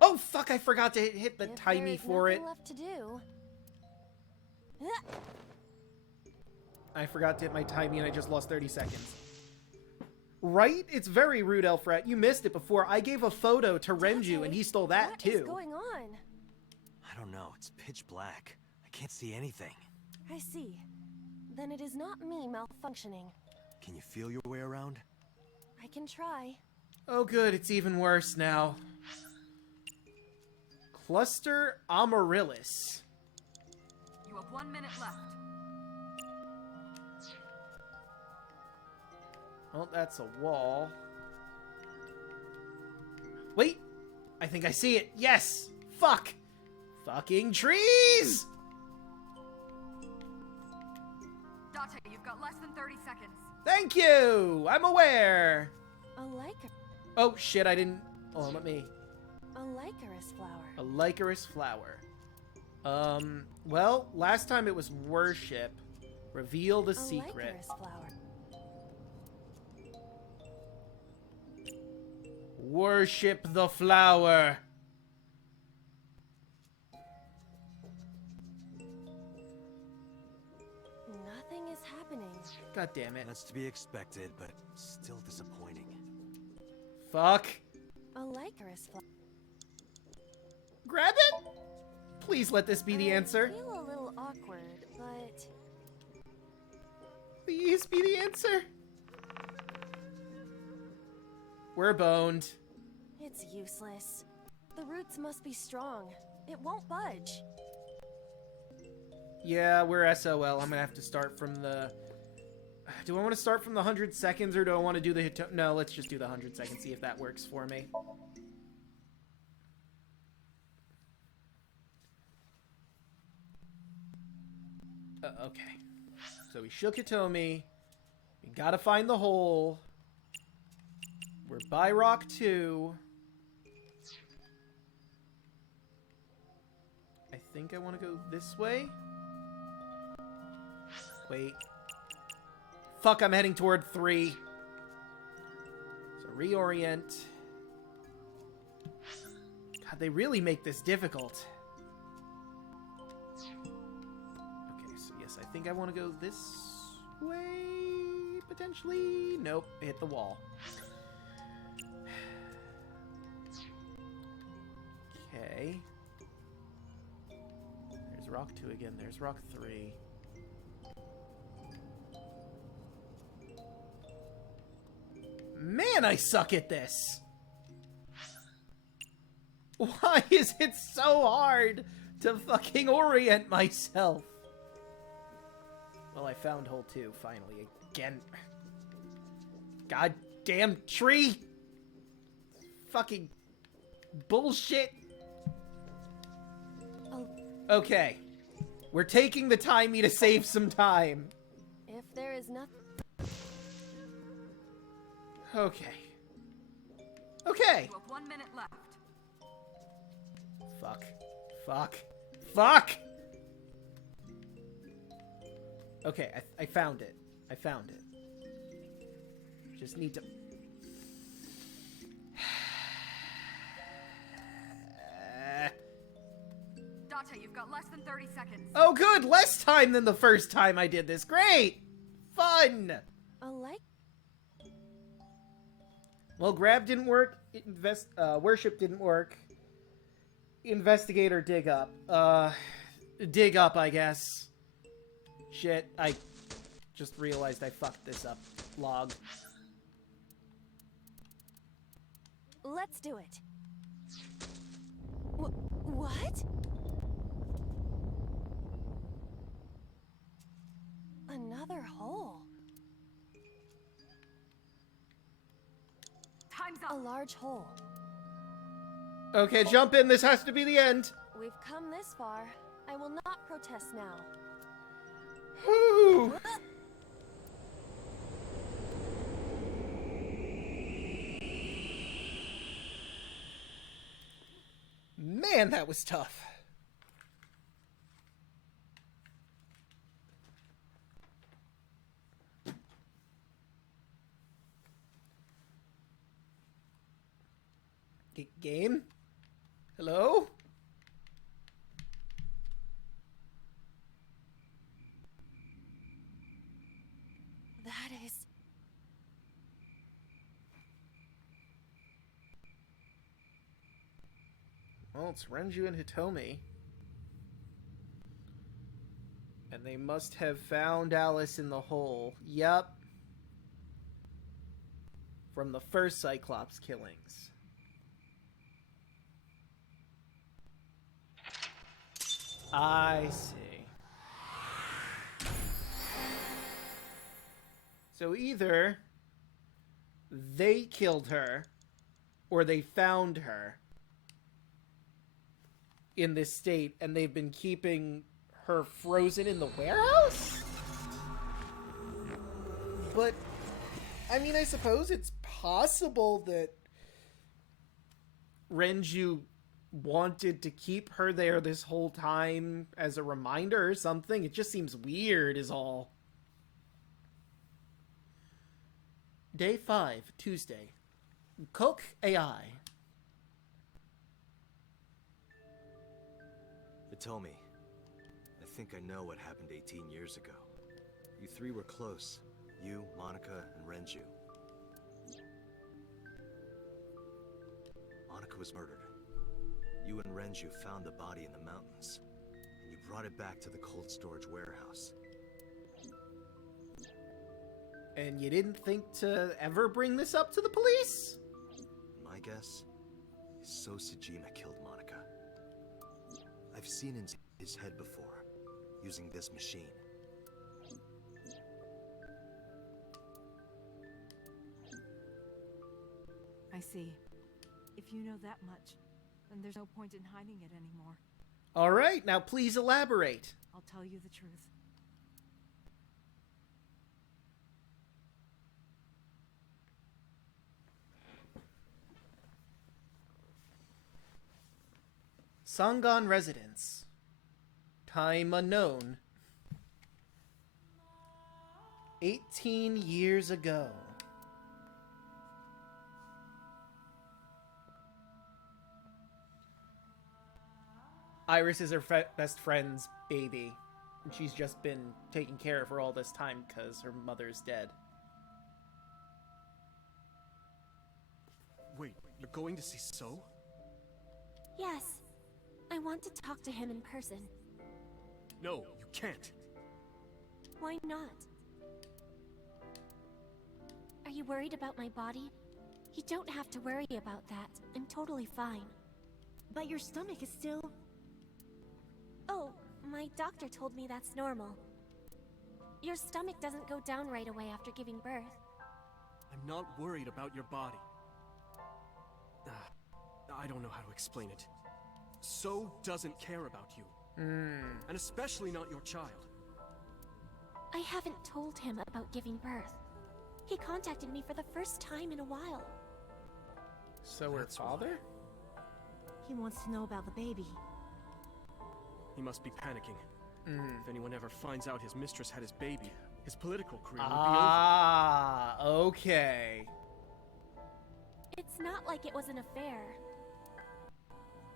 Oh, fuck, I forgot to hit the timey for it. Left to do. I forgot to hit my timey and I just lost 30 seconds. Right? It's very rude, Elfret. You missed it before. I gave a photo to Renju and he stole that too. What is going on? I don't know. It's pitch black. I can't see anything. I see. Then it is not me malfunctioning. Can you feel your way around? I can try. Oh good, it's even worse now. Cluster Amaryllis. You have 1 minute left. Well, that's a wall. Wait! I think I see it. Yes! Fuck! Fucking trees! Date, you've got less than 30 seconds. Thank you! I'm aware! A licor... Oh, shit, I didn't... Hold on, let me... A licorice flower. A licorice flower. Well, last time it was worship. Reveal the secret. Licorice flower. Worship the flower. Nothing is happening. God damn it. That's to be expected, but still disappointing. Fuck. A licorice flower. Grab it? Please let this be the answer. I feel a little awkward, but... Please be the answer. We're boned. It's useless. The roots must be strong. It won't budge. Yeah, we're SOL. I'm gonna have to start from the... Do I want to start from the 100 seconds or do I want to do the... No, let's just do the 100 seconds, see if that works for me. Okay. So we shook Hitomi. We gotta find the hole. We're by rock 2. I think I want to go this way. Wait. Fuck, I'm heading toward 3. So reorient. God, they really make this difficult. Okay, so yes, I think I want to go this way, potentially. Nope, hit the wall. Okay. There's rock 2 again. There's rock 3. Man, I suck at this. Why is it so hard to fucking orient myself? Well, I found hole 2, finally. Again. Goddamn tree! Fucking bullshit. Oh. Okay. We're taking the timey to save some time. If there is nothing... Okay. Okay. You have 1 minute left. Fuck. Fuck. Fuck! Okay, I found it. I found it. Just need to... Date, you've got less than 30 seconds. Oh good! Less time than the first time I did this. Great! Fun! Well, grab didn't work. Worship didn't work. Investigator dig up. Dig up, I guess. Shit, I just realized I fucked this up. Log. Let's do it. What? Another hole. Time's up. A large hole. Okay, jump in. This has to be the end. We've come this far. I will not protest now. Whew. Man, that was tough. Game? Hello? That is... Well, it's Renju and Hitomi. And they must have found Alice in the hole. Yup. From the first Cyclops killings. I see. So either they killed her or they found her in this state and they've been keeping her frozen in the warehouse? But, I mean, I suppose it's possible that Renju wanted to keep her there this whole time as a reminder or something. It just seems weird is all. Day 5, Tuesday. Cook AI. Hitomi, I think I know what happened 18 years ago. You three were close. You, Monica, and Renju. Monica was murdered. You and Renju found the body in the mountains, and you brought it back to the cold storage warehouse. And you didn't think to ever bring this up to the police? My guess is so Sejima killed Monica. I've seen his head before, using this machine. I see. If you know that much, then there's no point in hiding it anymore. All right, now please elaborate. I'll tell you the truth. Sangan residence. Time unknown. 18 years ago. Iris is her best friend's baby. And she's just been taking care of her all this time because her mother's dead. Wait, you're going to see So? Yes. I want to talk to him in person. No, you can't. Why not? Are you worried about my body? You don't have to worry about that. I'm totally fine. But your stomach is still... Oh, my doctor told me that's normal. Your stomach doesn't go down right away after giving birth. I'm not worried about your body. I don't know how to explain it. So doesn't care about you. And especially not your child. I haven't told him about giving birth. He contacted me for the first time in a while. So her father? He wants to know about the baby. He must be panicking. If anyone ever finds out his mistress had his baby, his political career would be over. Ah, okay. It's not like it was an affair.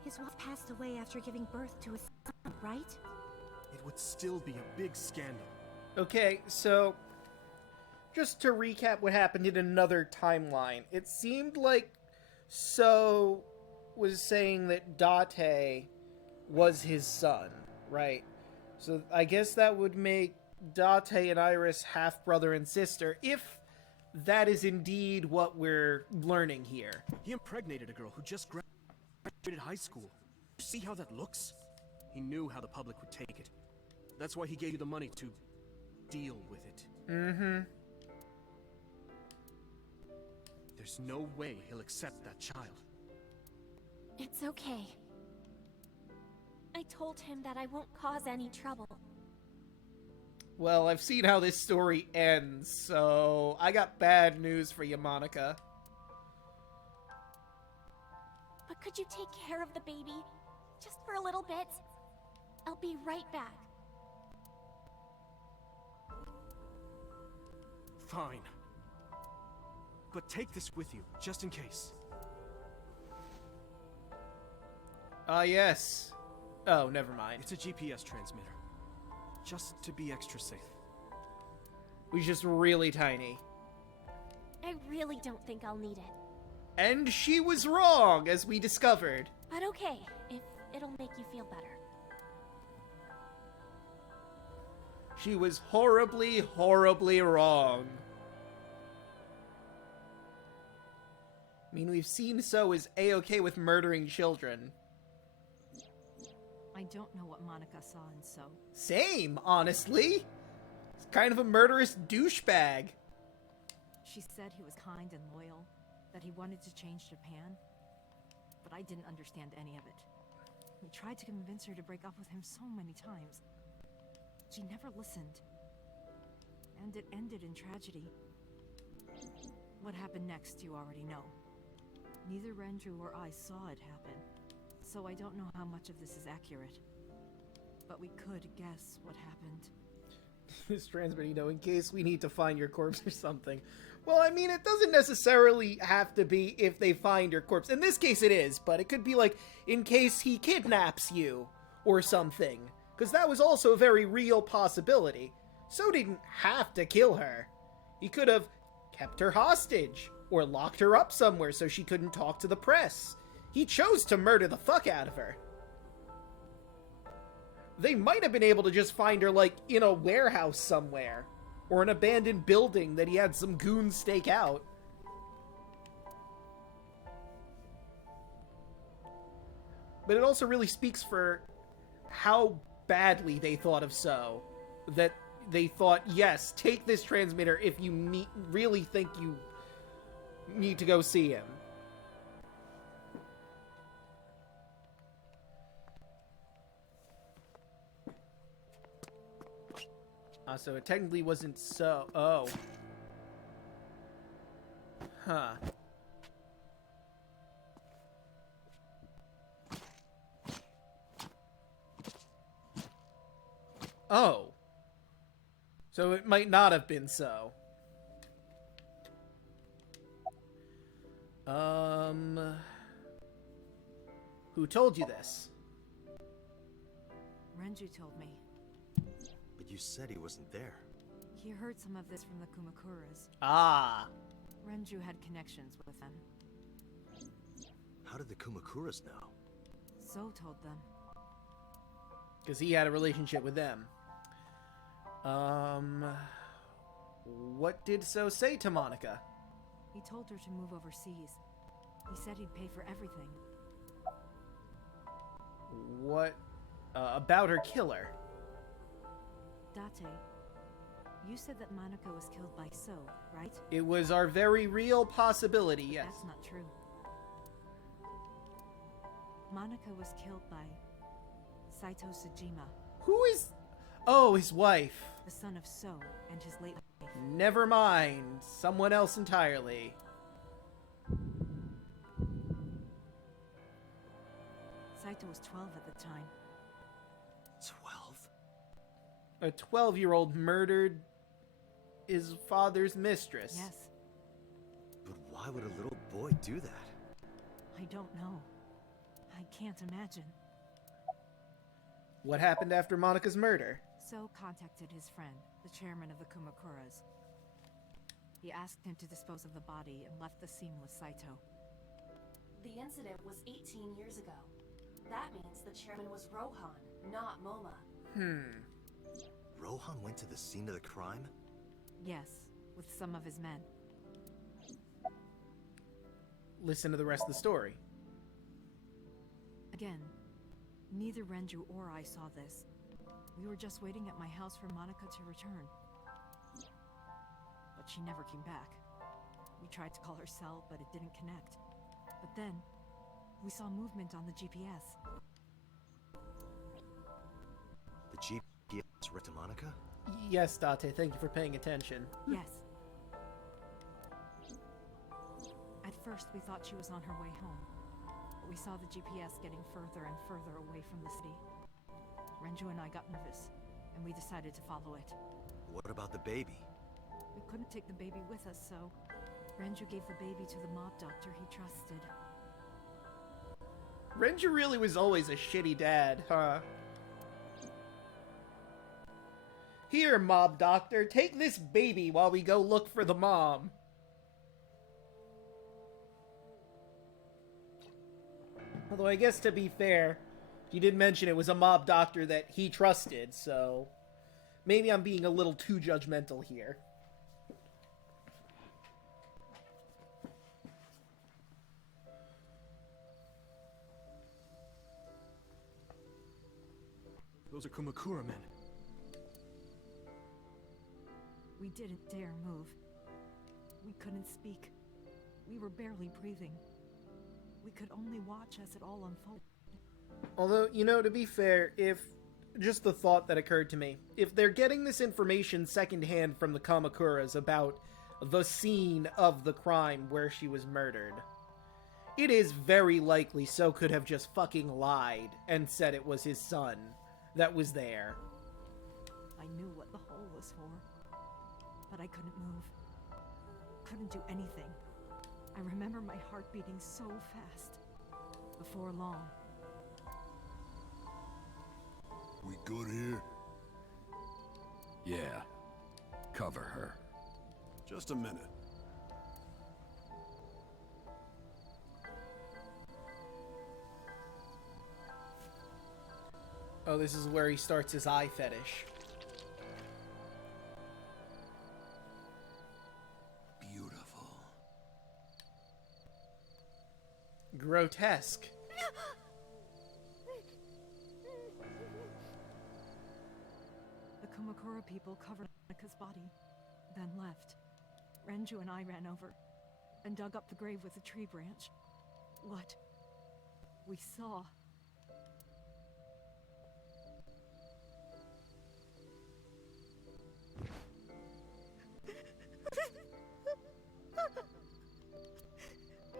His wife passed away after giving birth to his son, right? It would still be a big scandal. Okay, so just to recap what happened in another timeline, it seemed like So was saying that Date was his son, right? So I guess that would make Date and Iris half-brother and sister, if that is indeed what we're learning here. He impregnated a girl who just graduated high school. See how that looks? He knew how the public would take it. That's why he gave you the money to deal with it. There's no way he'll accept that child. It's okay. I told him that I won't cause any trouble. Well, I've seen how this story ends, so I got bad news for you, Monica. But could you take care of the baby? Just for a little bit? I'll be right back. Fine. But take this with you, just in case. Yes. Oh, never mind. It's a GPS transmitter. Just to be extra safe. He's just really tiny. I really don't think I'll need it. And she was wrong, as we discovered. But okay, if it'll make you feel better. She was horribly, horribly wrong. I mean, we've seen So is A-okay with murdering children. I don't know what Monica saw in So. Same, honestly. He's kind of a murderous douchebag. She said he was kind and loyal, that he wanted to change Japan. But I didn't understand any of it. We tried to convince her to break up with him so many times. She never listened. And it ended in tragedy. What happened next, you already know. Neither Renju or I saw it happen, so I don't know how much of this is accurate. But we could guess what happened. This transmitter, you know, in case we need to find your corpse or something. Well, I mean, it doesn't necessarily have to be if they find your corpse. In this case it is, but it could be like, in case he kidnaps you, or something. Because that was also a very real possibility. So didn't have to kill her. He could have kept her hostage, or locked her up somewhere so she couldn't talk to the press. He chose to murder the fuck out of her. They might have been able to just find her, like, in a warehouse somewhere. Or an abandoned building that he had some goons stake out. But it also really speaks for how badly they thought of So. That they thought, yes, take this transmitter if you really think you need to go see him. So it technically wasn't So. Oh. Huh. Oh. So it might not have been So. Who told you this? Renju told me. But you said he wasn't there. He heard some of this from the Kumakuras. Ah. Renju had connections with them. How did the Kumakuras know? So told them. Because he had a relationship with them. What did So say to Monica? He told her to move overseas. He said he'd pay for everything. What about her killer? Date, you said that Monica was killed by So, right? It was our very real possibility, yes. That's not true. Monica was killed by Saito Sejima. Who is... Oh, his wife. The son of So and his late wife. Never mind. Someone else entirely. Saito was 12 at the time. 12? A 12-year-old murdered his father's mistress. Yes. But why would a little boy do that? I don't know. I can't imagine. What happened after Monica's murder? So contacted his friend, the chairman of the Kumakuras. He asked him to dispose of the body and left the scene with Saito. The incident was 18 years ago. That means the chairman was Rohan, not Moma. Rohan went to the scene of the crime? Yes, with some of his men. Listen to the rest of the story. Again, neither Renju or I saw this. We were just waiting at my house for Monica to return. But she never came back. We tried to call her cell, but it didn't connect. But then, we saw movement on the GPS. The GPS right to Monica? Yes, Date, thank you for paying attention. Yes. At first, we thought she was on her way home. But we saw the GPS getting further and further away from the city. Renju and I got nervous, and we decided to follow it. What about the baby? We couldn't take the baby with us, so Renju gave the baby to the mob doctor he trusted. Renju really was always a shitty dad, huh? Here, mob doctor, take this baby while we go look for the mom. Although I guess to be fair, he did mention it was a mob doctor that he trusted, so maybe I'm being a little too judgmental here. Those are Kumakura men. We didn't dare move. We couldn't speak. We were barely breathing. We could only watch as it all unfolded. Although, you know, to be fair, if... just the thought that occurred to me. If they're getting this information secondhand from the Kamakuras about the scene of the crime where she was murdered, it is very likely So could have just fucking lied and said it was his son that was there. I knew what the hole was for, but I couldn't move. Couldn't do anything. I remember my heart beating so fast. Before long. We good here? Yeah. Cover her. Just a minute. Oh, this is where he starts his eye fetish. Beautiful. Grotesque. The Kumakura people covered Monika's body, then left. Renju and I ran over and dug up the grave with a tree branch. What we saw.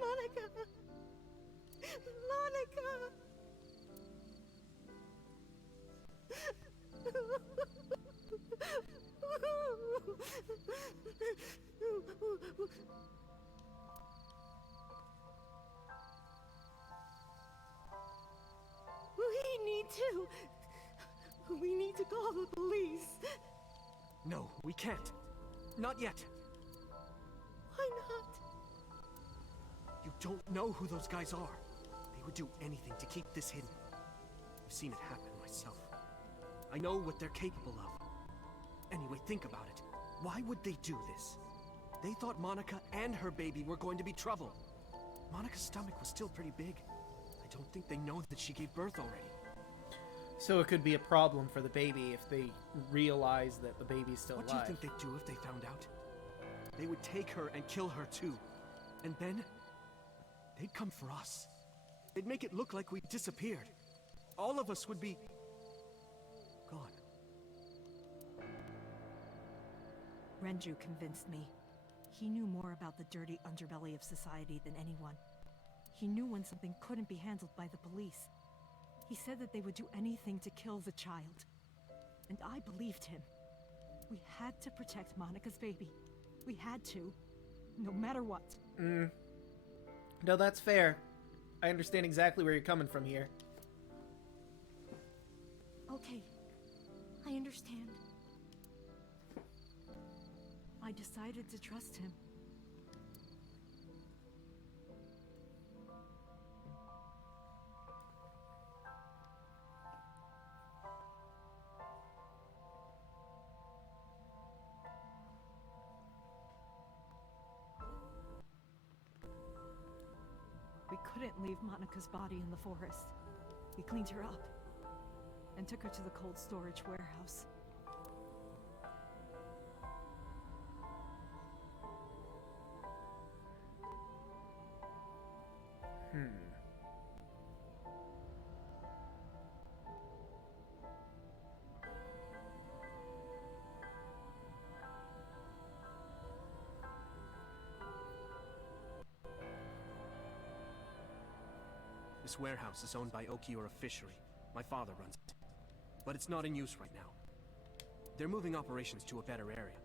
Monica! Monica! We need to call the police. No, we can't. Not yet. Why not? You don't know who those guys are. They would do anything to keep this hidden. I've seen it happen myself. I know what they're capable of. Anyway, think about it. Why would they do this? They thought Monica and her baby were going to be trouble. Monica's stomach was still pretty big. I don't think they know that she gave birth already. So it could be a problem for the baby if they realize that the baby's still alive. What do you think they'd do if they found out? They would take her and kill her too. And then, they'd come for us. They'd make it look like we disappeared. All of us would be... gone. Renju convinced me. He knew more about the dirty underbelly of society than anyone. He knew when something couldn't be handled by the police. He said that they would do anything to kill the child. And I believed him. We had to protect Monica's baby. We had to. No matter what. No, that's fair. I understand exactly where you're coming from here. Okay. I understand. I decided to trust him. We couldn't leave Monica's body in the forest. We cleaned her up and took her to the cold storage warehouse. This warehouse is owned by Okiura Fishery. My father runs it. But it's not in use right now. They're moving operations to a better area.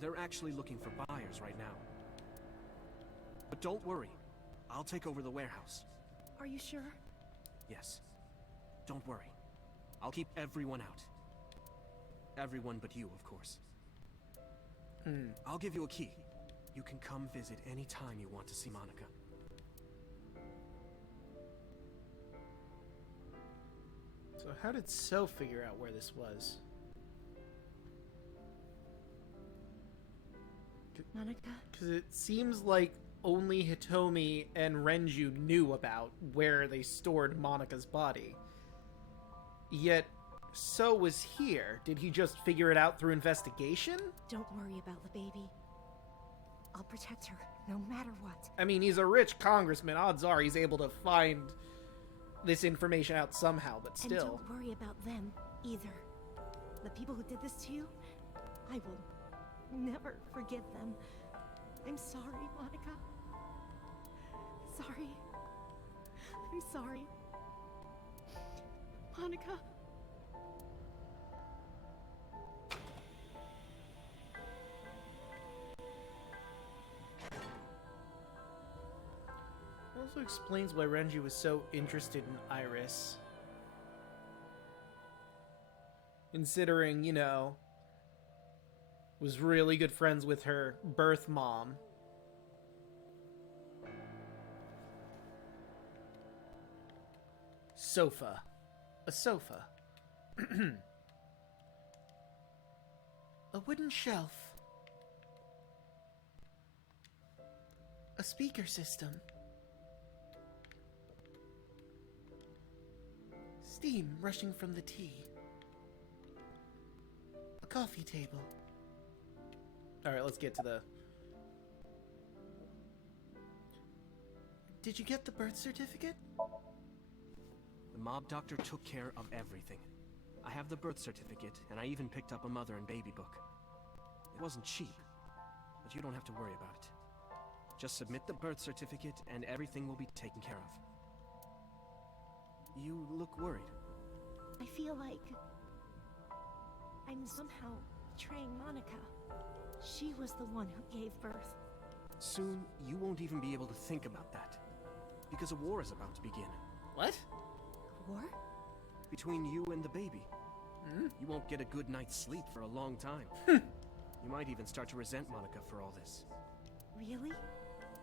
They're actually looking for buyers right now. But don't worry. I'll take over the warehouse. Are you sure? Yes. Don't worry. I'll keep everyone out. Everyone but you, of course. I'll give you a key. You can come visit any time you want to see Monica. So how did So figure out where this was? Monica? Because it seems like only Hitomi and Renju knew about where they stored Monica's body. Yet, So was here. Did he just figure it out through investigation? Don't worry about the baby. I'll protect her, no matter what. I mean, he's a rich congressman. Odds are he's able to find this information out somehow, but still. And don't worry about them, either. The people who did this to you, I will never forgive them. I'm sorry, Monica. Sorry. I'm sorry. Monica. It also explains why Renji was so interested in Iris. Considering, you know, was really good friends with her birth mom. Sofa. A sofa. A wooden shelf. A speaker system. Steam rushing from the tea. A coffee table. Alright, let's get to the... Did you get the birth certificate? The mob doctor took care of everything. I have the birth certificate, and I even picked up a mother and baby book. It wasn't cheap, but you don't have to worry about it. Just submit the birth certificate, and everything will be taken care of. You look worried. I feel like I'm somehow betraying Monica. She was the one who gave birth. Soon, you won't even be able to think about that. Because a war is about to begin. What? War? Between you and the baby. You won't get a good night's sleep for a long time. You might even start to resent Monica for all this. Really?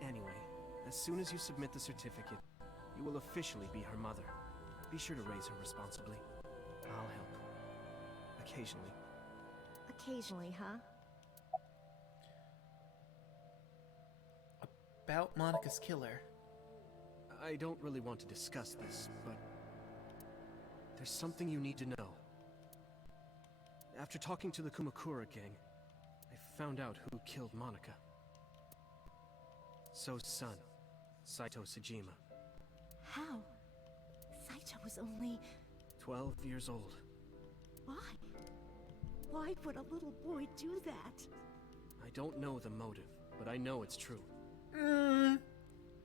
Anyway, as soon as you submit the certificate, you will officially be her mother. Be sure to raise her responsibly. I'll help. Occasionally. Occasionally, huh? About Monica's killer. I don't really want to discuss this, but there's something you need to know. After talking to the Kumakura gang, I found out who killed Monica. So's son, Saito Sejima. How? Saito was only... 12 years old. Why? Why would a little boy do that? I don't know the motive, but I know it's true.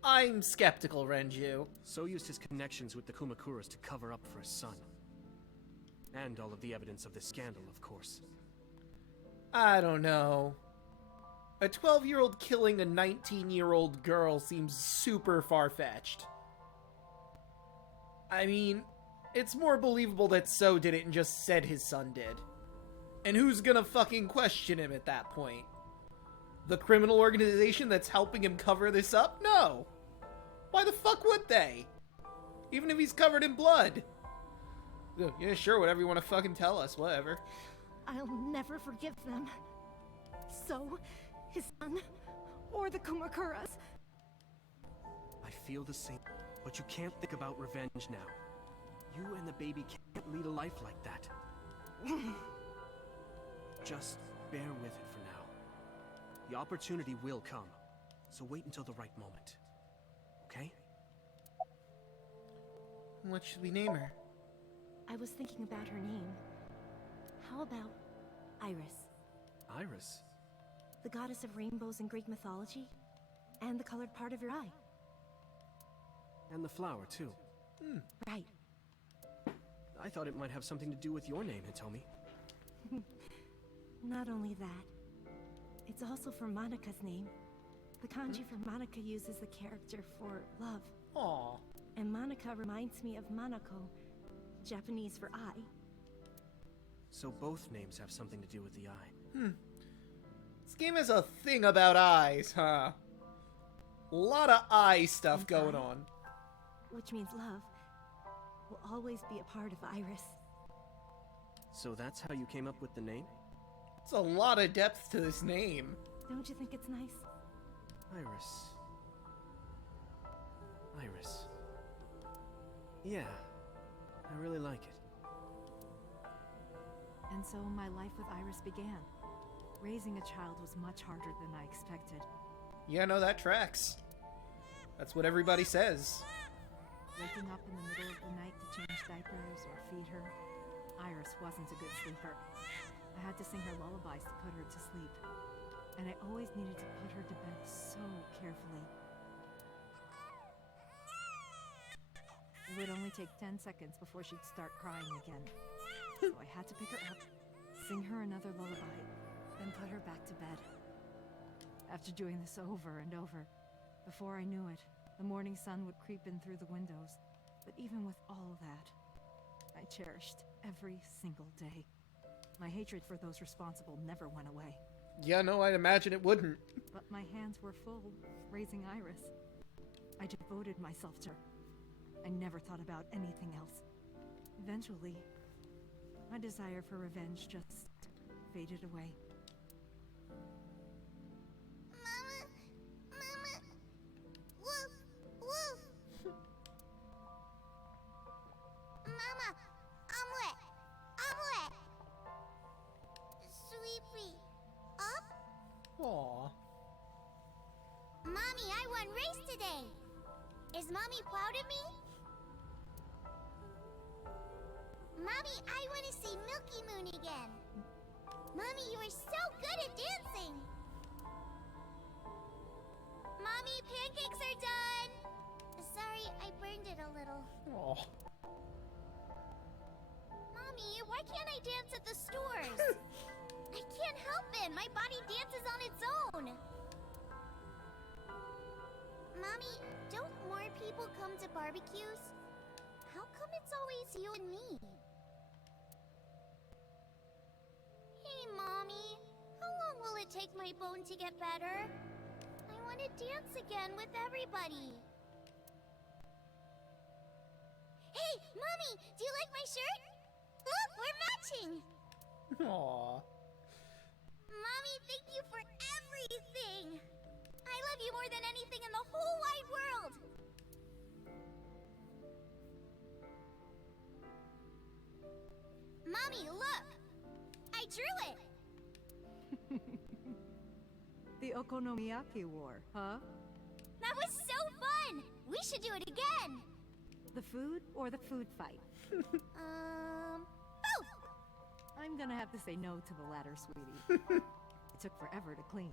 I'm skeptical, Renju. So used his connections with the Kumakuras to cover up for his son. And all of the evidence of the scandal, of course. I don't know. A 12-year-old killing a 19-year-old girl seems super far-fetched. I mean, it's more believable that So did it and just said his son did. And who's gonna fucking question him at that point? The criminal organization that's helping him cover this up? No! Why the fuck would they? Even if he's covered in blood. Yeah, sure, whatever you want to fucking tell us, whatever. I'll never forgive them. So, his son, or the Kumakuras. I feel the same, but you can't think about revenge now. You and the baby can't lead a life like that. Just bear with it for now. The opportunity will come, so wait until the right moment. Okay? What should we name her? I was thinking about her name. How about Iris? Iris? The goddess of rainbows in Greek mythology, and the colored part of your eye. And the flower, too. Right. I thought it might have something to do with your name, Hitomi. Not only that, it's also for Monica's name. The kanji for Monica uses the character for love. Aww. And Monica reminds me of Monoko, Japanese for eye. So both names have something to do with the eye. This game has a thing about eyes, huh? A lot of eye stuff going on. Which means love will always be a part of Iris. So that's how you came up with the name? It's a lot of depth to this name. Don't you think it's nice? Iris. Iris. Yeah, I really like it. And so my life with Iris began. Raising a child was much harder than I expected. Yeah, no, that tracks. That's what everybody says. Waking up in the middle of the night to change diapers or feed her, Iris wasn't a good sleeper. I had to sing her lullabies to put her to sleep. And I always needed to put her to bed so carefully. It would only take 10 seconds before she'd start crying again. So I had to pick her up, sing her another lullaby, then put her back to bed. After doing this over and over, before I knew it, the morning sun would creep in through the windows. But even with all that, I cherished every single day. My hatred for those responsible never went away. Yeah, no, I'd imagine it wouldn't. But my hands were full raising Iris. I devoted myself to her. I never thought about anything else. Eventually, my desire for revenge just faded away. Mama! Mama! Woof! Woof! Mama! I'm wet! I'm wet! Sweepy! Up? Aww. Mommy, I won race today! Is Mommy proud of me? Mommy, I want to see Milky Moon again! Mommy, you are so good at dancing! Mommy, pancakes are done! Sorry, I burned it a little. Aww. Mommy, why can't I dance at the stores? I can't help it. My body dances on its own. Mommy, don't more people come to barbecues? How come it's always you and me? Hey, Mommy. How long will it take my bone to get better? I want to dance again with everybody. Hey, Mommy, do you like my shirt? Look, we're matching! Aww. Mommy, thank you for everything! I love you more than anything in the whole wide world! Mommy, look! I drew it! The Okonomiyaki War, huh? That was so fun! We should do it again! The food or the food fight? Both! I'm gonna have to say no to the latter, sweetie. It took forever to clean.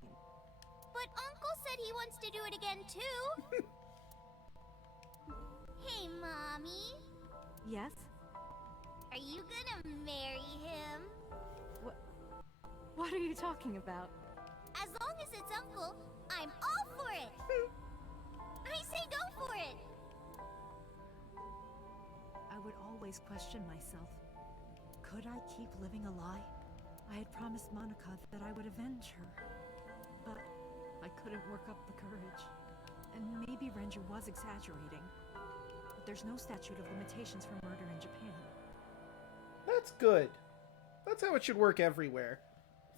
But Uncle said he wants to do it again, too! Hey, Mommy. Yes? Are you gonna marry him? What are you talking about? As long as it's Uncle, I'm all for it! I say go for it! I would always question myself. Could I keep living a lie? I had promised Monica that I would avenge her. But I couldn't work up the courage. And maybe Ranger was exaggerating. But there's no statute of limitations for murder in Japan. That's good. That's how it should work everywhere.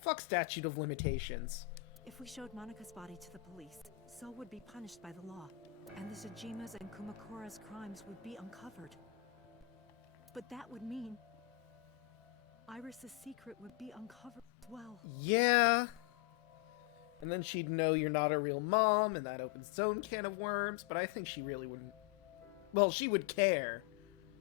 Fuck statute of limitations. If we showed Monica's body to the police, So would be punished by the law, and the Tsujima's and Kumakura's crimes would be uncovered. But that would mean Iris's secret would be uncovered as well. Yeah. And then she'd know you're not a real mom, and that opens its own can of worms, but I think she really wouldn't... Well, she would care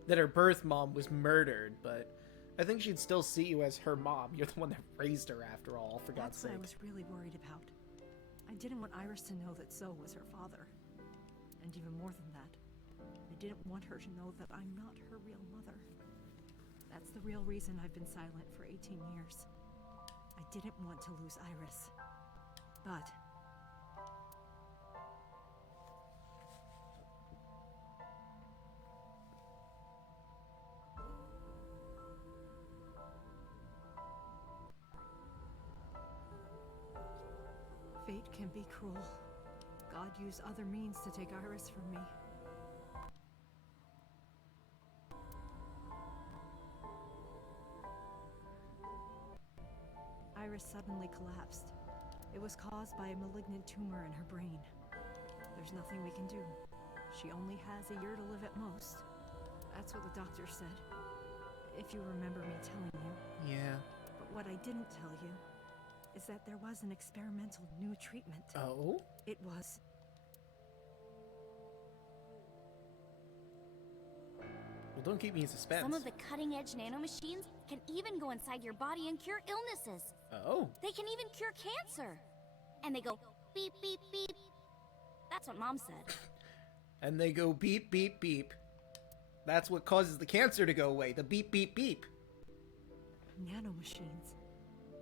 that her birth mom was murdered, but I think she'd still see you as her mom. You're the one that raised her, after all, for God's sake. That's what I was really worried about. I didn't want Iris to know that So was her father. And even more than that, I didn't want her to know that I'm not her real mother. That's the real reason I've been silent for 18 years. I didn't want to lose Iris. But... fate can be cruel. God used other means to take Iris from me. Iris suddenly collapsed. It was caused by a malignant tumor in her brain. There's nothing we can do. She only has a year to live at most. That's what the doctor said. If you remember me telling you. Yeah. But what I didn't tell you is that there was an experimental new treatment. Oh? It was... Well, don't keep me in suspense. Some of the cutting-edge nanomachines can even go inside your body and cure illnesses. Oh. They can even cure cancer. And they go beep, beep, beep. That's what Mom said. And they go beep, beep, beep. That's what causes the cancer to go away. The beep, beep, beep. Nanomachines.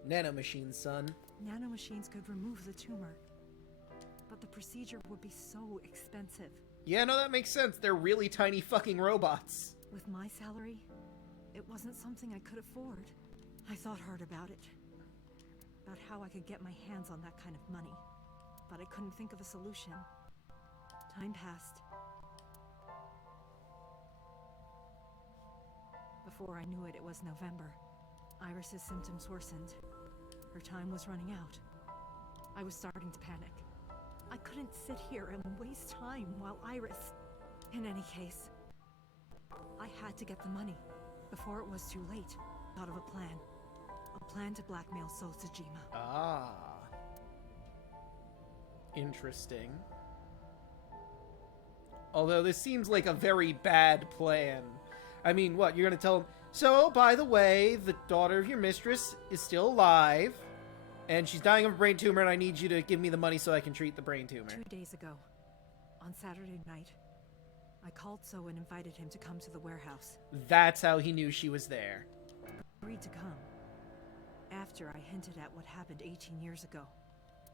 Nanomachines, son. Nanomachines could remove the tumor. But the procedure would be so expensive. Yeah, no, that makes sense. They're really tiny fucking robots. With my salary, it wasn't something I could afford. I thought hard about it. About how I could get my hands on that kind of money. But I couldn't think of a solution. Time passed. Before I knew it, it was November. Iris's symptoms worsened. Her time was running out. I was starting to panic. I couldn't sit here and waste time while Iris... In any case, I had to get the money before it was too late. Thought of a plan. A plan to blackmail So Tsujima. Ah. Interesting. Although this seems like a very bad plan. I mean, what, you're gonna tell him, so, by the way, the daughter of your mistress is still alive, and she's dying of a brain tumor, and I need you to give me the money so I can treat the brain tumor. 2 days ago, on Saturday night, I called So and invited him to come to the warehouse. That's how he knew she was there. Agreed to come. After I hinted at what happened 18 years ago,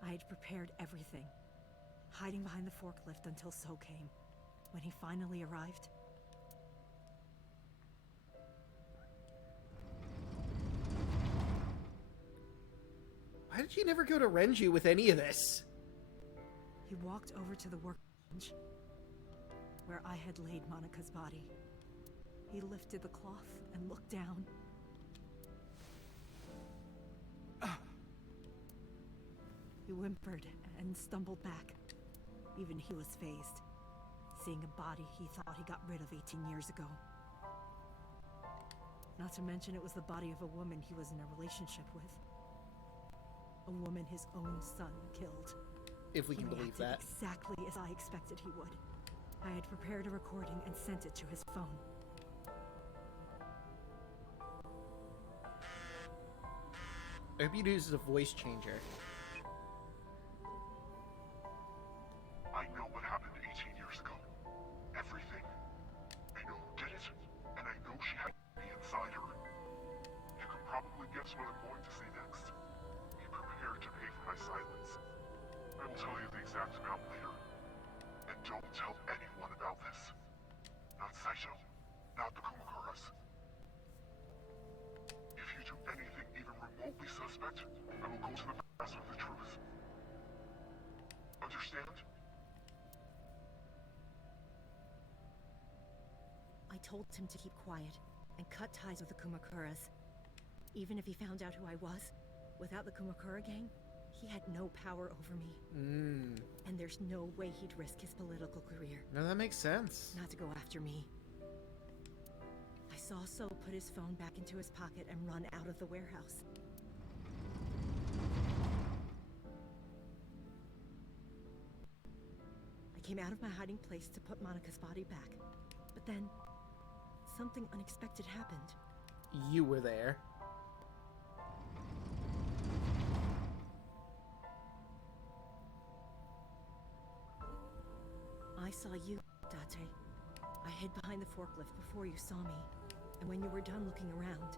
I had prepared everything, hiding behind the forklift until So came. When he finally arrived... Why did you never go to Renju with any of this? He walked over to the workbench, where I had laid Monica's body. He lifted the cloth and looked down. He whimpered and stumbled back. Even he was fazed, seeing a body he thought he got rid of 18 years ago. Not to mention it was the body of a woman he was in a relationship with. A woman his own son killed. If we can believe that. Exactly as I expected he would. I had prepared a recording and sent it to his phone. I hope you use a voice changer. I know what happened 18 years ago. Everything. I know who did it, and I know she had me inside her. You can probably guess what I'm going to say next. Be prepared to pay for my silence. I will tell you the exact amount later. And don't tell anyone about this. Not Saito. Not the Kumakuras. If you do anything even remotely suspect, I will go to the past with the truth. Understand? I told him to keep quiet and cut ties with the Kumakuras. Even if he found out who I was, without the Kumakura gang, he had no power over me. And there's no way he'd risk his political career. No, that makes sense. Not to go after me. I saw So put his phone back into his pocket and run out of the warehouse. I came out of my hiding place to put Monika's body back. But then, something unexpected happened. You were there. I saw you, Date. I hid behind the forklift before you saw me, and when you were done looking around...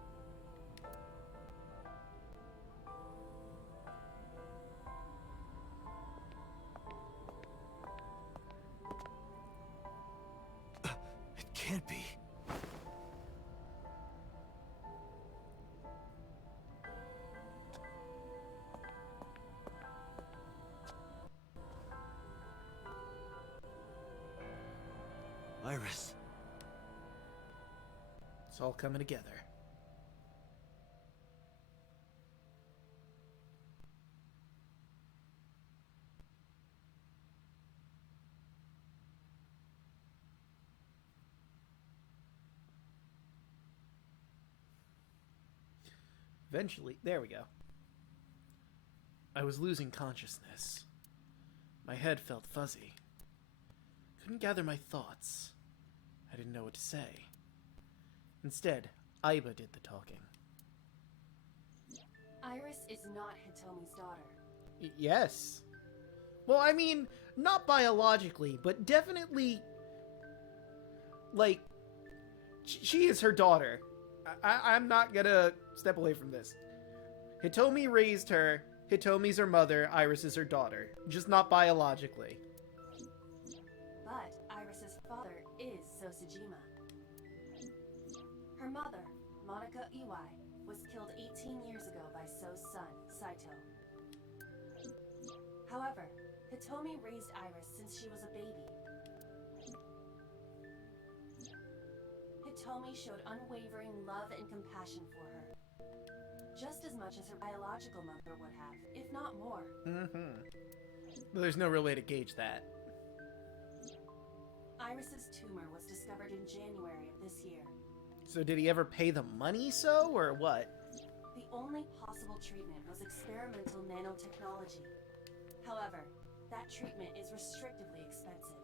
It can't be. Iris. It's all coming together. Eventually, there we go. I was losing consciousness. My head felt fuzzy. Couldn't gather my thoughts. I didn't know what to say. Instead, Aiba did the talking. Iris is not Hitomi's daughter. Yes. Well, I mean, not biologically, but definitely, like, she is her daughter. I'm not gonna step away from this. Hitomi raised her. Hitomi's her mother. Iris is her daughter. Just not biologically. But Iris's father is Sosajima. Her mother, Monika Iwai, was killed 18 years ago by So's son, Saito. However, Hitomi raised Iris since she was a baby. Hitomi showed unwavering love and compassion for her. Just as much as her biological mother would have, if not more. But there's no real way to gauge that. Iris's tumor was discovered in January of this year. So did he ever pay the money, so, or what? The only possible treatment was experimental nanotechnology. However, that treatment is restrictively expensive.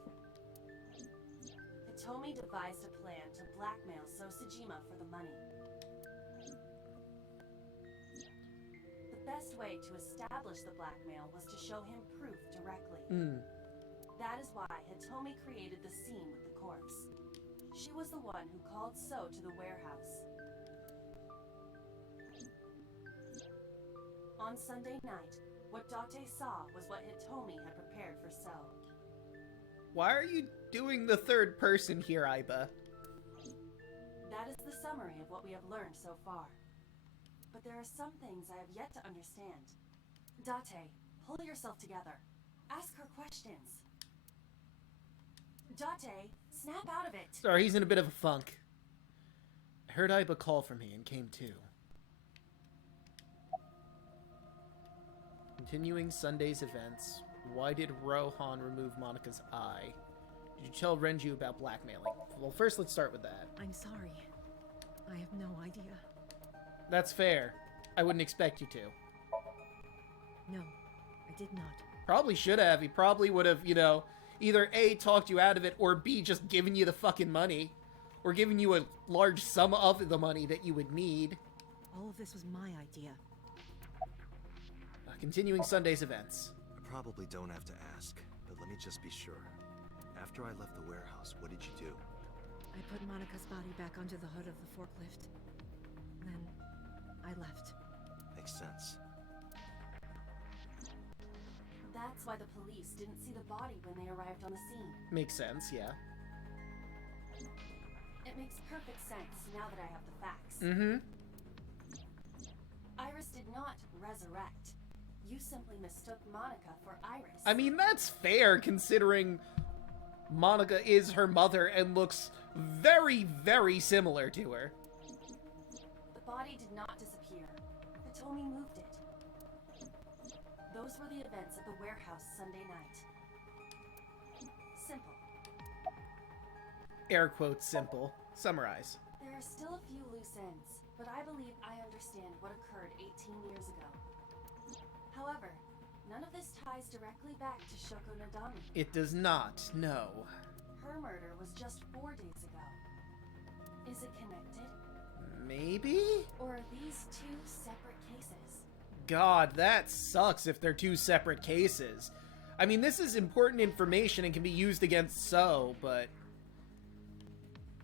Hitomi devised a plan to blackmail Sosajima for the money. The best way to establish the blackmail was to show him proof directly. That is why Hitomi created the scene with the corpse. She was the one who called So to the warehouse. On Sunday night, what Date saw was what Hitomi had prepared for So. Why are you doing the third person here, Aiba? That is the summary of what we have learned so far. But there are some things I have yet to understand. Date, pull yourself together. Ask her questions. Date, snap out of it! Sorry, he's in a bit of a funk. I heard Aiba call for me and came to. Continuing Sunday's events. Why did Rohan remove Monika's eye? Did you tell Renju about blackmailing? Well, first let's start with that. I'm sorry. I have no idea. That's fair. I wouldn't expect you to. No, I did not. Probably should have. He probably would have, you know, either A, talked you out of it, or B, just given you the fucking money. Or given you a large sum of the money that you would need. All of this was my idea. Continuing Sunday's events. I probably don't have to ask, but let me just be sure. After I left the warehouse, what did you do? I put Monika's body back onto the hood of the forklift. Then, I left. Makes sense. That's why the police didn't see the body when they arrived on the scene. Makes sense, yeah. It makes perfect sense now that I have the facts. Mm-hmm. Iris did not resurrect. You simply mistook Monica for Iris. I mean, that's fair considering Monica is her mother and looks very, very similar to her. The body did not disappear. Hitomi moved it. Those were the events at the warehouse Sunday night. Simple. Air quotes simple. Summarize. There are still a few loose ends, but I believe I understand what occurred 18 years ago. However, none of this ties directly back to Shoko Nadami. It does not, no. Her murder was just 4 days ago. Is it connected? Maybe? Or are these two separate cases? God, that sucks if they're two separate cases. I mean, this is important information and can be used against So, but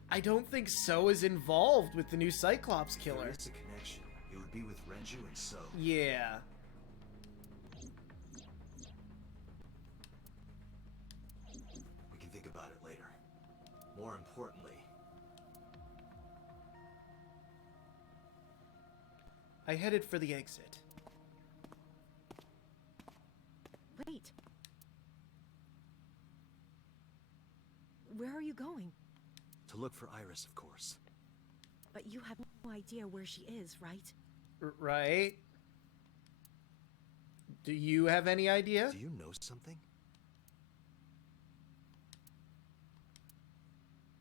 I don't think So is involved with the new Cyclops Killer. If there is a connection, it would be with Renju and So. Yeah. We can think about it later. More importantly, I headed for the exit. Wait. Where are you going? to look for Iris, of course. But you have no idea where she is, right? Right? Do you have any idea? Do you know something?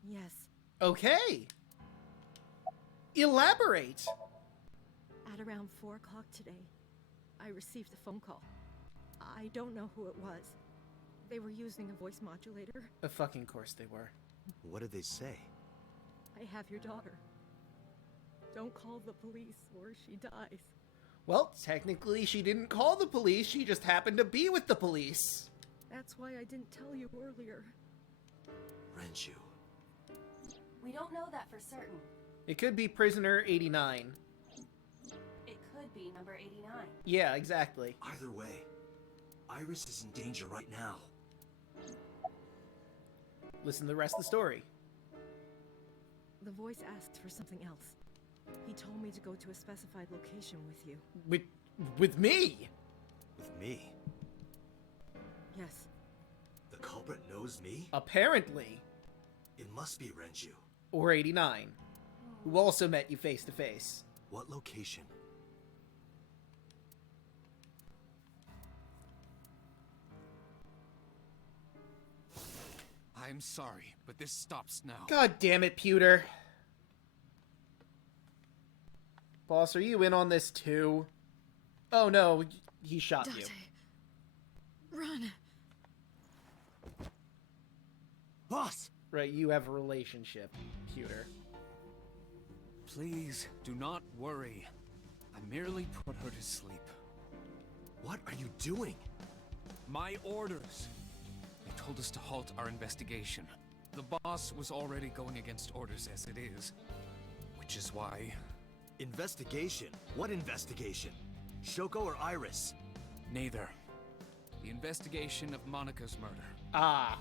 Yes. Okay. Elaborate. At around 4 o'clock today, I received a phone call. I don't know who it was. They were using a voice modulator. Of fucking course they were. What did they say? I have your daughter. Don't call the police or she dies. Well, technically she didn't call the police, she just happened to be with the police. That's why I didn't tell you earlier. Renju. We don't know that for certain. It could be prisoner 89. It could be number 89. Yeah, exactly. Either way, Iris is in danger right now. Listen to the rest of the story. The voice asked for something else. He told me to go to a specified location with you. With me? With me? Yes. The culprit knows me? Apparently. It must be Renju. Or 89. Who also met you face to face. What location? I'm sorry, but this stops now. God damn it, Pewter. Boss, are you in on this too? Oh no, he shot you. Run. Boss! Right, you have a relationship, Pewter. Please, do not worry. I merely put her to sleep. What are you doing? My orders. They told us to halt our investigation. The boss was already going against orders as it is. Which is why... Investigation? What investigation? Shoko or Iris? Neither. The investigation of Monika's murder. Ah.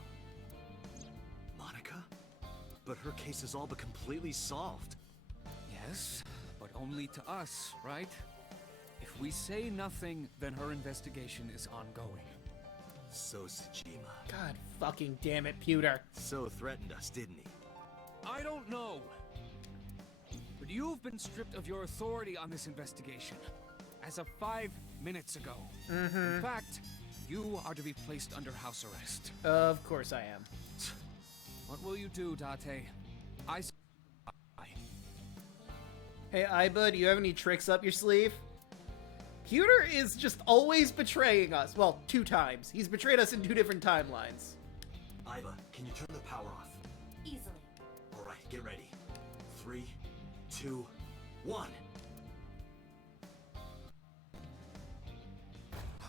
Monica? But her case is all but completely solved. Yes, but only to us, right? If we say nothing, then her investigation is ongoing. So Tsushima. God fucking damn it, Pewter. So threatened us, didn't he? I don't know. But you've been stripped of your authority on this investigation. As of 5 minutes ago. Mm-hmm. In fact, You are to be placed under house arrest. Of course I am. What will you do, Date? Hey, Iba, do you have any tricks up your sleeve? Pewter is just always betraying us. Well, 2 times. He's betrayed us in 2 different timelines. Iba, can you turn the power off? Easily. Alright, get ready. 3, 2, 1.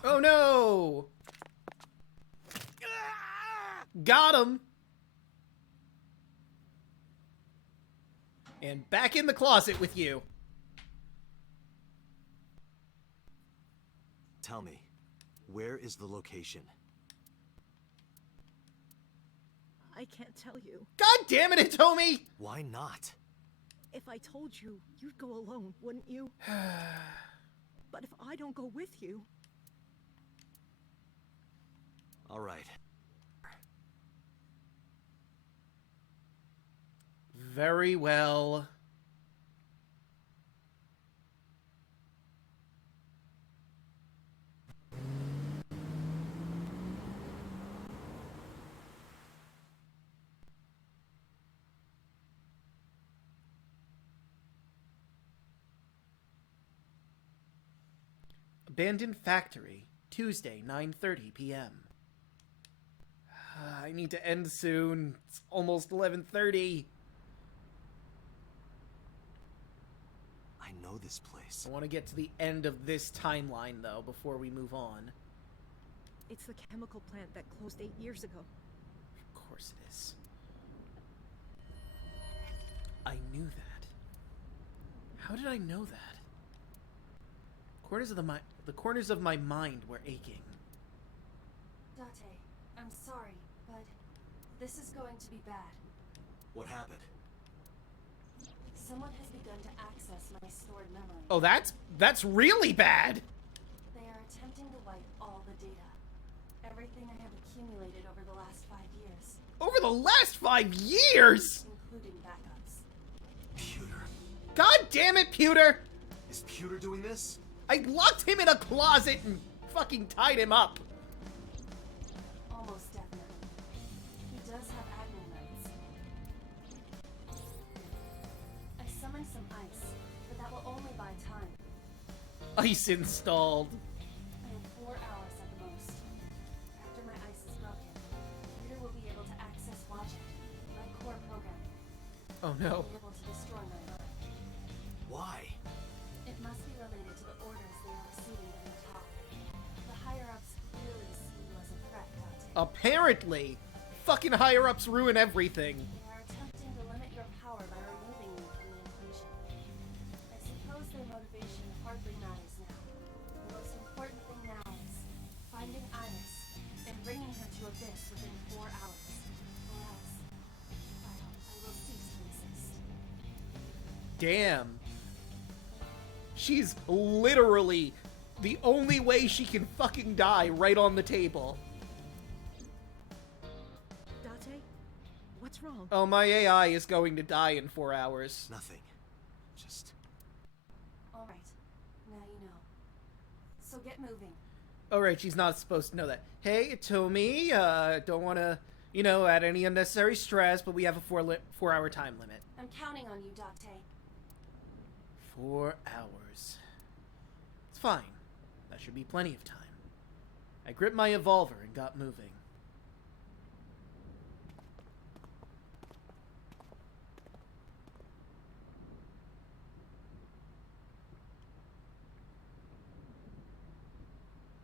Oh no! Got him! And back in the closet with you. Tell me, where is the location? I can't tell you. God damn it, Hitomi! Why not? If I told you, you'd go alone, wouldn't you? But if I don't go with you... Alright. Very well. Abandoned Factory, Tuesday, 9:30 p.m. I need to end soon. It's almost 11:30. I know this place. I want to get to the end of this timeline, though, before we move on. It's the chemical plant that closed 8 years ago. Of course it is. I knew that. How did I know that? The corners of my mind were aching. Date, I'm sorry, but this is going to be bad. What happened? Someone has begun to access my stored memory. Oh, that's really bad! They are attempting to wipe all the data. Everything I have accumulated over the last 5 years. Over the last 5 years?! Including backups. Pewter. God damn it, Pewter! Is Pewter doing this? I locked him in a closet and fucking tied him up. Almost definitely. He does have admin rights. I summoned some ice, but that will only buy time. Ice installed. I have 4 hours at the most. After my ice is broken, Peter will be able to access logic, my core programming. Oh no. Be able to destroy my mind. Why? It must be related to the orders they are receiving from the top. The higher-ups clearly see you as a threat, Date. Apparently. Fucking higher-ups ruin everything. They are attempting to limit your power by removing you from the equation. I suppose their motivation hardly matters now. The most important thing now is finding Iris and bringing her to Abyss within 4 hours. Or else, I will cease to exist. Damn. She's literally the only way she can fucking die right on the table. Date? What's wrong? Oh, my AI is going to die in 4 hours. Nothing. Just... Alright, now you know. So get moving. Alright, she's not supposed to know that. Hey, Tomi, don't want to, add any unnecessary stress, but we have a 4-hour time limit. I'm counting on you, Date. 4 hours. It's fine. That should be plenty of time. I gripped my evolver and got moving.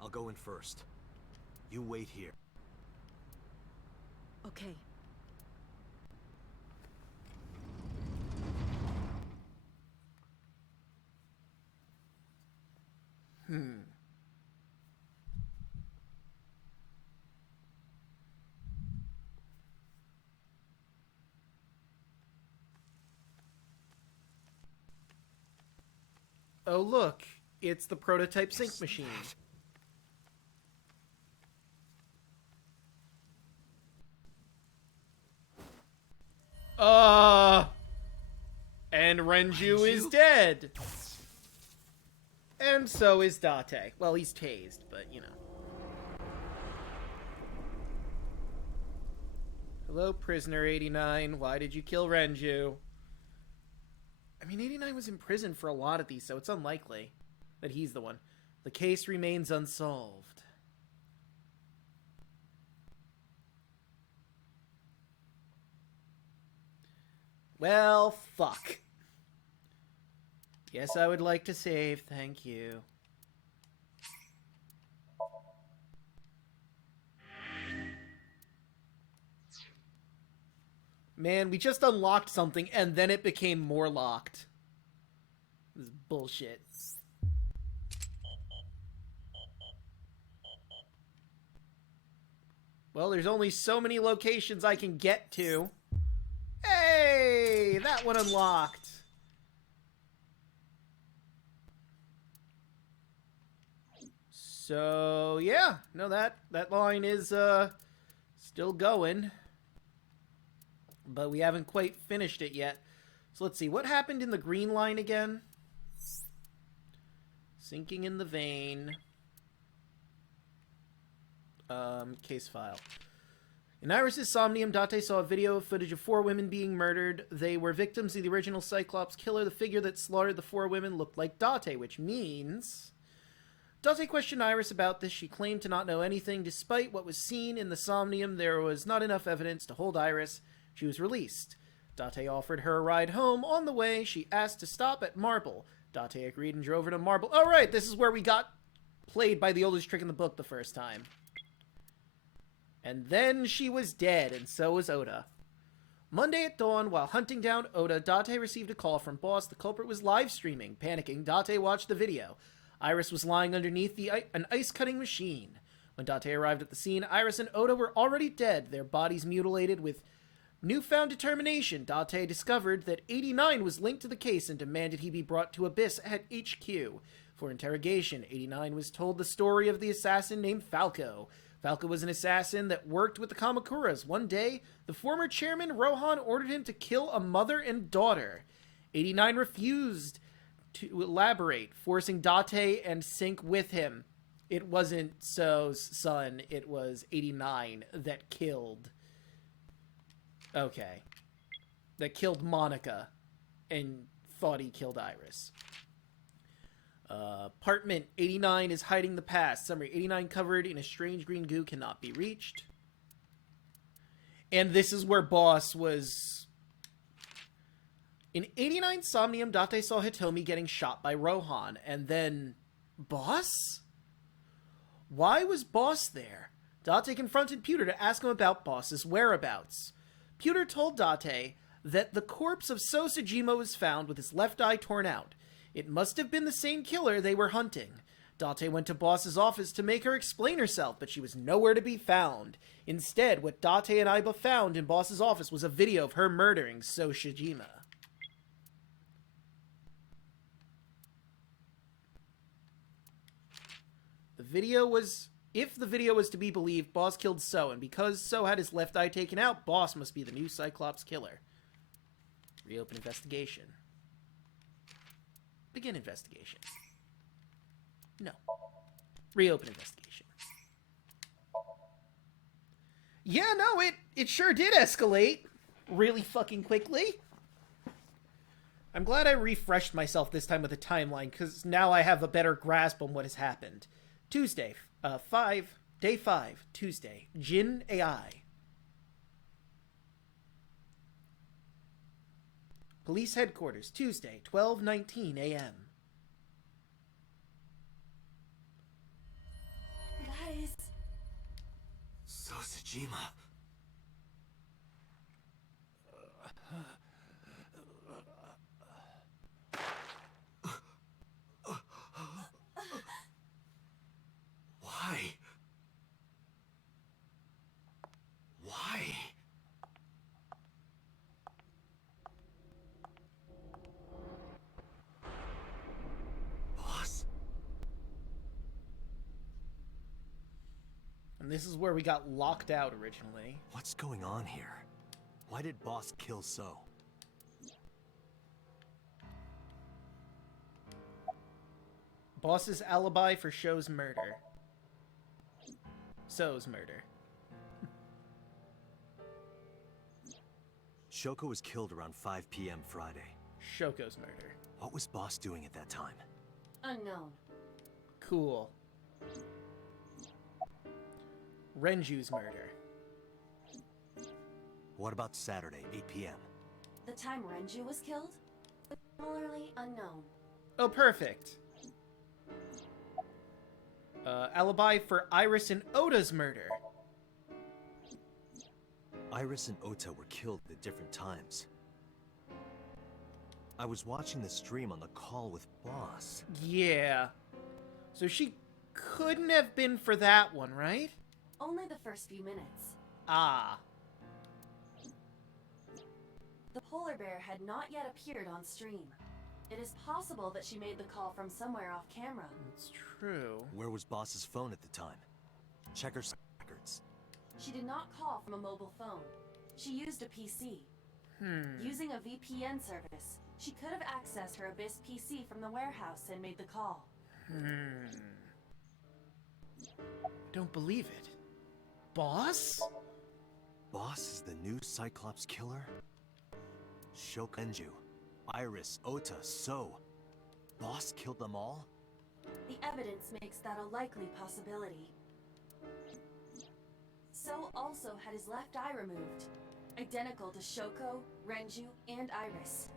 I'll go in first. You wait here. Okay. Oh, look. It's the prototype sync machine. And Renju is dead. And so is Date. Well, he's tased, but Hello, prisoner 89. Why did you kill Renju? I mean, 89 was in prison for a lot of these, so it's unlikely that he's the one. The case remains unsolved. Well, fuck. Yes, I would like to save. Thank you. Man, we just unlocked something and then it became more locked. This is bullshit. Well, there's only so many locations I can get to. Hey, that one unlocked. So, yeah. No, that line is still going. But we haven't quite finished it yet. So let's see. What happened in the green line again? Sinking in the vein. Case file. In Iris' Somnium, Date saw a video of footage of 4 women being murdered. They were victims of the original Cyclops Killer. The figure that slaughtered the 4 women looked like Date, which means... Date questioned Iris about this. She claimed to not know anything. Despite what was seen in the Somnium, there was not enough evidence to hold Iris. She was released. Date offered her a ride home. On the way, she asked to stop at Marble. Date agreed and drove her to Marble. Oh, right, this is where we got played by the oldest trick in the book the first time. And then she was dead, and so was Oda. Monday at dawn, while hunting down Oda, Date received a call from Boss. The culprit was live streaming. Panicking, Date watched the video. Iris was lying underneath an ice-cutting machine. When Date arrived at the scene, Iris and Oda were already dead, their bodies mutilated. With newfound determination, Date discovered that 89 was linked to the case and demanded he be brought to Abyss at HQ. For interrogation, 89 was told the story of the assassin named Falco. Falco was an assassin that worked with the Kamakuras. One day, the former chairman, Rohan, ordered him to kill a mother and daughter. 89 refused to elaborate, forcing Date and Sync with him. It wasn't So's son, it was 89 that killed... Okay. That killed Monica and thought he killed Iris. Apartment 89 is hiding the past. Summary 89 covered in a strange green goo cannot be reached. And this is where Boss was... In 89 Somnium, Date saw Hitomi getting shot by Rohan. And then... Boss? Why was Boss there? Date confronted Pewter to ask him about Boss's whereabouts. Pewter told Date that the corpse of So Sejima was found with his left eye torn out. It must have been the same killer they were hunting. Date went to Boss's office to make her explain herself, but she was nowhere to be found. Instead, what Date and Aiba found in Boss's office was a video of her murdering So Sejima. The video was... If the video was to be believed, Boss killed So, and because So had his left eye taken out, Boss must be the new Cyclops Killer. Reopen investigation. Begin investigation. No. Reopen investigation. Yeah, no, it sure did escalate really fucking quickly. I'm glad I refreshed myself this time with a timeline, because now I have a better grasp on what has happened. Tuesday, day 5, Tuesday, Jin AI. Police headquarters, Tuesday, 12:19 a.m. Guys. So Sejima. Why? Why? Boss? And this is where we got locked out originally. What's going on here? Why did Boss kill So? Boss's alibi for So's murder. So's murder. Shoko was killed around 5 p.m. Friday. Shoko's murder. What was Boss doing at that time? Unknown. Cool. Renju's murder. What about Saturday, 8 p.m.? The time Renju was killed? Similarly unknown. Oh, perfect. Alibi for Iris and Ota's murder. Iris and Ota were killed at different times. I was watching the stream on the call with Boss. Yeah. So she couldn't have been for that one, right? Only the first few minutes. Ah. The polar bear had not yet appeared on stream. It is possible that she made the call from somewhere off camera. It's true. Where was Boss's phone at the time? Check her records. She did not call from a mobile phone. She used a PC. Using a VPN service, she could have accessed her Abyss PC from the warehouse and made the call. I don't believe it. Boss? Boss is the new Cyclops Killer? Shokenju, Iris, Ota, So. Boss killed them all? The evidence makes that a likely possibility. So also had his left eye removed, identical to Shoko, Renju, and Iris.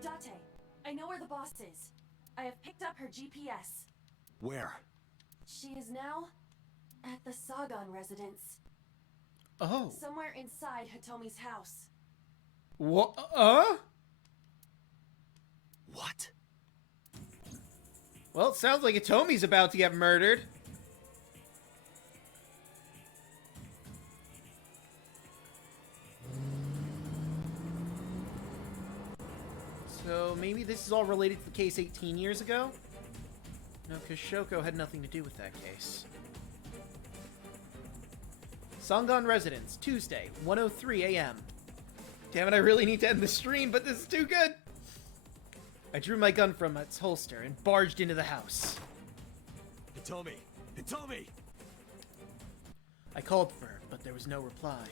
Date, I know where the boss is. I have picked up her GPS. Where? She is now at the Sagan residence. Oh. Somewhere inside Hitomi's house. What? What? Well, it sounds like Hitomi's about to get murdered. So maybe this is all related to the case 18 years ago? No, because Shoko had nothing to do with that case. Sangan Residence, Tuesday, 1:03 a.m. Damn it, I really need to end the stream, but this is too good! I drew my gun from its holster and barged into the house. Hitomi! Hitomi! I called for her, but there was no reply.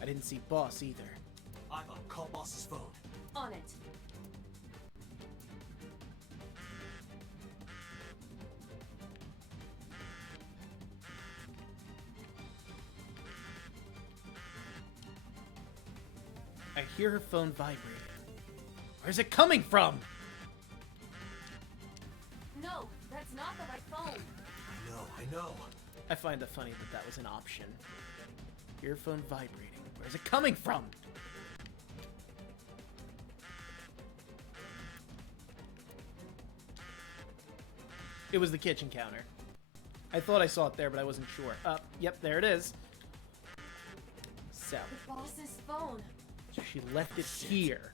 I didn't see Boss either. Iva, call Boss's phone. On it. I hear her phone vibrating. Where's it coming from? No, that's not the right phone. I know. I find it funny that that was an option. Your phone vibrating. Where's it coming from? It was the kitchen counter. I thought I saw it there, but I wasn't sure. Yep, there it is. So. The boss's phone. She left it here.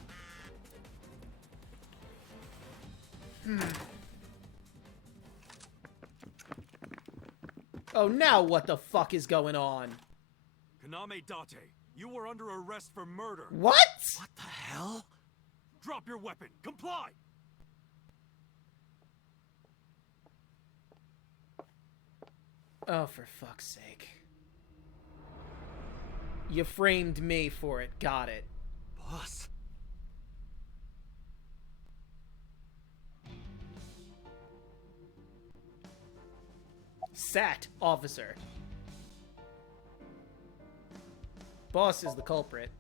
Oh, now what the fuck is going on? Kaname Date, you were under arrest for murder. What? What the hell? Drop your weapon. Comply! Oh, for fuck's sake. You framed me for it. Got it. Boss. Sat, officer. Boss is the culprit.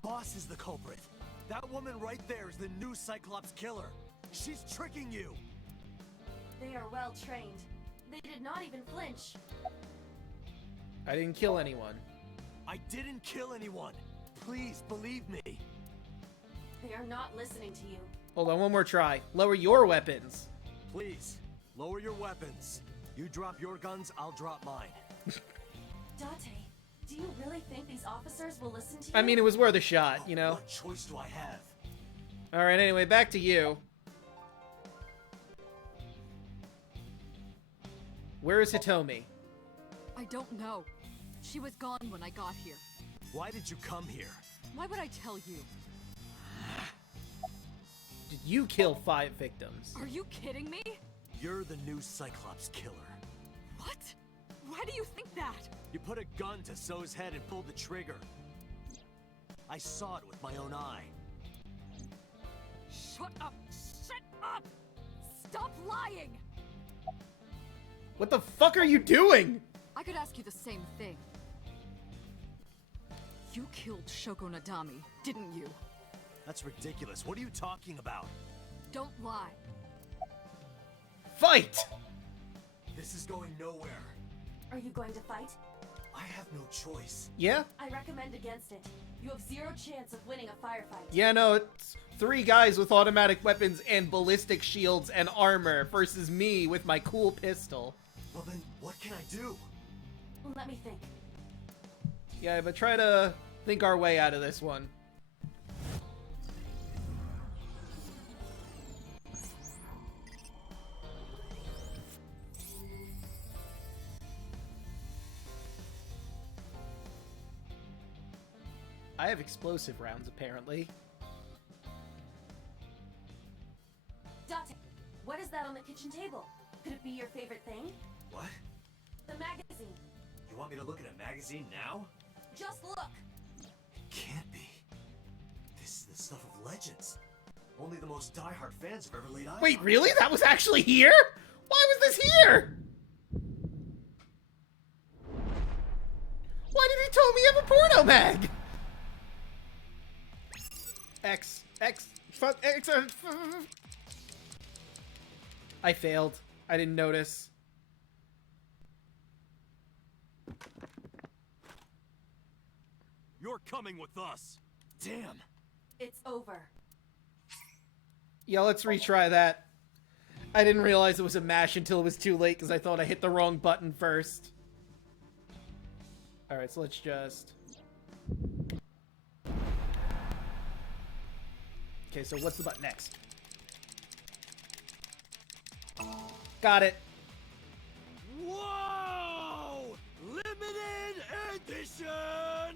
Boss is the culprit. That woman right there is the new Cyclops Killer. She's tricking you. They are well trained. They did not even flinch. I didn't kill anyone. I didn't kill anyone. Please believe me. They are not listening to you. Hold on, one more try. Lower your weapons. Please, lower your weapons. You drop your guns, I'll drop mine. Date, do you really think these officers will listen to you? I mean, it was worth a shot, you know? What choice do I have? Alright, anyway, back to you. Where is Hitomi? I don't know. She was gone when I got here. Why did you come here? Why would I tell you? Did you kill 5 victims? Are you kidding me? You're the new Cyclops Killer. What? do you think that? You put a gun to Zoe's head and pulled the trigger. I saw it with my own eye. Shut up! Shut up! Stop lying! What the fuck are you doing? I could ask you the same thing. You killed Shoko Nadami, didn't you? That's ridiculous. What are you talking about? Don't lie. Fight! This is going nowhere. Are you going to fight? I have no choice. Yeah? I recommend against it. You have 0 chance of winning a firefight. Yeah, no, it's 3 guys with automatic weapons and ballistic shields and armor versus me with my cool pistol. Well then, what can I do? Let me think. Yeah, but try to think our way out of this one. I have explosive rounds, apparently. Date, what is that on the kitchen table? Could it be your favorite thing? What? The magazine. You want me to look at a magazine now? Just look. It can't be. This is the stuff of legends. Only the most diehard fans have ever laid eyes Wait, on. really? That was actually here? Why was this here? Why did he tell me you have a porno mag? X. I failed. I didn't notice. You're coming with us. Damn. It's over. Yeah, let's retry that. I didn't realize it was a mash until it was too late because I thought I hit the wrong button first. Alright, so let's just... Okay, so what's the button next? Got it. Whoa! Limited edition!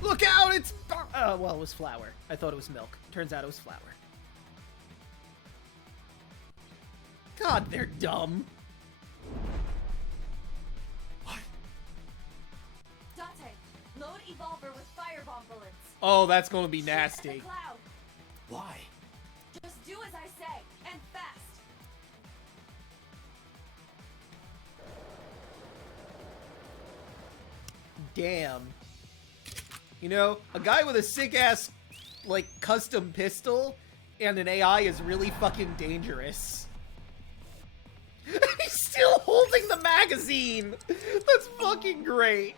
Look out! It's... well, it was flour. I thought it was milk. Turns out it was flour. God, they're dumb. Date, load Evolver with firebomb bullets. Oh, that's gonna be Shoot at nasty. the cloud. Why? Just do as I say, and fast. Damn. You know, a guy with a sick-ass, like, custom pistol and an AI is really fucking dangerous. He's still holding the magazine! That's fucking great.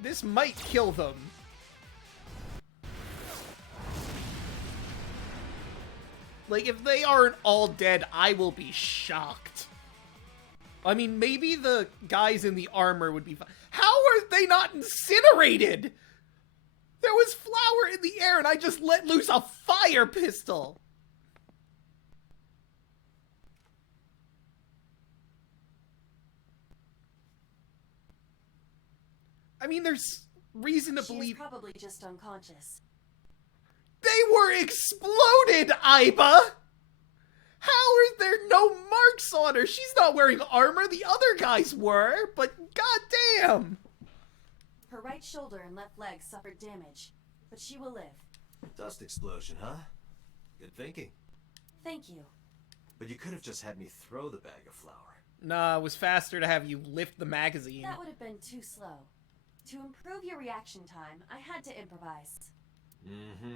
This might kill them. Like, if they aren't all dead, I will be shocked. I mean, maybe the guys in the armor would be fine. How are they not incinerated? There was flour in the air and I just let loose a fire pistol. I mean, there's reason to believe... She's probably just unconscious. They were exploded, Aiba! How are there no marks on her? She's not wearing armor. The other guys were, but goddamn! Her right shoulder and left leg suffered damage, but she will live. Dust explosion, huh? Good thinking. Thank you. But you could have just had me throw the bag of flour. Nah, it was faster to have you lift the magazine. That would have been too slow. To improve your reaction time, I had to improvise. Mm-hmm.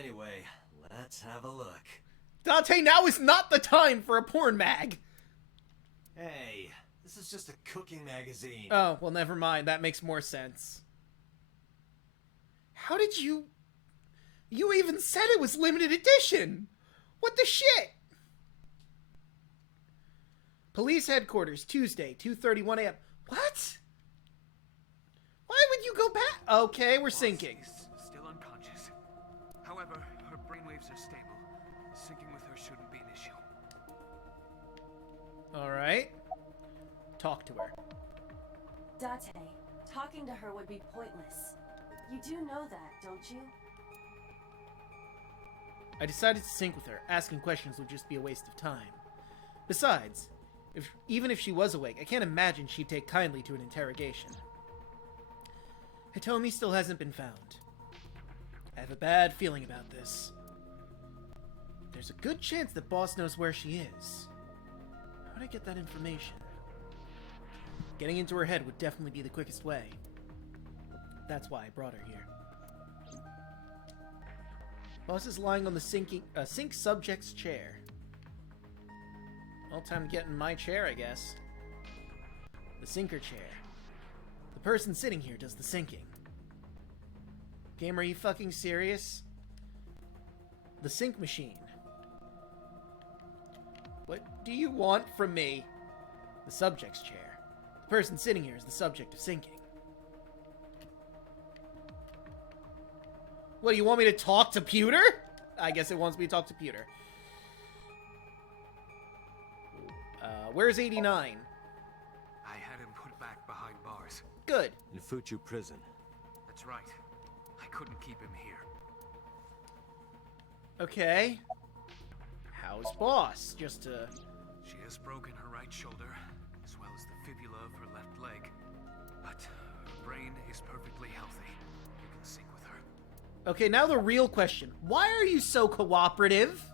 Anyway, let's have a look. Dante, now is not the time for a porn mag! Hey, this is just a cooking magazine. Oh, well, never mind. That makes more sense. How did you... You even said it was limited edition! What the shit? Police headquarters, Tuesday, 2:31 a.m. What? Why would you go back? Okay, we're sinking. Still unconscious. However, her brainwaves are stable. Syncing with her shouldn't be talk to her. Date, talking to her would be pointless. You do know that, don't you? I decided to sync with her. Asking questions would just be a waste of time. Besides, even if she was awake, I can't imagine she'd take kindly to an interrogation. Hitomi still hasn't been found. I have a bad feeling about this. There's a good chance that Boss knows where she is. How would I get that information? Getting into her head would definitely be the quickest way. That's why I brought her here. Boss is lying on the sink subject's chair. Well, time to get in my chair, I guess. The sinker chair. The person sitting here does the sinking. Game, are you fucking serious? The sink machine. What do you want from me? The subject's chair. The person sitting here is the subject of sinking. What, do you want me to talk to Pewter? I guess it wants me to talk to Pewter. Where's 89? I had him put back behind bars. Good. In Fuchu prison. That's right. I couldn't keep him here. Okay. How's Boss? She has broken her right shoulder, as well as the fibula of her left leg. But her brain is perfectly healthy. You can sync with her. Okay, now the real question. Why are you so cooperative?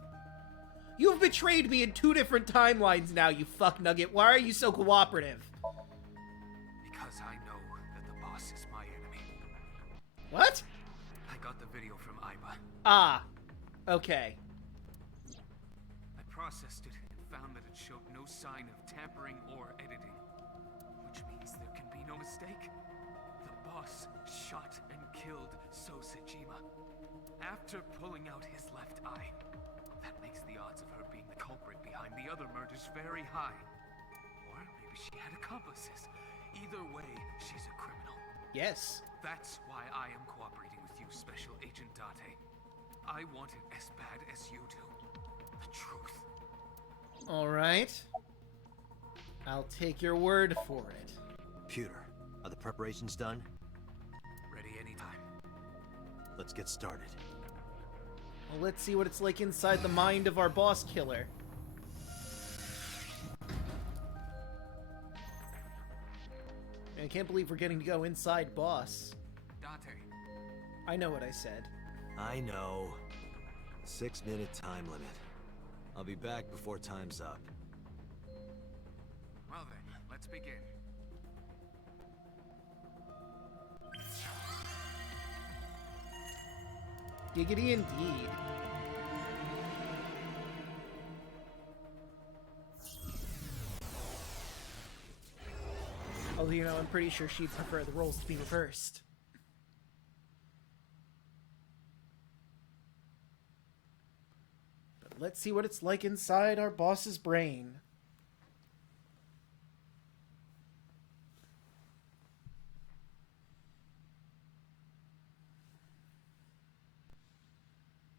You've betrayed me in 2 different timelines now, you fuck nugget. Why are you so cooperative? Because I know that the boss is my enemy. What? I got the video from Iba. Ah. Okay. I processed it and found that it showed no sign of tampering or editing. Which means there can be no mistake. The boss shot and killed Sosejima after pulling out his left eye. That makes the odds of her being the culprit behind the other murders very high. Or maybe she had accomplices. Either way, she's a criminal. Yes. That's why I am cooperating with you, Special Agent Date. I want it as bad as you do. The truth. Alright. I'll take your word for it. Pewter, are the preparations done? Ready anytime. Let's get started. Well, let's see what it's like inside the mind of our boss killer. I can't believe we're getting to go inside Boss. Date. I know what I said. I know. 6-minute time limit. I'll be back before time's up. Well then, let's begin. Giggity indeed. Although, you know, I'm pretty sure she'd prefer the roles to be reversed. But let's see what it's like inside our boss's brain.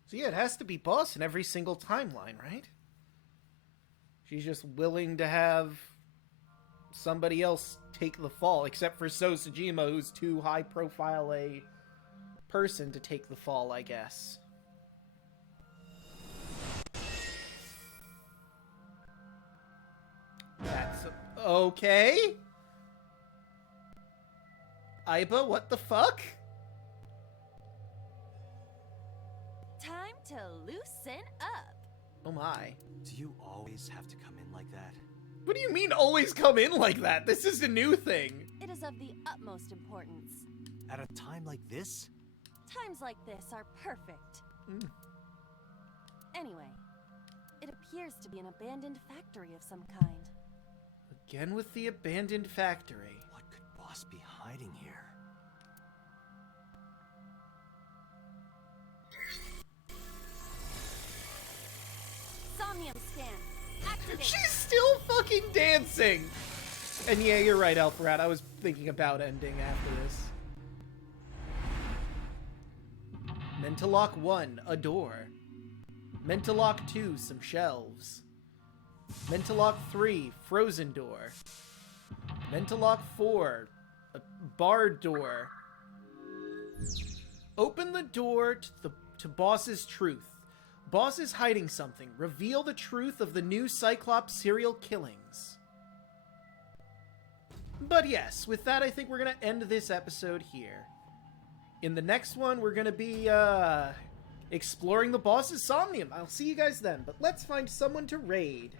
So yeah, it has to be Boss in every single timeline, right? She's just willing to have somebody else take the fall, except for Sosejima, who's too high profile a person to take the fall, I guess. That's okay. Iba, what the fuck? Time to loosen up. Oh my. Do you always have to come in like that? What do you mean always come in like that? This is a new thing. It is of the utmost importance. At a time like this? Times like this are perfect. Anyway, it appears to be an abandoned factory of some kind. Again with the abandoned factory. What could Boss be hiding here? Somnium scan. Activate. She's still fucking dancing! And yeah, you're right, Alpharat. I was thinking about ending after this. Mentalock 1, a door. Mentalock 2, some shelves. Mentalock 3, frozen door. Mentalock 4. A bar door. Open the door to Boss's truth. Boss is hiding something. Reveal the truth of the new Cyclops serial killings. But yes, with that, I think we're going to end this episode here. In the next one, we're going to be exploring the boss's Somnium. I'll see you guys then, but let's find someone to raid.